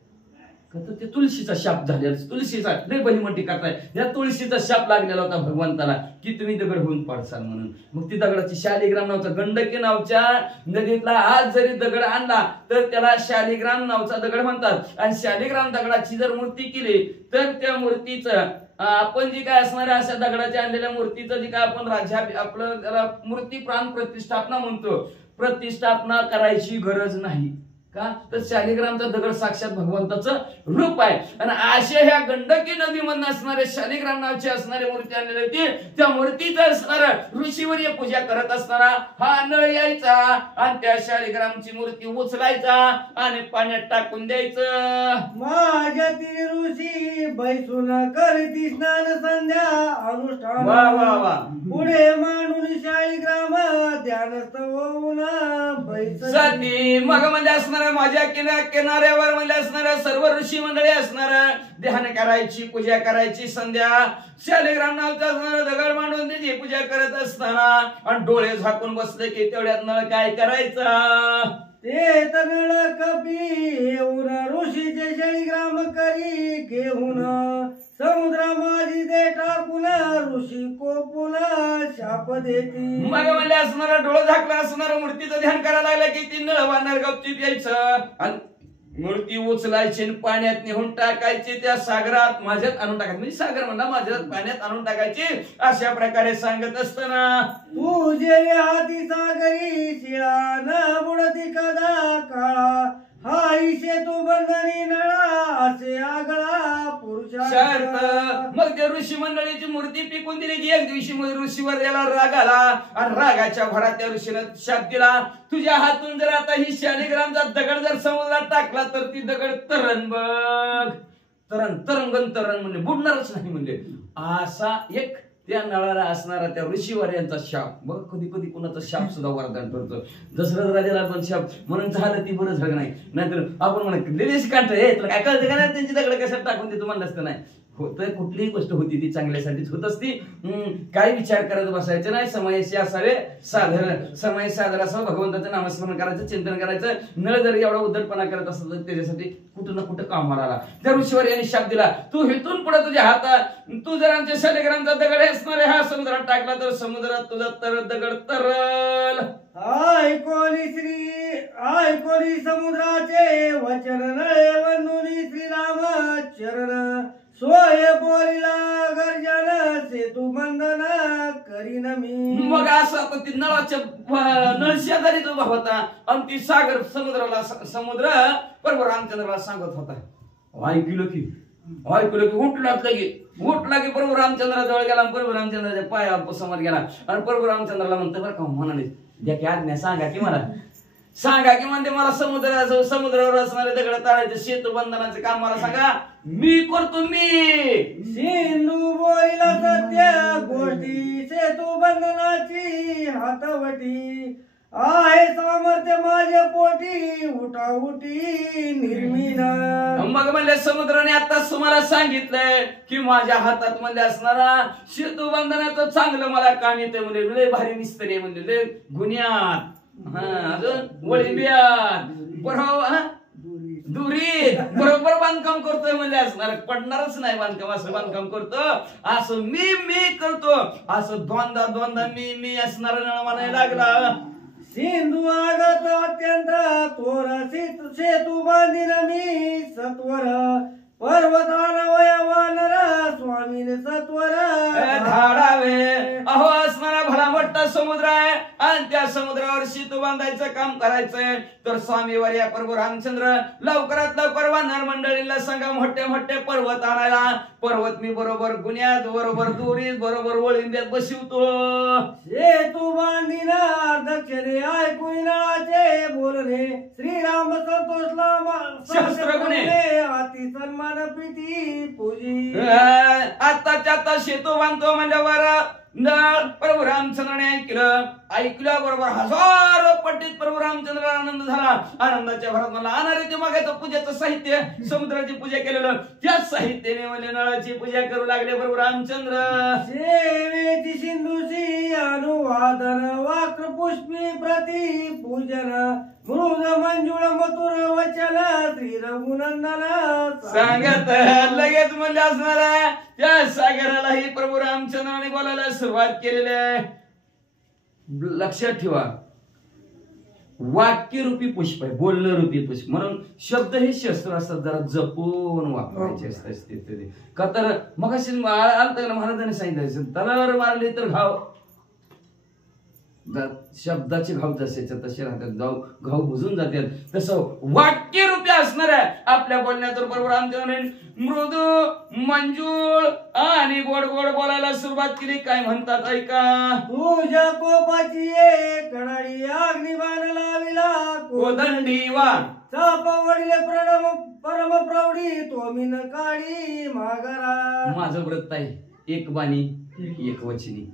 ते तुळशीचा शाप झालेला. तुळशीचा लय बलिमंटी करताय. या तुळशीचा शाप लागलेला होता भगवंताला की तुम्ही दगड होऊन पाडसाल म्हणून. मग ती दगडाची शालिग्राम नावचा गंडकी नावच्या नदीतला आज जरी दगड आणला तर त्याला शालिग्राम नावचा दगड म्हणतात. आणि शालिग्राम दगडाची जर मूर्ती केली तर त्या मूर्तीचं आपण जी काय असणार अशा दगडाच्या आणलेल्या मूर्तीचं जी काय आपण आपलं त्याला मूर्ती प्राण प्रतिष्ठापना म्हणतो. प्रतिष्ठापना करायची गरज नाही का? तर शालिग्रामचा दगड साक्षात भगवंताचं रूप आहे. आणि अशा ह्या गंडकी नदीमधून असणारे शालिग्राम नावाची असणारी मूर्ती आणलेली होती. त्या मूर्तीचं असणारा ऋषीवर्य पूजा करत असणारा हा नळ यायचा आणि त्या शालिग्रामची मूर्ती उचलायचा आणि पाण्यात टाकून द्यायचं. माझ्या ती ऋषी बैसून करती स्नान संध्या अनुष्ठान. वा वा वा. पुढे मांडून शालिग्राम ध्यानस्थ होऊन सती मग म्हणजे असणार माझ्या किनाऱ्यावर म्हणजे असणाऱ्या सर्व ऋषी मंडळी असणार ध्यान करायची पूजा करायची. संध्या शालिग्राम नावचा असणारा दगड मांडून त्याची पूजा करत असताना आणि डोळे झाकून बसले की तेवढ्यात नळ काय करायचा? ते तनळ कपी येऊन ऋषीचे शालिग्राम करी घेऊन समुद्रा माझी दे टाकून ऋषी कोपून शाप देती. मग म्हणजे असणारा डोळं झाकला असणारा मूर्तीचं ध्यान करायला लागलं की ती नळ वानर गपचीत यायचं आणि मूर्ती उचलायची पाण्यात नेऊन टाकायची. त्या सागरात माझ्यात आणून टाकायची. म्हणजे सागर म्हणला माझ्यात पाण्यात आणून टाकायची. अशा प्रकारे सांगत असताना तुझे हाती सागरी शिळा न बुडती कदा काळा हा इशे तू ते ऋषी मंडळीची मूर्ती पिकून दिली की एक दिवशी ऋषीवर याला राग आला आणि रागाच्या भरात त्या ऋषीनं शाप दिला, तुझ्या हातून जर आता ही शालिग्रामचा दगड जर समुद्रात टाकला तर ती दगड तरण बघ, तरण म्हणजे बुडणारच नाही म्हणजे. असा एक त्या नळाला असणारा त्या ऋषीवर यांचा शाप बघ. कधी कधी कुणाचा शाप सुद्धा वरदान ठरतो. दशरथ राजाला पण शाप म्हणून झालं ती बरं झालं नाही, नाहीतर आपण म्हणा काढत हे तुला काय कळतं का नाही, त्यांची दगड कशात टाकून देतो म्हणलं असतं. नाही होत, कुठलीही गोष्ट होती ती चांगल्यासाठीच होत असती. काही विचार करत बसायचं नाही. समयाशी असावे साधन, समय साधन असावं, भगवंताचं नामस्मरण करायचं, चिंतन करायचं. नळ जर एवढा उद्धटपणा करत असत तर त्याच्यासाठी कुठं ना कुठं कामाला आला. त्या ऋषीवर यांनी शाप दिला, तू हिथून पुढे तुझ्या हातात तू जर आमच्या शालिग्रामचा दगड असणारे हा समुद्रात टाकला तर समुद्रात तुझा दगड तरल. ऐकोनी समुद्राचे वचन नळे वंदुनी श्रीराम चरण, सोय बोलिला गर्जन सेतू बंधन करीन मी. मग असं ती नळाच्या नळ शेजारीच उभा होता आणि ती सागर समुद्र प्रभू रामचंद्राला सांगत होता. ऐकलं की उठला की प्रभू रामचंद्राजवळ गेला, प्रभू रामचंद्राच्या पाया समोर गेला आणि प्रभू रामचंद्राला म्हणतो बरं का म्हणाले द्या की आज्ञा सांगा की म्हणते मला समुद्रावर असणारे दगड ताळायचे सेतू बंधनाचे काम मला सांगा, मी करतो. मी सिंधू बोलिला सत्य गोष्टी सेतू बंधनाची हातवटी, आहे सामर्थ्य माझ्या पोटी उठाउटी निर्मिन. मग म्हणले समुद्राने आताच तुम्हाला सांगितलंय की माझ्या हातात म्हणजे असणारा सेतू बंधनाचं चांगलं मला काम येते म्हणजे लय भारी मिस्त्री म्हणजे लय गुन्ह्यात अजून वळीब्यात बरोबर दुरीत बरोबर बांधकाम करतोय म्हणजे असणार, पडणारच नाही बांधकाम, असं बांधकाम करतो. असं मी करतो, असं दोनदा मी असणार म्हणायला लागला. सिंधू आगत अत्यंत थोर सेतू बांधिन मी सत्वर, पर्वताला वयवानर स्वामीने सत्वर धाडावे. अहो असणारा भला मोठा समुद्र आहे आणि त्या समुद्रावर सेतू बांधायचं काम करायचंय तर स्वामीवर या प्रभू रामचंद्र लवकरात लवकर वानर मंडळीला सांगा मोठे पर्वत आणायला. पर्वत मी बरोबर गुन्ह्यात बरोबर दुरीत बरोबर वळिंब्यात बसवतो. सेतू बांधिना दक्षिणे ऐकून नळाचे बोलणे, श्रीराम संतोषला शस्त्र गुणे अति सन्मान प्रीती पूजी. आताच्या आता सेतू बांधतो म्हणल्यावर प्रभू रामचंद्राने ऐकलं बरोबर हजारो पट्टीत प्रभू रामचंद्राला आनंद झाला. आनंदाच्या भरात मला अनारे ते मागायचं पूजेचं साहित्य समुद्राची पूजा केलेलं त्याच साहित्याने म्हणजे नळाची पूजा करू लागले प्रभू रामचंद्र. सेवेची सिंधुशी अनुवादन वाक्र पुष्पी प्रति पूजन, मृद मंजुळ मथुर वचन श्री रघुनंदन सांगत लगेच म्हणजे असणारा त्या सागरालाही प्रभू रामचंद्राने बोलायला सुरुवात केलेली आहे. लक्षात ठेवा वाक्य रूपी पुष्प आहे, बोलणं रूपी पुष्प. म्हणून शब्द हे शस्त्र असतात, जरा जपून वापरायचे असतात. का तर मग अशी महाराजांनी सांगितलं तलवार मारली तर घाव, शब्दाचे घाव जसे तसे राहतात, घाव बुजून जातात. तसं वाक्य रूपी असणार आहे आपल्या बोलण्यातून प्रभू रामचंद्राने मृदू मंजूळ आणि गोड बोलायला सुरुवात केली. काय म्हणतात ऐका. तुझ्या कोपाची एक कडाळी अग्निबाण लाविला कोदंडीवा चाप वडिले परम प्रौढी तोमिन काळी माघारा. माझं व्रत आहे एक बाणी एक वचनी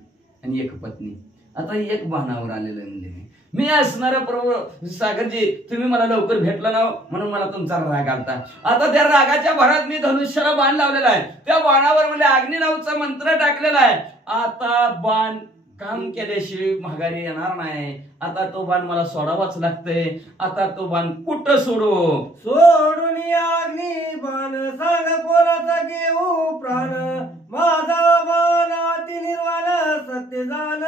आणि एक पत्नी. आता एक बाणावर आलेलं म्हणजे मी असणार प्रभू सागरजी तुम्ही मला लवकर भेटला ना म्हणून मला तुमचा राग आलता. आता त्या रागाच्या भरात मी धनुष्याला बाण लावलेला आहे, त्या बाणावर म्हणजे अग्नी नावाचा मंत्र टाकलेला आहे. आता बाण काम केल्याशिवाय माघारी येणार नाही. आता तो बाण मला सोडावाच लागतंय. आता तो बाण कुठं सोडून अग्नी बाण सांग कोणाचा घेऊ प्राण, माझा बाण अति निर्वाण सत्य जाण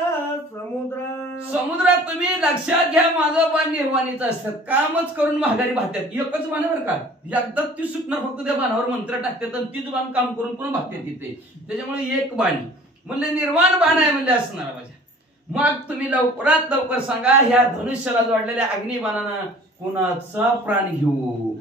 समुद्रात तुम्ही लक्षात घ्या माझं बाण निर्वाणीचं असतात. कामच करून माघारी भात्यात. एकच बाण बरं का, एकदा ती सुटणार फक्त त्या बाणावर मंत्र टाकतात आणि तीच बाण काम करून पुन्हा भात्यात येते. त्याच्यामुळे एक बाण म्हणले निर्वाण बाण आहे म्हणजे असणार माझ्या. मग तुम्ही लवकरात लवकर सांगा ह्या धनुष्याला जोडलेल्या अग्निबाणानं कुणाचा प्राण घेऊ.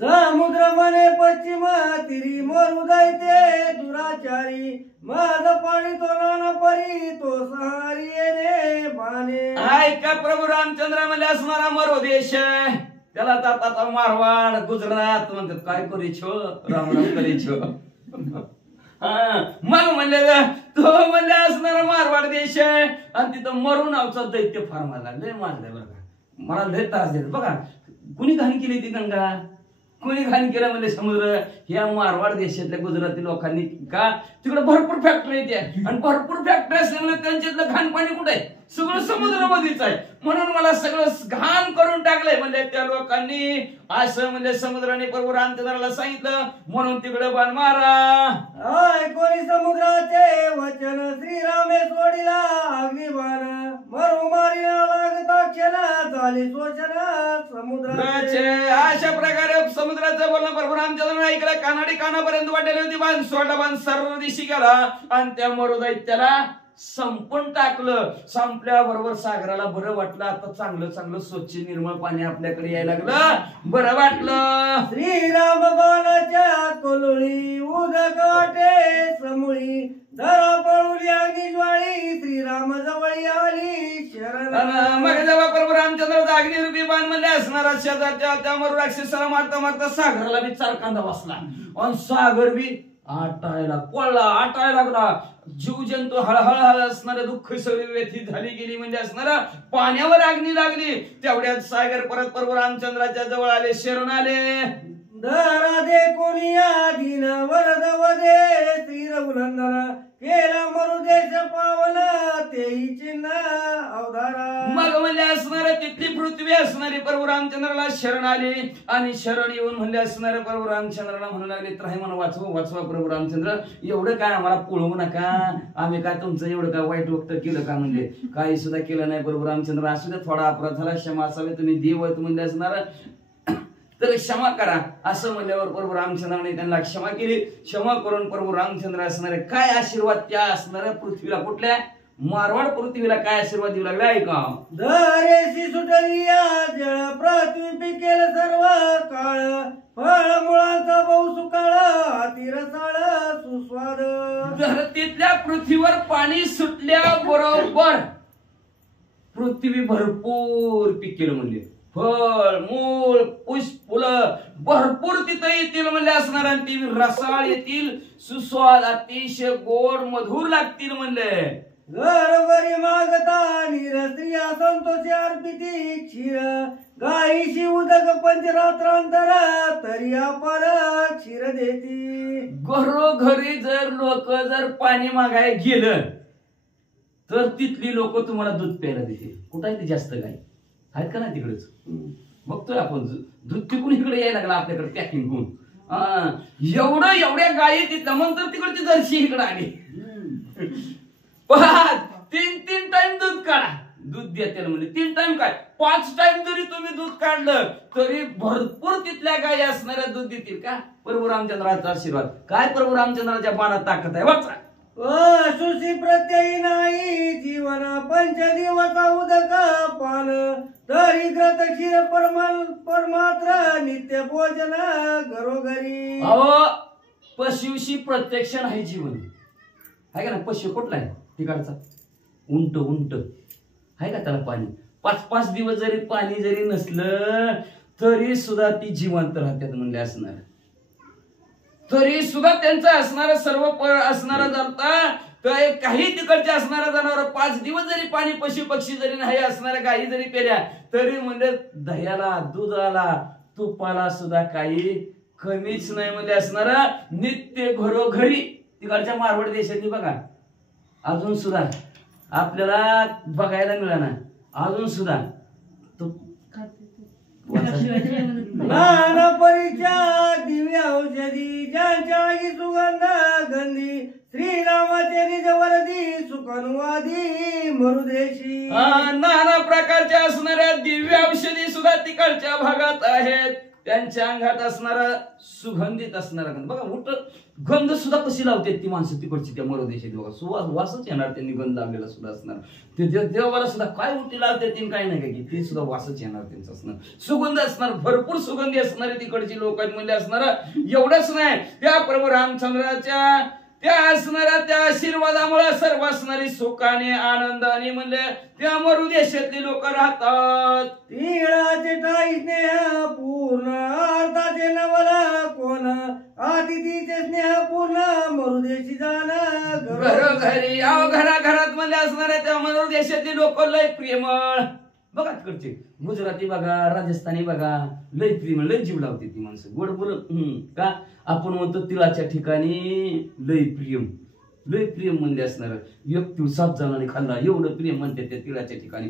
समुद्र मने पश्चिम तिरी मरुदय ते दुराचारी माझ पाणी तो नाना परी तो सहारी येणे बाणे. ऐका प्रभू रामचंद्र मध्ये असणारा मरो देश त्याला आता मारवाड गुजरात म्हणतात. काय करीछो राम राम करीछो. मग म्हणले तो म्हणले असणारा मारवाड देश आणि तिथं मरू नावचा दैत्य फार मला लय मारलंय बरं का. मला लय त्रास देत बघा. कुणी घाण केली ती गंगा, कोणी घाण केलं म्हणजे समुद्र. ह्या मारवाड देशातल्या गुजराती लोकांनी का तिकडे भरपूर फॅक्टरी येते आणि भरपूर फॅक्टरी असल्यामुळे त्यांच्यातलं घाण पाणी कुठे आहे, सगळं समुद्रामध्येच आहे. म्हणून मला सगळं घाण करून टाकलंय म्हणजे त्या लोकांनी. असं म्हणजे समुद्राने प्रभू रामचंद्राला सांगितलं म्हणून तिकडे बाण मारा. कोणी समुद्राचे वचन श्रीरामे सोडिला अग्निबाण मरू मारिला लागता क्षण झाली शोषण समुद्राचे. अशा प्रकारे समुद्राचं बोलणं प्रभू रामचंद्राने ऐकलं. कानाडी कानापर्यंत वाटेली होती बाण. सोडला बाण सर्व दिशी गेला आणि त्या मरू दैत्याला संपून टाकलं. संपल्याबरोबर सागराला बरं वाटलं. आता चांगलं चांगलं स्वच्छ निर्मळ पाणी आपल्याकडे यायला लागलं. बरं वाटलं. श्रीराम बाणाच्या कोलुळी उदक वाटे समूळी धरा पळुली अग्नी ज्वाळी श्रीराम जवळी आली शरण. मग जेव्हा प्रभू रामचंद्राचा अग्निरूपी बाण मध्ये असणारा शेजारच्या त्या मरू राक्षसाला मारता मारता सागराला बी चारकांदा बसला आणि सागर बी आटायला पळला, आटायला लागला. जीव जंतू हळहळ असणारे दुःख सगळी व्यथित झाली गेली म्हणजे असणारा पाण्यावर अग्नी लागली. तेवढ्यात सागर परत प्रभू रामचंद्राच्या जवळ आले, शरण आले. धरा दे कोणी आधीन वरद वदे श्री रघुनंदन केला मरुदेश पावन तेही चिन्ह अवधारा. मग म्हणजे असणारे तिथली पृथ्वी असणारी प्रभू रामचंद्राला शरण आली आणि शरण येऊन म्हणले असणारे प्रभू रामचंद्राला म्हणू लागले त्राही म्हणा वाचवा वाचवा प्रभू रामचंद्र. एवढं काय आम्हाला पळवू नका, आम्ही काय तुमचं एवढं काय वाईट वक्त केलं का म्हणले. काही सुद्धा केलं नाही प्रभू रामचंद्र. असू दे थोडा अपराध झाला, क्षमा असावे, तुम्ही देव आहेत म्हणले असणार तर क्षमा करा. असं म्हणल्यावर प्रभू रामचंद्राने त्यांना क्षमा केली. क्षमा करून प्रभू रामचंद्र असणारे काय आशीर्वाद त्या असणाऱ्या पृथ्वीला कुठल्या मारवाड पृथ्वीला काय आशीर्वाद देऊ लागला ऐका. दरेशी सुटली जळ पृथ्वी पिकेल सर्व काळ फळ मुळांचा बहु सुकाळ अति रसाळ सुस्वाद. धरतीतल्या पृथ्वीवर पाणी सुटल्या बरोबर पृथ्वी भरपूर पिकेल म्हणजे फळ मूळ पुष्प फुलं भरपूर तिथं येतील म्हणजे असणार आणि ती रसाळ येतील, सुस्वाद अतिशय गोड मधुर लागतील म्हणले. घरोघरी मागता नीर स्त्रिया संतोषी अर्पिती क्षीर गायीशी उदक पंचरात्रांतर तरी अपार क्षीर देती. घरोघरी जर लोक जर पाणी मागाय गेलं तर तिथली लोक तुम्हाला दूध प्यायला देतील. कुठं आहे ते जास्त गाय आहेत का नाही तिकडेच बघतोय आपण. दूध तिकडून इकडे यायला लागला आपल्याकडे पॅकिंग होऊन. एवढ्या गायी तिथं मग तर तिकडची जर्सी इकडे आली. तीन टाइम दूध काढा, दूध देते म्हणजे 3 टाइम काय 5 टाइम जरी तुम्ही दूध काढलं तरी भरपूर तिथल्या गायी असणाऱ्या दूध देतील का. प्रभू रामचंद्राचा आशीर्वाद काय, प्रभू रामचंद्राच्या बाणात ताकद आहे. वाचा. सुशी प्रत्ययी नाही जीवन पंच दिवस उदक पान तरी ग्रत क्षीर परमात्र नित्य भोजन घरोघरी. अहो पशुशी प्रत्यक्ष नाही जीवन आहे का ना. पशु कुठला आहे तिकडचा उंट आहे का त्याला पाणी 5-5 दिवस जरी पाणी जरी नसलं तरी सुद्धा ती जिवंत राहतात म्हणले असणार. तरी सुद्धा त्यांचं असणार सर्व असणारा जाता काही तिकडचे असणारा जनावर 5 दिवस जरी पाणी पशु पक्षी जरी नाही असणाऱ्या गायी जरी पेल्या तरी म्हणजे दह्याला दुधाला तुपाला सुद्धा काही कमीच नाही म्हणजे असणारा नित्य घरोघरी. तिकडच्या मारवाड देशातली बघा अजून सुद्धा आपल्याला बघायला मिळाला अजून सुद्धा नाना परीच्या दिव्य औषधी ज्यांच्या सुगंध गंधी श्रीरामाचे निज वरदी सुखनुवादी मरुदेशी. नाना प्रकारच्या असणाऱ्या दिव्य औषधी सुद्धा तिकडच्या भागात आहेत. त्यांच्या अंगात असणारा सुगंधित असणारा गंध बघा. उठ गंध सुद्धा कशी लावते ती माणसं तिकडची त्या मरोदेशात बघा. सुवास वासच येणार त्यांनी गंध लावलेला सुद्धा असणार. ते देवाला सुद्धा काय उठी लावते तीन काय नाही की ते सुद्धा वासच येणार त्यांचं असणार. सुगंध असणार, भरपूर सुगंधी असणारे तिकडची लोक म्हणले असणार. एवढंच नाही, त्या प्रभू रामचंद्राच्या त्या असणाऱ्या त्या आशीर्वादामुळे सर्व असणारी सुखाने आनंदाने म्हणले त्या मरुदेशातली लोक राहतात. तिळाचे टाई स्नेह पूर्ण अर्थाचे नवला कोण अतिथीचे स्नेह पूर्ण मरुदेशी जाण घरोघरी घराघरात म्हणले असणाऱ्या त्या मरुदेशातली लोक लय प्रेमळ बघा. तिकडचे गुजराती बघा, राजस्थानी बघा, लय प्रेमळ, लय जीव लावते ती माणसं. गोड बोल का आपण म्हणतो तिळाच्या ठिकाणी लय प्रेम म्हणले असणार. एक तिळ 7 जणांनी खाल्ला एवढं प्रेम म्हणते त्या तिळाच्या ठिकाणी.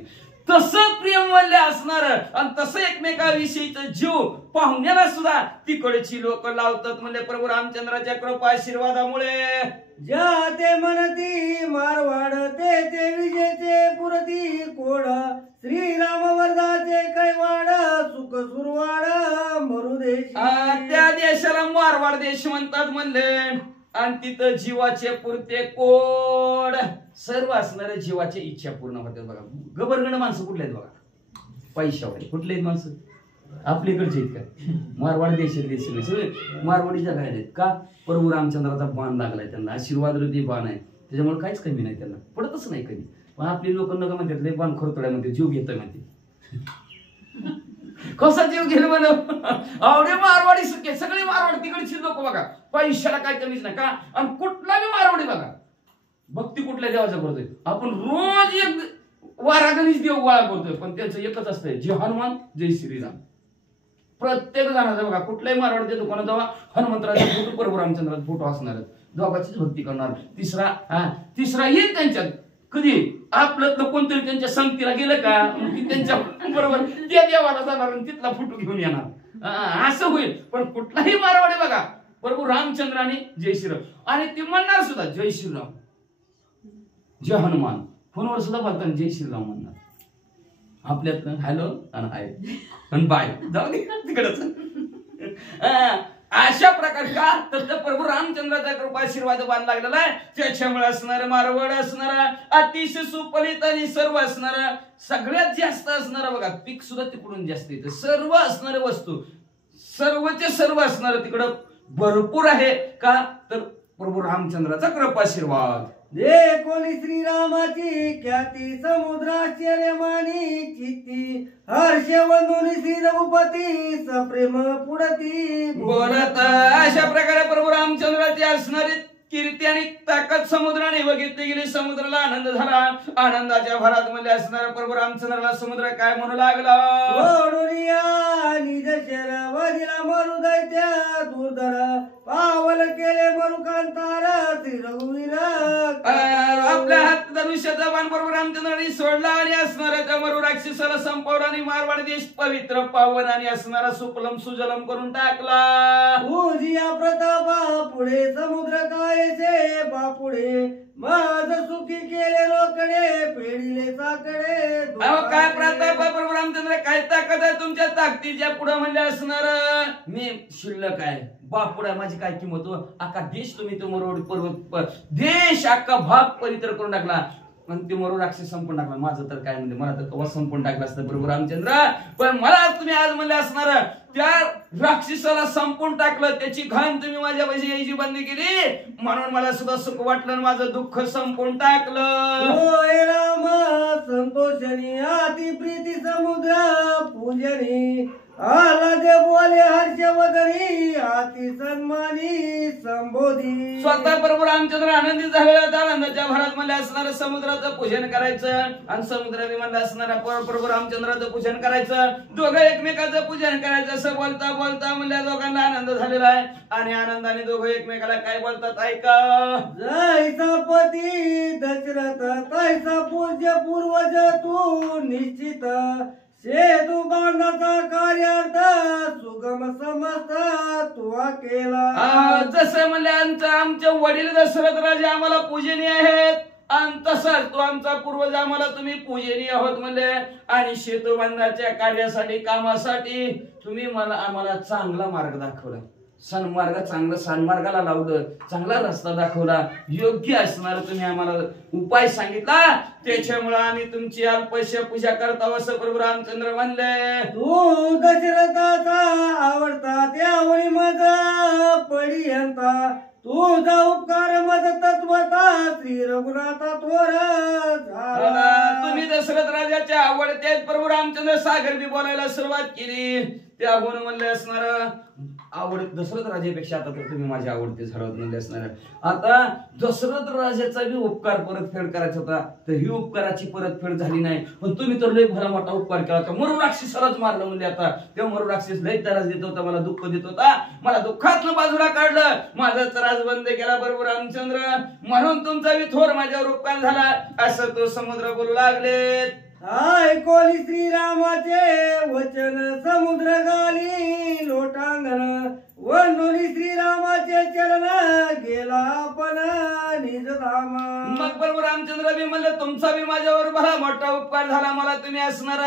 तसं प्रेम म्हणले असणार आणि तसं एकमेकाविषयीचं जीव पाहुण्याला सुद्धा तिकडची लोक लावतात म्हणले प्रभू रामचंद्राच्या कृपा आशीर्वादामुळे. ज्या ते म्हणती मारवाड ते विजेचे पुरती कोड श्रीराम वर्धाचे कैवाड सुख सुरवाड मरुदेश. त्या देशाला मारवाड देश म्हणतात म्हणले आणि तिथं जीवाचे पुरते कोड सर्व असणाऱ्या जीवाच्या इच्छा पूर्ण होतात बघा. गबरगण माणसं कुठले आहेत बघा, पैशावाले कुठले आहेत माणसं आपल्याकडचे आहेत काय. मारवाड देशातले सगळे मारवाडीच्या काय आहेत का. प्रभू रामचंद्राचा बाण लागलाय त्यांना, आशीर्वाद हृदय बाण आहे, त्याच्यामुळे काहीच कमी नाही, त्यांना पडतच नाही कधी. पण आपली लोक नका म्हणतात लय बाण खरतोड्या म्हणते, जीव घेतोय म्हणते. कसा जीव घेणं म्हण आवडे मारवाडी सुके सगळे मारवाडी तिकडची लोक बघा. पैशाला काय कमीच नाही का. आणि कुठला बी मारवाडी बघा भक्ती कुठल्या देवाचा करतोय. आपण रोज एक वारागणीच देव गोळा करतोय, पण त्यांचं एकच असतंय जय हनुमान जय श्रीराम. प्रत्येक जणाचा बघा कुठल्याही मारवाडीच्या दुकानात जावा हनुमंतराचा फोटो प्रभू रामचंद्राचा फोटो असणार, दोघांचीच भक्ती करणार. तिसरा येईल त्यांच्यात कधी आपलं कोणतरी त्यांच्या संगतीला गेलं का त्यांच्या बरोबर त्या देवाला जाणार आणि तिथला फोटो घेऊन येणार असं होईल. पण कुठलाही मारवाडी बघा प्रभू रामचंद्राने जय श्रीराम आणि ते म्हणणार सुद्धा जय श्रीराम जय हनुमान. फोनवर सुद्धा बोलताना जय श्रीराम म्हणणार. आपल्यातलं हॅलो आणि हाय आणि बाय जाऊ दे तिकडच. अशा प्रकार का तर प्रभू रामचंद्राचा कृपा आशीर्वाद बाण लागलेला आहे. त्याच्यामुळे असणार मारवड असणारा अतिशय सुपलित आणि सर्व असणारा सगळ्यात जास्त असणारा बघा पीक सुद्धा तिकडून जास्त येतं. सर्व असणारे वस्तू सर्वचे सर्व असणार तिकडं भरपूर आहे का तर प्रभू रामचंद्राचा कृपा आशीर्वाद. जे कोणी श्रीरामाची ख्याती समुद्राश्चर्य मानी चित्ती हर्ष वंदुनी श्री रघुपती सप्रेम पुढती बोलत. अशा प्रकारे प्रभू रामचंद्राची असणारी कीर्ती आणि ताकद समुद्राने बघितली गेली. समुद्राला आनंद झाला. आनंदाच्या भरात मध्ये असणारा प्रभू रामचंद्राला समुद्र काय म्हणू लागला. निज शर वदिला मरु दैत्य दुर्धर पावल केले मरुकांतार श्री रघुवीर. आपल्या हात धनुष्याचा बाण प्रभू रामचंद्राने सोडला आणि असणारा त्या मरु राक्षसाला संपवला आणि मारवाड देश पवित्र पावन आणि असणारा सुपलम सुजलम करून टाकला. पूजिया प्रतापा पुढे समुद्र कायचे बापुढे माझ सुखी केले लोकडे पेढिले साकडे. काय प्रताप प्रभू रामचंद्र काय ताकद आहे तुमच्या ताकदीच्या पुढे म्हणजे असणार मी शिल्लक आहे. बापुडा माझी काय किंमत हो. अख्खा देश तुम्ही तो मरोड पर्वत देश अख्खा भाग पवित्र करून टाकला आणि ते मरो राक्षस संपून टाकला. माझं तर काय म्हणजे मला तर कवा संपून टाकलं असतं प्रभू रामचंद्र. पण मला तुम्ही आज म्हणले असणार त्या राक्षसाला संपून टाकलं. त्याची घाण तुम्ही माझ्या पैसे यायची बंदी केली म्हणून मला सुद्धा सुख वाटलं आणि माझं दुःख संपून टाकलं. होय राम संतोषणी अति प्रीती समुद्र पूजनी आला दे बोले हर्षवदनी अति सन्मानी संबोधी. स्वतः प्रभू रामचंद्र आनंदित झालेला होता. आनंदाच्या भरात म्हणले असणारं समुद्राचं पूजन करायचं आणि समुद्राने म्हणलं असणारा प्रभू रामचंद्राचं पूजन करायचं. दोघं एकमेकाचं पूजन करायचं. असं बोलता बोलता म्हणल्या दोघांना आनंद झालेला आहे आणि आनंदाने दोघं एकमेकाला काय बोलतात ऐका. जैसा पती दशरथ तैसा पूज्य पूर्वज तू निश्चित सेतू बांधाचा कार्यार्थ सुगम समस्त तुवा केला. जसं म्हणले आमचे वडील दशरथ राजा आम्हाला पूजनीय आहेत आणि तसाच तो आमचा पूर्वज आम्हाला तुम्ही पूजनीय आहोत म्हणले आणि शेतूबांधाच्या कार्यासाठी कामासाठी तुम्ही आम्हाला चांगला मार्ग दाखवला, सन्मार्गाला लावलं, चांगला रस्ता दाखवला, योग्य असणार तुम्ही आम्हाला उपाय सांगितला, त्याच्यामुळे आम्ही तुमची अल्पशा पूजा करता असं प्रभू रामचंद्र म्हणले. तू दशरथाचा आवडता त्यावरी माझा पर्यंता तुझा उपकार मज तत्वता श्री रघुनाथा थोर झाला. तुम्ही दशरथ राजाच्या आवडते प्रभू रामचंद्र सागर बी बोलायला सुरुवात केली. त्याहून म्हणले असणार दशरथ राजापेक्षा आता तर तुम्ही माझे आवडते झालात म्हणले असणार. आता दशरथ राजाचा बी उपकार परतफेड करायचा होता, तर ही उपकाराची परतफेड झाली नाही. पण तुम्ही तर लय भला मोठा उपकार केला होता, मरू राक्षसालाच मारलं म्हणजे. आता तेव्हा मरू राक्षस लय त्रास देत होता, मला दुःख देत होता, मला दुःखातनं बाजूला काढलं, माझा त्रास बंद केला बरोबर रामचंद्र, म्हणून तुमचा बी थोर माझ्यावर उपकार झाला असं तो समुद्र बोलू लागले. ऐकोली श्रीरामाचे वचन समुद्र गाली लोटांगण वंदोली श्रीरामाचे चरण गेला पण निजधाम. मग बरोबर रामचंद्र बी म्हणले तुमचा बी माझ्यावर भला मोठा उपकार झाला, मला तुम्ही असणार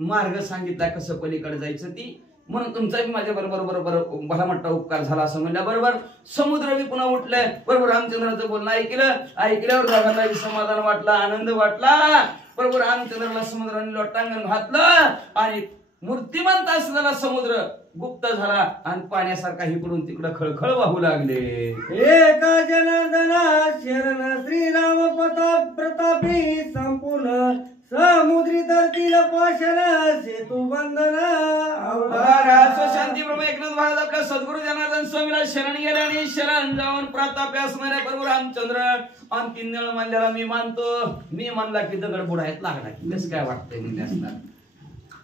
मार्ग सांगितला कसं पलीकडे जायचं ती, म्हणून तुमचा बी माझ्या बरोबर भला मोठा उपकार झाला असं म्हणल्या बरोबर समुद्र बी पुन्हा उठले. बरोबर रामचंद्राचं बोलणं ऐकल्यावर दोघांना समाधान वाटला, आनंद वाटला. बरोबर रामचंद्राला समुद्राने लोटांगण घातलं आणि मूर्तिमंत असलेला समुद्र गुप्त झाला आणि पाण्यासारखा इकडून तिकडं खळखळ वाहू लागले. एका जनार्दना शरण श्रीराम प्रतापी संपूर्ण समुद्री धरतील पाषाण सेतू बंधन शांती प्रभू एकनाथ महाराज आपल्या सद्गुरु जनार्दन स्वामीला शरण गेले आणि शरण जाऊन प्रतापी असणारे प्रभू रामचंद्र आणि 3 वेळ मानल्याला मी मानतो, मी मानला की दगड बुडायत लागला की कसं काय वाटतंय म्हणजे असणार.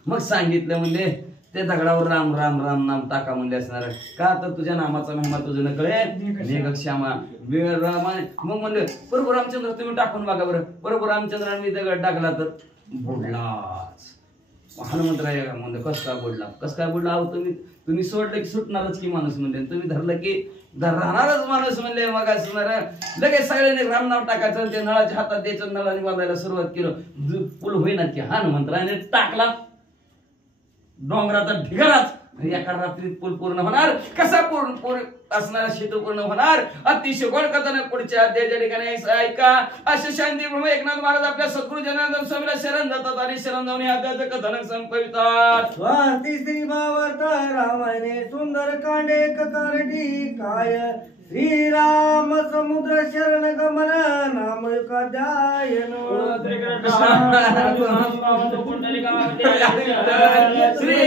मग सांगितलं म्हणजे ते दगडावर राम राम राम नाम टाका म्हणजे असणार, का तर तुझ्या नामाचा महिमा तुझं न कळे मेघक्षामा वेळ राम. मग म्हणले प्रभू रामचंद्र तुम्ही टाकून बघा बरं. प्रभू रामचंद्रांनी दगड टाकला तर बुडलाच. हनुमंतराय म्हणलं कस काय बुडला अहो तुम्ही सोडलं की सुटणारच की माणूस म्हणले, तुम्ही धरलं की राहणारच माणूस म्हणले. मग असणार लगेच सगळ्यांनी राम नाव टाकायचं, ते नळाच्या हातात द्यायचं, नळाने बांधायला सुरुवात केलं. पूल होईना की हनुमंतराने टाकला डोंगराचा ढिगाराच. एका रात्रीत पूल पूर्ण होणार, कसा पूर्ण असणारा शेतू पूर्ण होणार. अतिशय गोड कथन पुढच्या अध्यायाच्या ठिकाणी ऐका. असे शांती ब्रह्म एकनाथ महाराज आपल्या सद्गुरु जनार्दन स्वामीला शरण जातात आणि शरण जाऊन या अध्यायाचं कथन संपवितात. स्वाती श्री भावार्थ रामायणे सुंदर कांडे कारटी काय श्रीराम समुद्र शरण गमन नाम काध्यायन. श्री